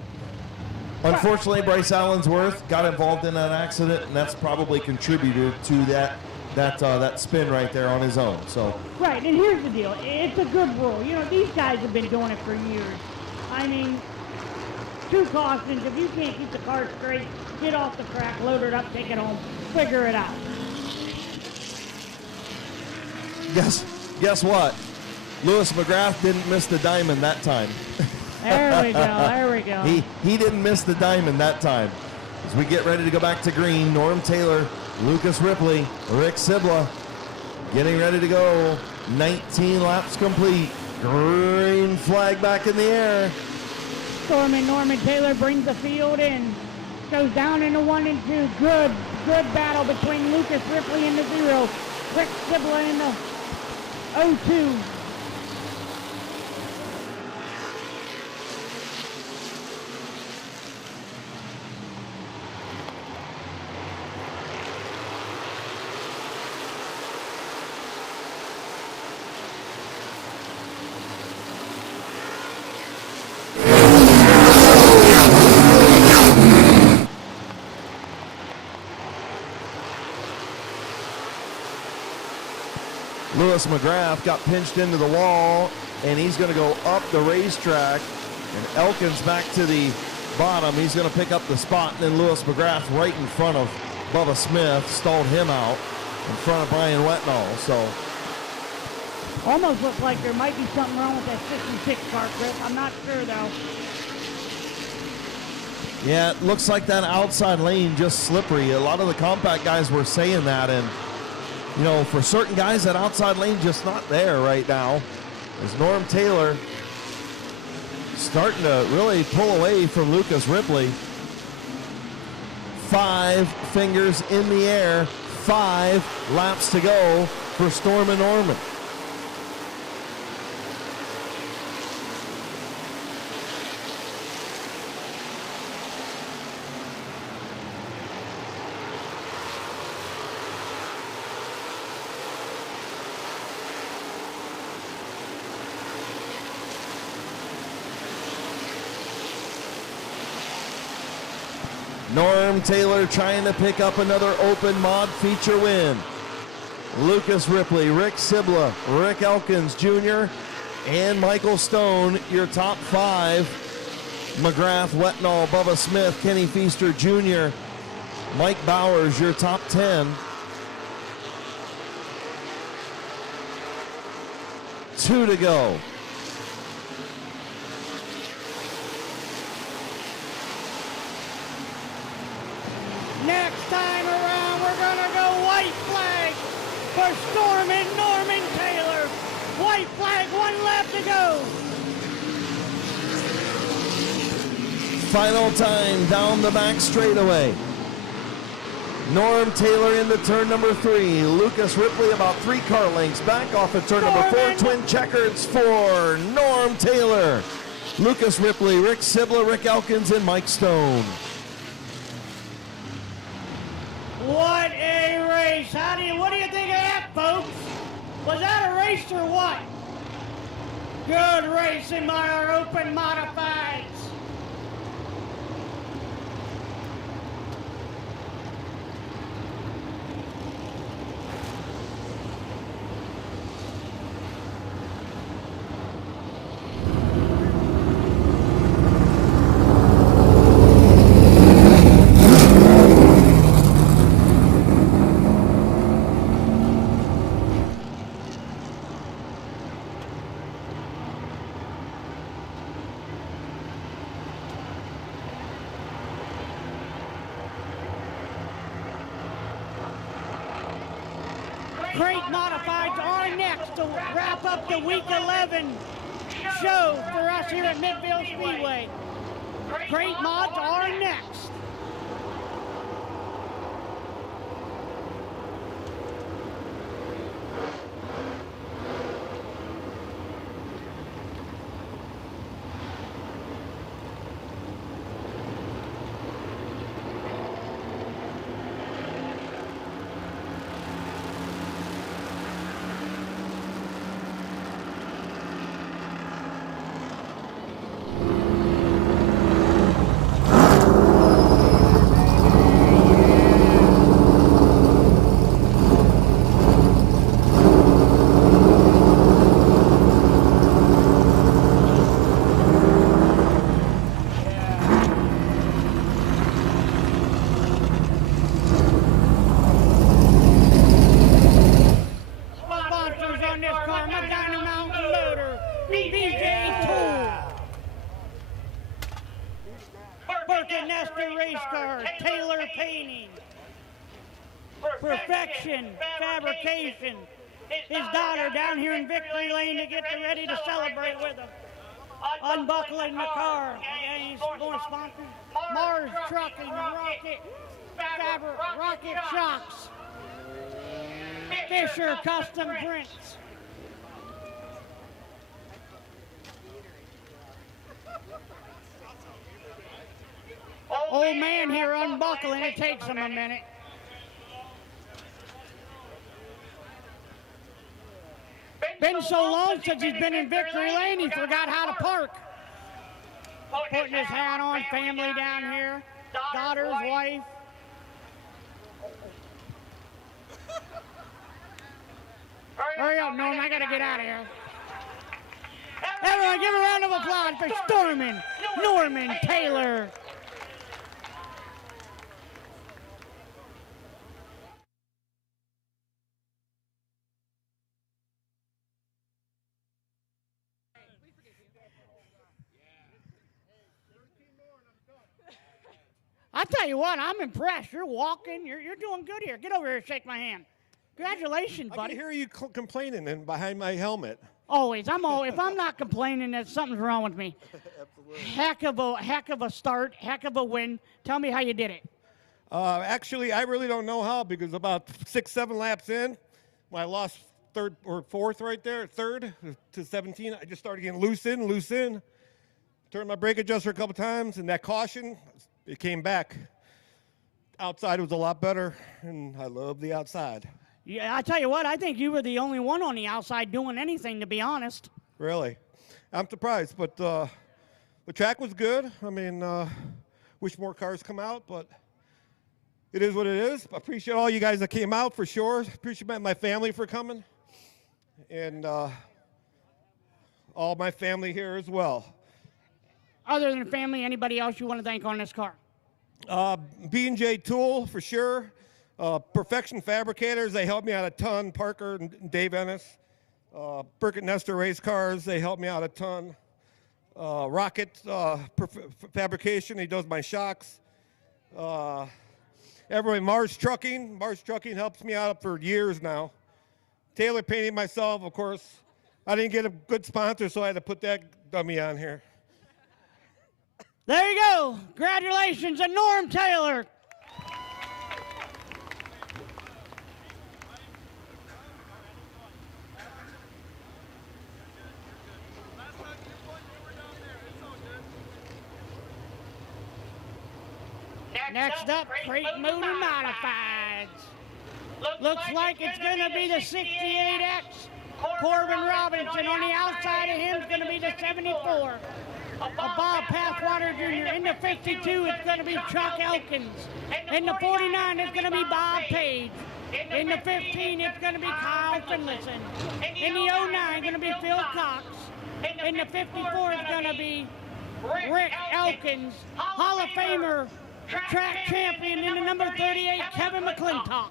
unfortunately, Bryce Allensworth got involved in that accident, and that's probably contributed to that spin right there on his own. So right, and here's the deal. It's a good rule. You know, these guys have been doing it for years. I mean, 2 cautions. If you can't keep the car straight, get off the track, load it up, take it home, figure it out. Guess what? Lewis McGrath didn't miss the diamond that time. There we go, there we go. He didn't miss the diamond that time. As we get ready to go back to green, Norm Taylor, Lucas Ripley, Rick Sibla getting ready to go. 19 laps complete. Green flag back in the air. Norman Taylor brings the field in. Goes down into 1 and 2. Good battle between Lucas Ripley in the 0. Rick Sibla in the 0-2. Lewis McGrath got pinched into the wall, and he's going to go up the racetrack. And Elkins back to the bottom. He's going to pick up the spot, and then Lewis McGrath right in front of Bubba Smith stalled him out in front of Brian Wetnall. So almost looks like there might be something wrong with that 66 car, Chris. I'm not sure, though. Yeah, it looks like that outside lane just slippery. A lot of the compact guys were saying that, and you know, for certain guys, that outside lane just not there right now. As Norm Taylor starting to really pull away from Lucas Ripley. 5 fingers in the air, 5 laps to go for Storm and Norman. Norm Taylor trying to pick up another open mod feature win. Lucas Ripley, Rick Sibla, Rick Elkins Jr., and Michael Stone, your top 5. McGrath, Wetnall, Bubba Smith, Kenny Feaster Jr., Mike Bowers, your top 10. 2 to go. Next time around, we're going to go white flag for Storm and Norman Taylor. White flag, 1 lap to go. Final time down the back straightaway. Norm Taylor into turn number 3. Lucas Ripley about 3 car lengths back off of turn number 4. Twin checkers for Norm Taylor. Lucas Ripley, Rick Sibla, Rick Elkins, and Mike Stone. What a race. What do you think of that, folks? Was that a race or what? Good racing by our open modifieds. Great modifieds are next to wrap up the Week 11 show for us here at Midvale Speedway. Great mods are next. Taylor Race Car, Taylor Painting, Perfection Fabrication, his daughter down here in Victory Lane to get ready to celebrate with him. Unbuckling the car. Yeah, he's going to sponsor Mars Trucking, Rocket Shocks, Fisher Custom Prints. Old man here unbuckling, it takes him a minute. Been so long since he's been in Victory Lane, he forgot how to park. Putting his hat on, family down here, daughter's wife. Hurry up, Norm, I gotta get out of here. Everyone give a round of applause for Norman Taylor. I tell you what, I'm impressed. You're walking. You're doing good here. Get over here and shake my hand. Congratulations, buddy. I can hear you complaining and behind my helmet. Always. If I'm not complaining, then something's wrong with me. Absolutely. Heck of a start. Heck of a win. Tell me how you did it. Actually, I really don't know how, because about 6-7 laps in, when I lost third or fourth right there, third to 17, I just started getting loose in. Turned my brake adjuster a couple times, and that caution, it came back. Outside was a lot better, and I love the outside. Yeah, I tell you what, I think you were the only one on the outside doing anything, to be honest. Really? I'm surprised, but the track was good. I mean, wish more cars come out, but it is what it is. I appreciate all you guys that came out, for sure. Appreciate my family for coming, and all my family here as well. Other than family, anybody else you want to thank on this car? B&J Tool, for sure. Perfection Fabricators, they helped me out a ton. Parker and Dave Ennis. Burkett Nestor Race Cars, they helped me out a ton. Rocket Fabrication, he does my shocks. Everyone, Mars Trucking helps me out for years now. Taylor Painting myself, of course. I didn't get a good sponsor, so I had to put that dummy on here. There you go. Congratulations to Norm Taylor. Next up, Crate Motor Modifieds. Looks like it's going to be the 68X. Corbin Robinson. On the outside of him is going to be the 74. Bob Pathwater Jr. In the 52, it's going to be Chuck Elkins. In the 49, it's going to be Bob Page. In the 15, it's going to be Kyle Finlayson. In the 09, it's going to be Phil Cox. In the 54, it's going to be Rick Elkins. Hall of Famer, track champion in the number 38, Kevin McClintock.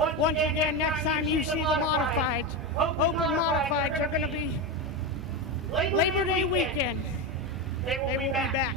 Once again, next time you see the modifieds, open modifieds are going to be Labor Day weekend. They will be back.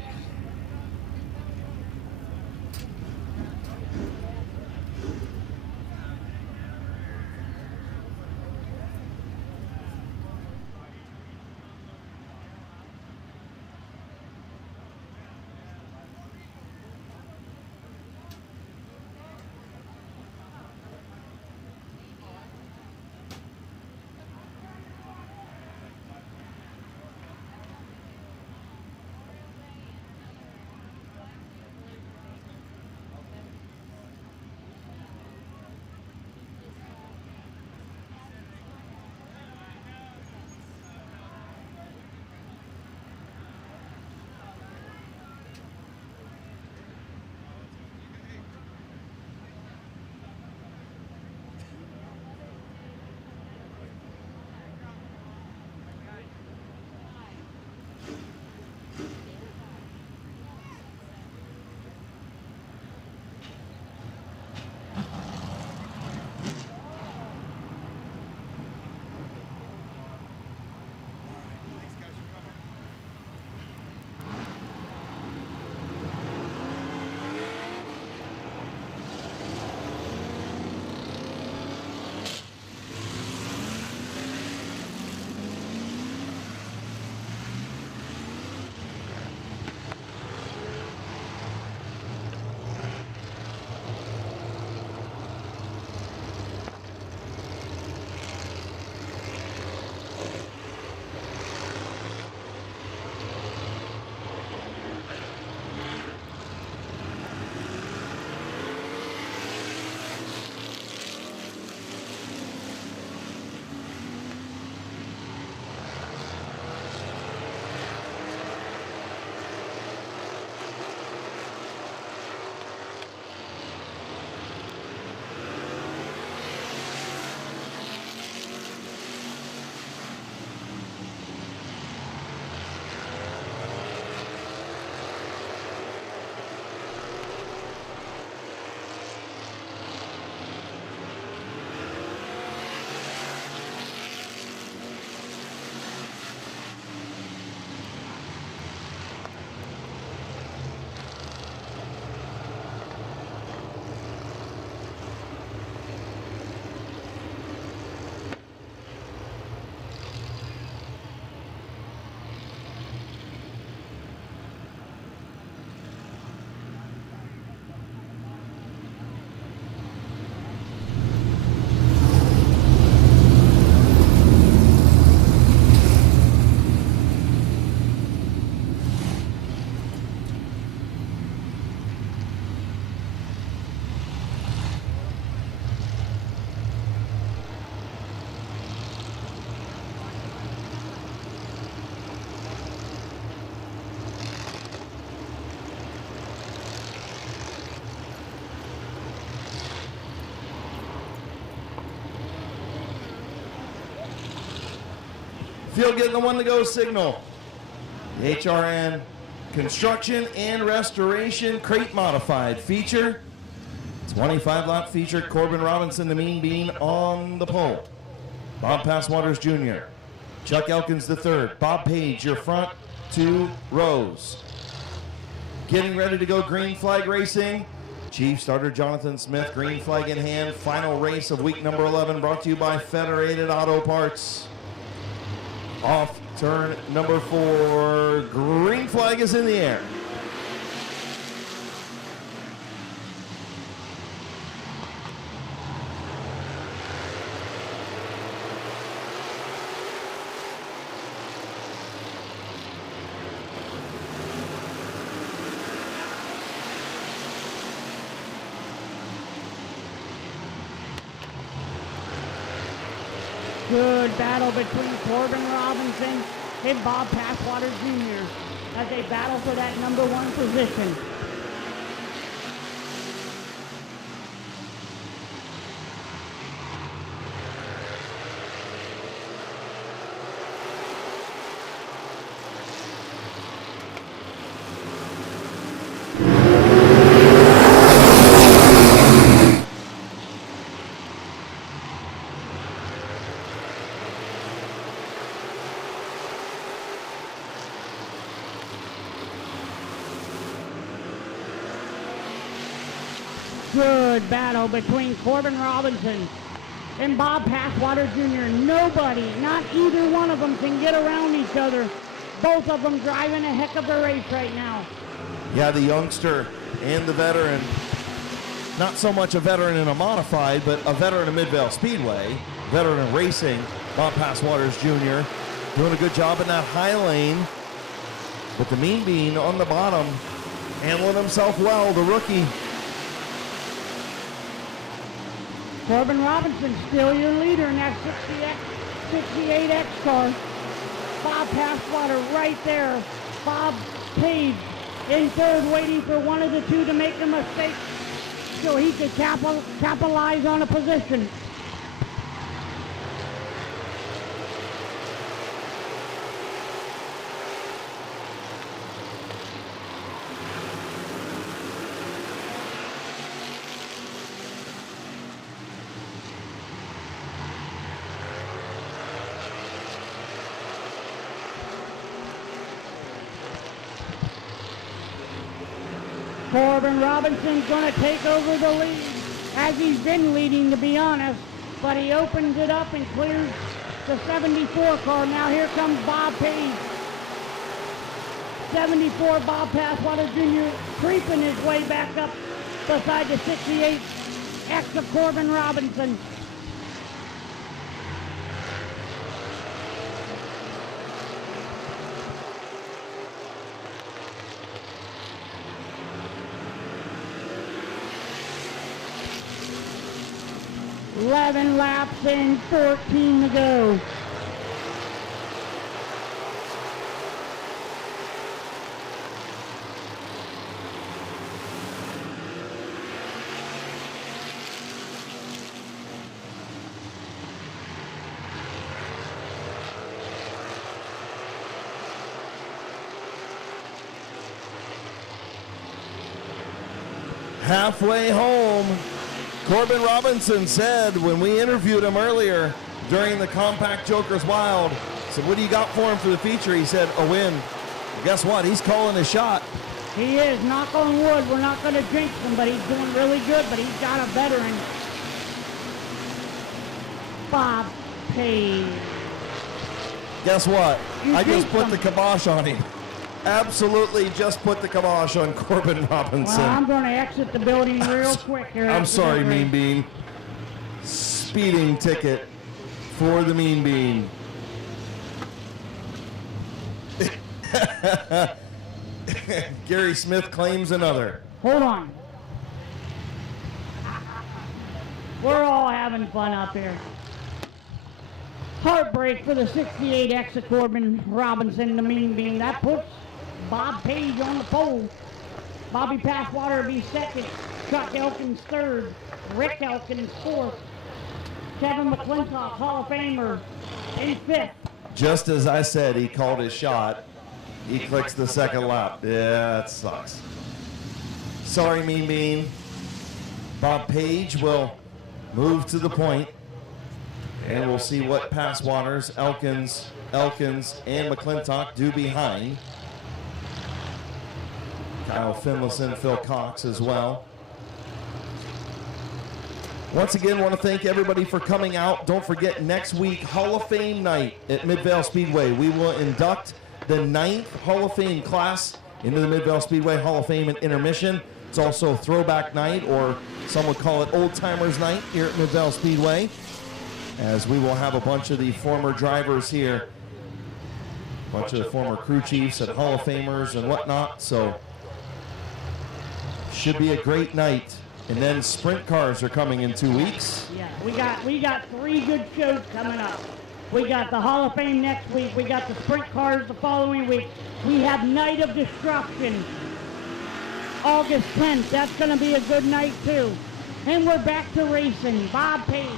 Field getting the one to go signal. The HRN Construction and Restoration Crate Modified feature. 25-lap feature, Corbin Robinson, the Mean Bean on the pole. Bob Passwaters Jr., Chuck Elkins III, Bob Page, your front 2 rows. Getting ready to go green flag racing. Chief starter Jonathan Smith, green flag in hand. Final race of week number 11 brought to you by Federated Auto Parts. Off turn number 4, green flag is in the air. Good battle between Corbin Robinson and Bob Passwater Jr. as they battle for that number 1 position. good battle between Corbin Robinson and Bob Passwater Jr. Nobody, not either one of them, can get around each other. Both of them driving a heck of a race right now. Yeah, the youngster and the veteran. Not so much a veteran in a modified, but a veteran of Midvale Speedway, veteran of racing, Bob Passwaters Jr., doing a good job in that high lane. But the Mean Bean on the bottom, handling himself well, the rookie. Corbin Robinson still your leader in that 68X car. Bob Passwater right there. Bob Page in third, waiting for one of the two to make a mistake so he could capitalize on a position. Corbin Robinson's going to take over the lead, as he's been leading, to be honest, but he opens it up and clears the 74 car. Now here comes Bob Page. 74 Bob Passwater Jr. creeping his way back up beside the 68X of Corbin Robinson. Eleven laps and 14 to go. Halfway home. Corbin Robinson said when we interviewed him earlier during the Compact Jokers Wild, said, what do you got for him for the feature? He said, a win. Well, guess what? He's calling a shot. He is. Knock on wood. We're not going to jinx him, but he's doing really good, but he's got a veteran. Bob Page. Guess what? You I just jinxed put him. the kibosh on him. Absolutely just put the kibosh on Corbin Robinson. Well, I'm going to exit the building real quick here. I'm after sorry, this Mean race. Bean. Speeding ticket for the Mean Bean. Gary Smith claims another. Hold on. We're all having fun up here. Heartbreak for the 68X of Corbin Robinson, the Mean Bean. That puts Bob Page on the pole. Bobby Passwater will be second. Chuck Elkins third. Rick Elkins fourth. Kevin McClintock, Hall of Famer, in fifth. Just as I said, he called his shot. He clicks the second lap. Yeah, that sucks. Sorry, Mean Bean. Bob Page will move to the point, and we'll see what Passwaters, Elkins, and McClintock do behind. Kyle Finlayson, Phil Cox as well. Once again, want to thank everybody for coming out. Don't forget, next week, Hall of Fame night at Midvale Speedway. We will induct the 9th Hall of Fame class into the Midvale Speedway Hall of Fame and intermission. It's also throwback night, or some would call it old timers night here at Midvale Speedway, as we will have a bunch of the former drivers here, a bunch of the former crew chiefs and Hall of Famers and whatnot. So should be a great night. And then sprint cars are coming in 2 weeks. Yeah, we got 3 good shows coming up. We got the Hall of Fame next week. We got the sprint cars the following week. We have Night of Destruction, August 10th. That's going to be a good night too. And we're back to racing. Bob Page.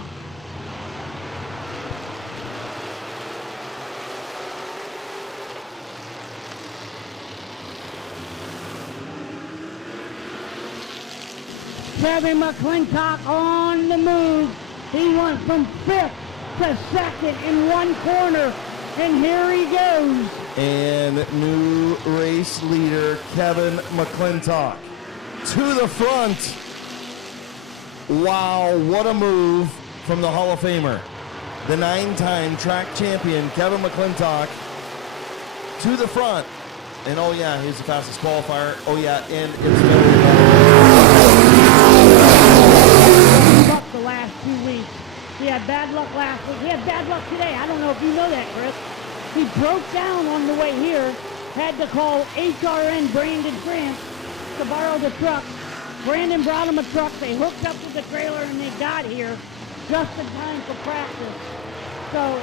Kevin McClintock on the move. He went from 5th to 2nd in one corner, and here he goes. And new race leader Kevin McClintock to the front. Wow, what a move from the Hall of Famer. The 9-time track champion, Kevin McClintock, to the front. And oh yeah, he's the fastest qualifier. Oh yeah, and it's The last 2 weeks. He had bad luck last week. He had bad luck today. I don't know if you know that, Chris. He broke down on the way here, had to call HRN Brandon France to borrow the truck. Brandon brought him a truck. They hooked up with the trailer and they got here just in time for practice. So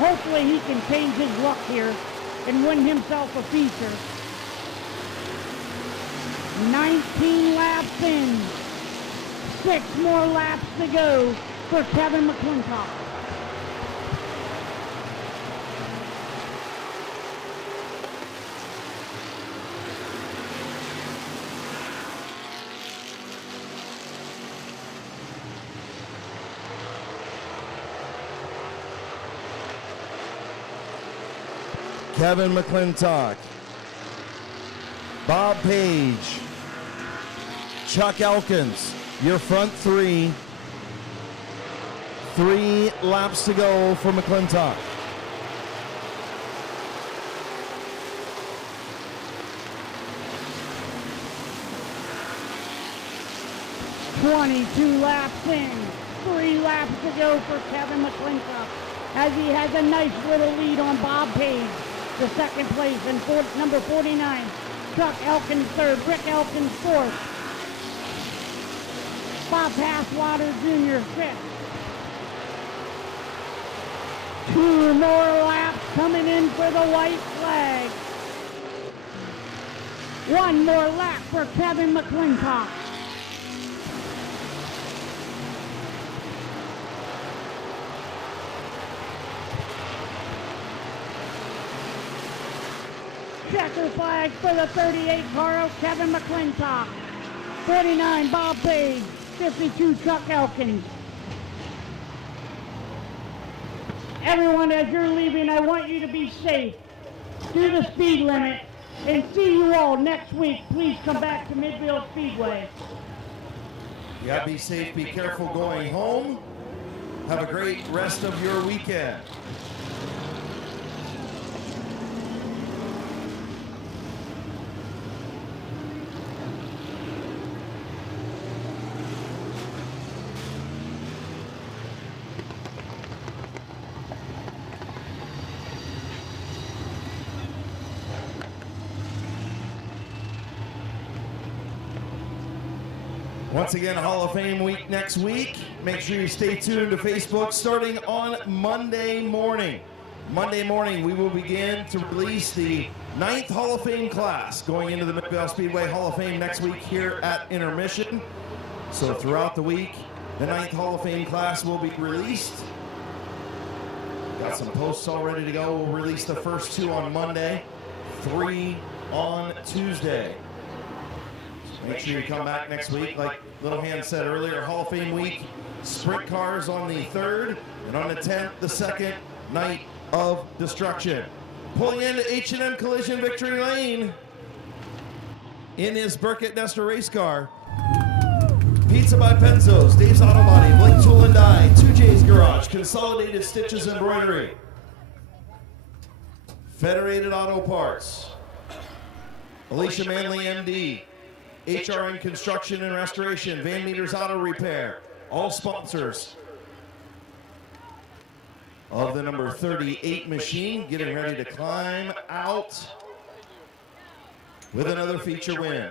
hopefully he can change his luck here and win himself a feature. 19 laps in. 6 more laps to go for Kevin McClintock. Kevin McClintock, Bob Page, Chuck Elkins, your front three. 3 laps to go for McClintock. "22 laps in, 3 laps to go for Kevin McClintock, as he has a nice little lead on Bob Page, the second place, and number 49, Chuck Elkins third, Rick Elkins fourth, Bob Passwater Jr. fifth. 2 more laps coming in for the white flag. 1 more lap for Kevin McClintock. Checker flag for the 38 car of Kevin McClintock. 49 Bob Page, 52 Chuck Elkins. Everyone, as you're leaving, I want you to be safe. Do the speed limit, and see you all next week. Please come back to Midvale Speedway. Yeah, be safe, be careful going home. Have a great rest of your weekend. Once again, Hall of Fame week next week. Make sure you stay tuned to Facebook starting on Monday morning. Monday morning, we will begin to release the 9th Hall of Fame class going into the Midvale Speedway Hall of Fame next week here at Intermission. So throughout the week, the 9th Hall of Fame class will be released. Got some posts all ready to go. We'll release the first 2 on Monday, 3 on Tuesday. Make sure you come back next week. Like Little Hand said earlier, Hall of Fame week, sprint cars on the 3rd, and on the 10th, the 2nd night of destruction. Pulling into H&M Collision Victory Lane in his Burkett Nestor race car. Pizza by Penzo's, Dave's Auto Body, Blake Tool and Die, 2J's Garage, Consolidated Stitches Embroidery, Federated Auto Parts, Alicia Manley MD, HRN Construction and Restoration, Van Meters Auto Repair, all sponsors of the number 38 machine, getting ready to climb out with another feature win.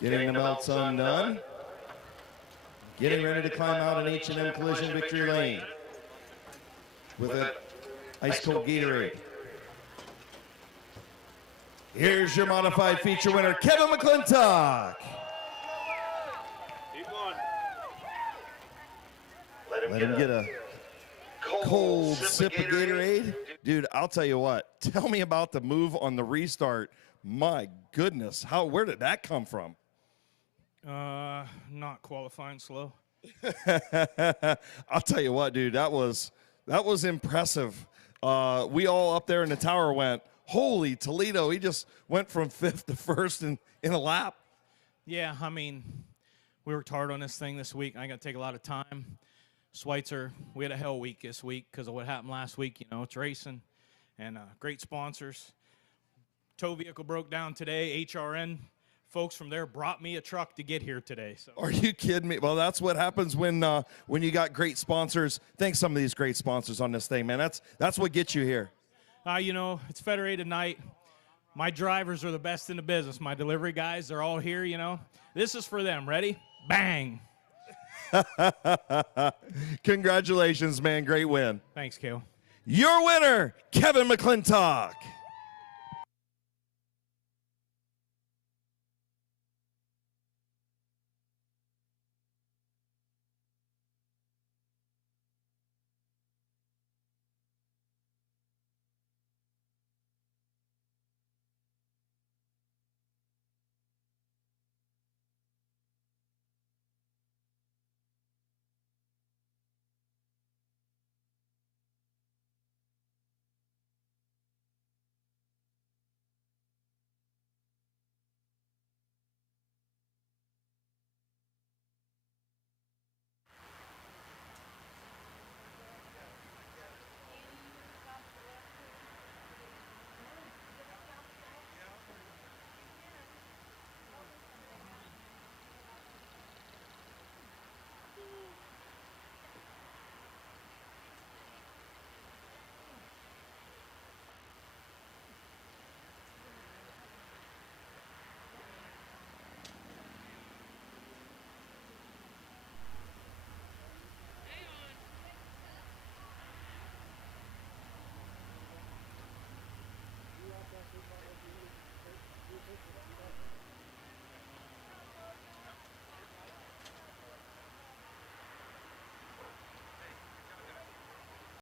Getting the melts undone. Getting ready to climb out an H&M Collision Victory Lane with an ice-cold Gatorade. Here's your modified feature winner, Kevin McClintock. Let him get a cold sip of Gatorade. Dude, I'll tell you what. Tell me about the move on the restart. My goodness, where did that come from? Not qualifying slow. I'll tell you what, dude, that was impressive. we all up there in the tower went, holy Toledo, he just went from 5th to 1st in a lap. Yeah, I mean, we worked hard on this thing this week. I got to take a lot of time. Schweitzer, we had a hell week this week because of what happened last week. You know, it's racing and great sponsors. Tow vehicle broke down today. HRN folks from there brought me a truck to get here today. So. Are you kidding me? Well, that's what happens when you got great sponsors. Thanks some of these great sponsors on this thing, man. That's what gets you here. You know, it's Federated night. My drivers are the best in the business. My delivery guys, they're all here, you know. This is for them. Ready? Bang. Congratulations, man. Great win. Thanks, Kale. Your winner, Kevin McClintock.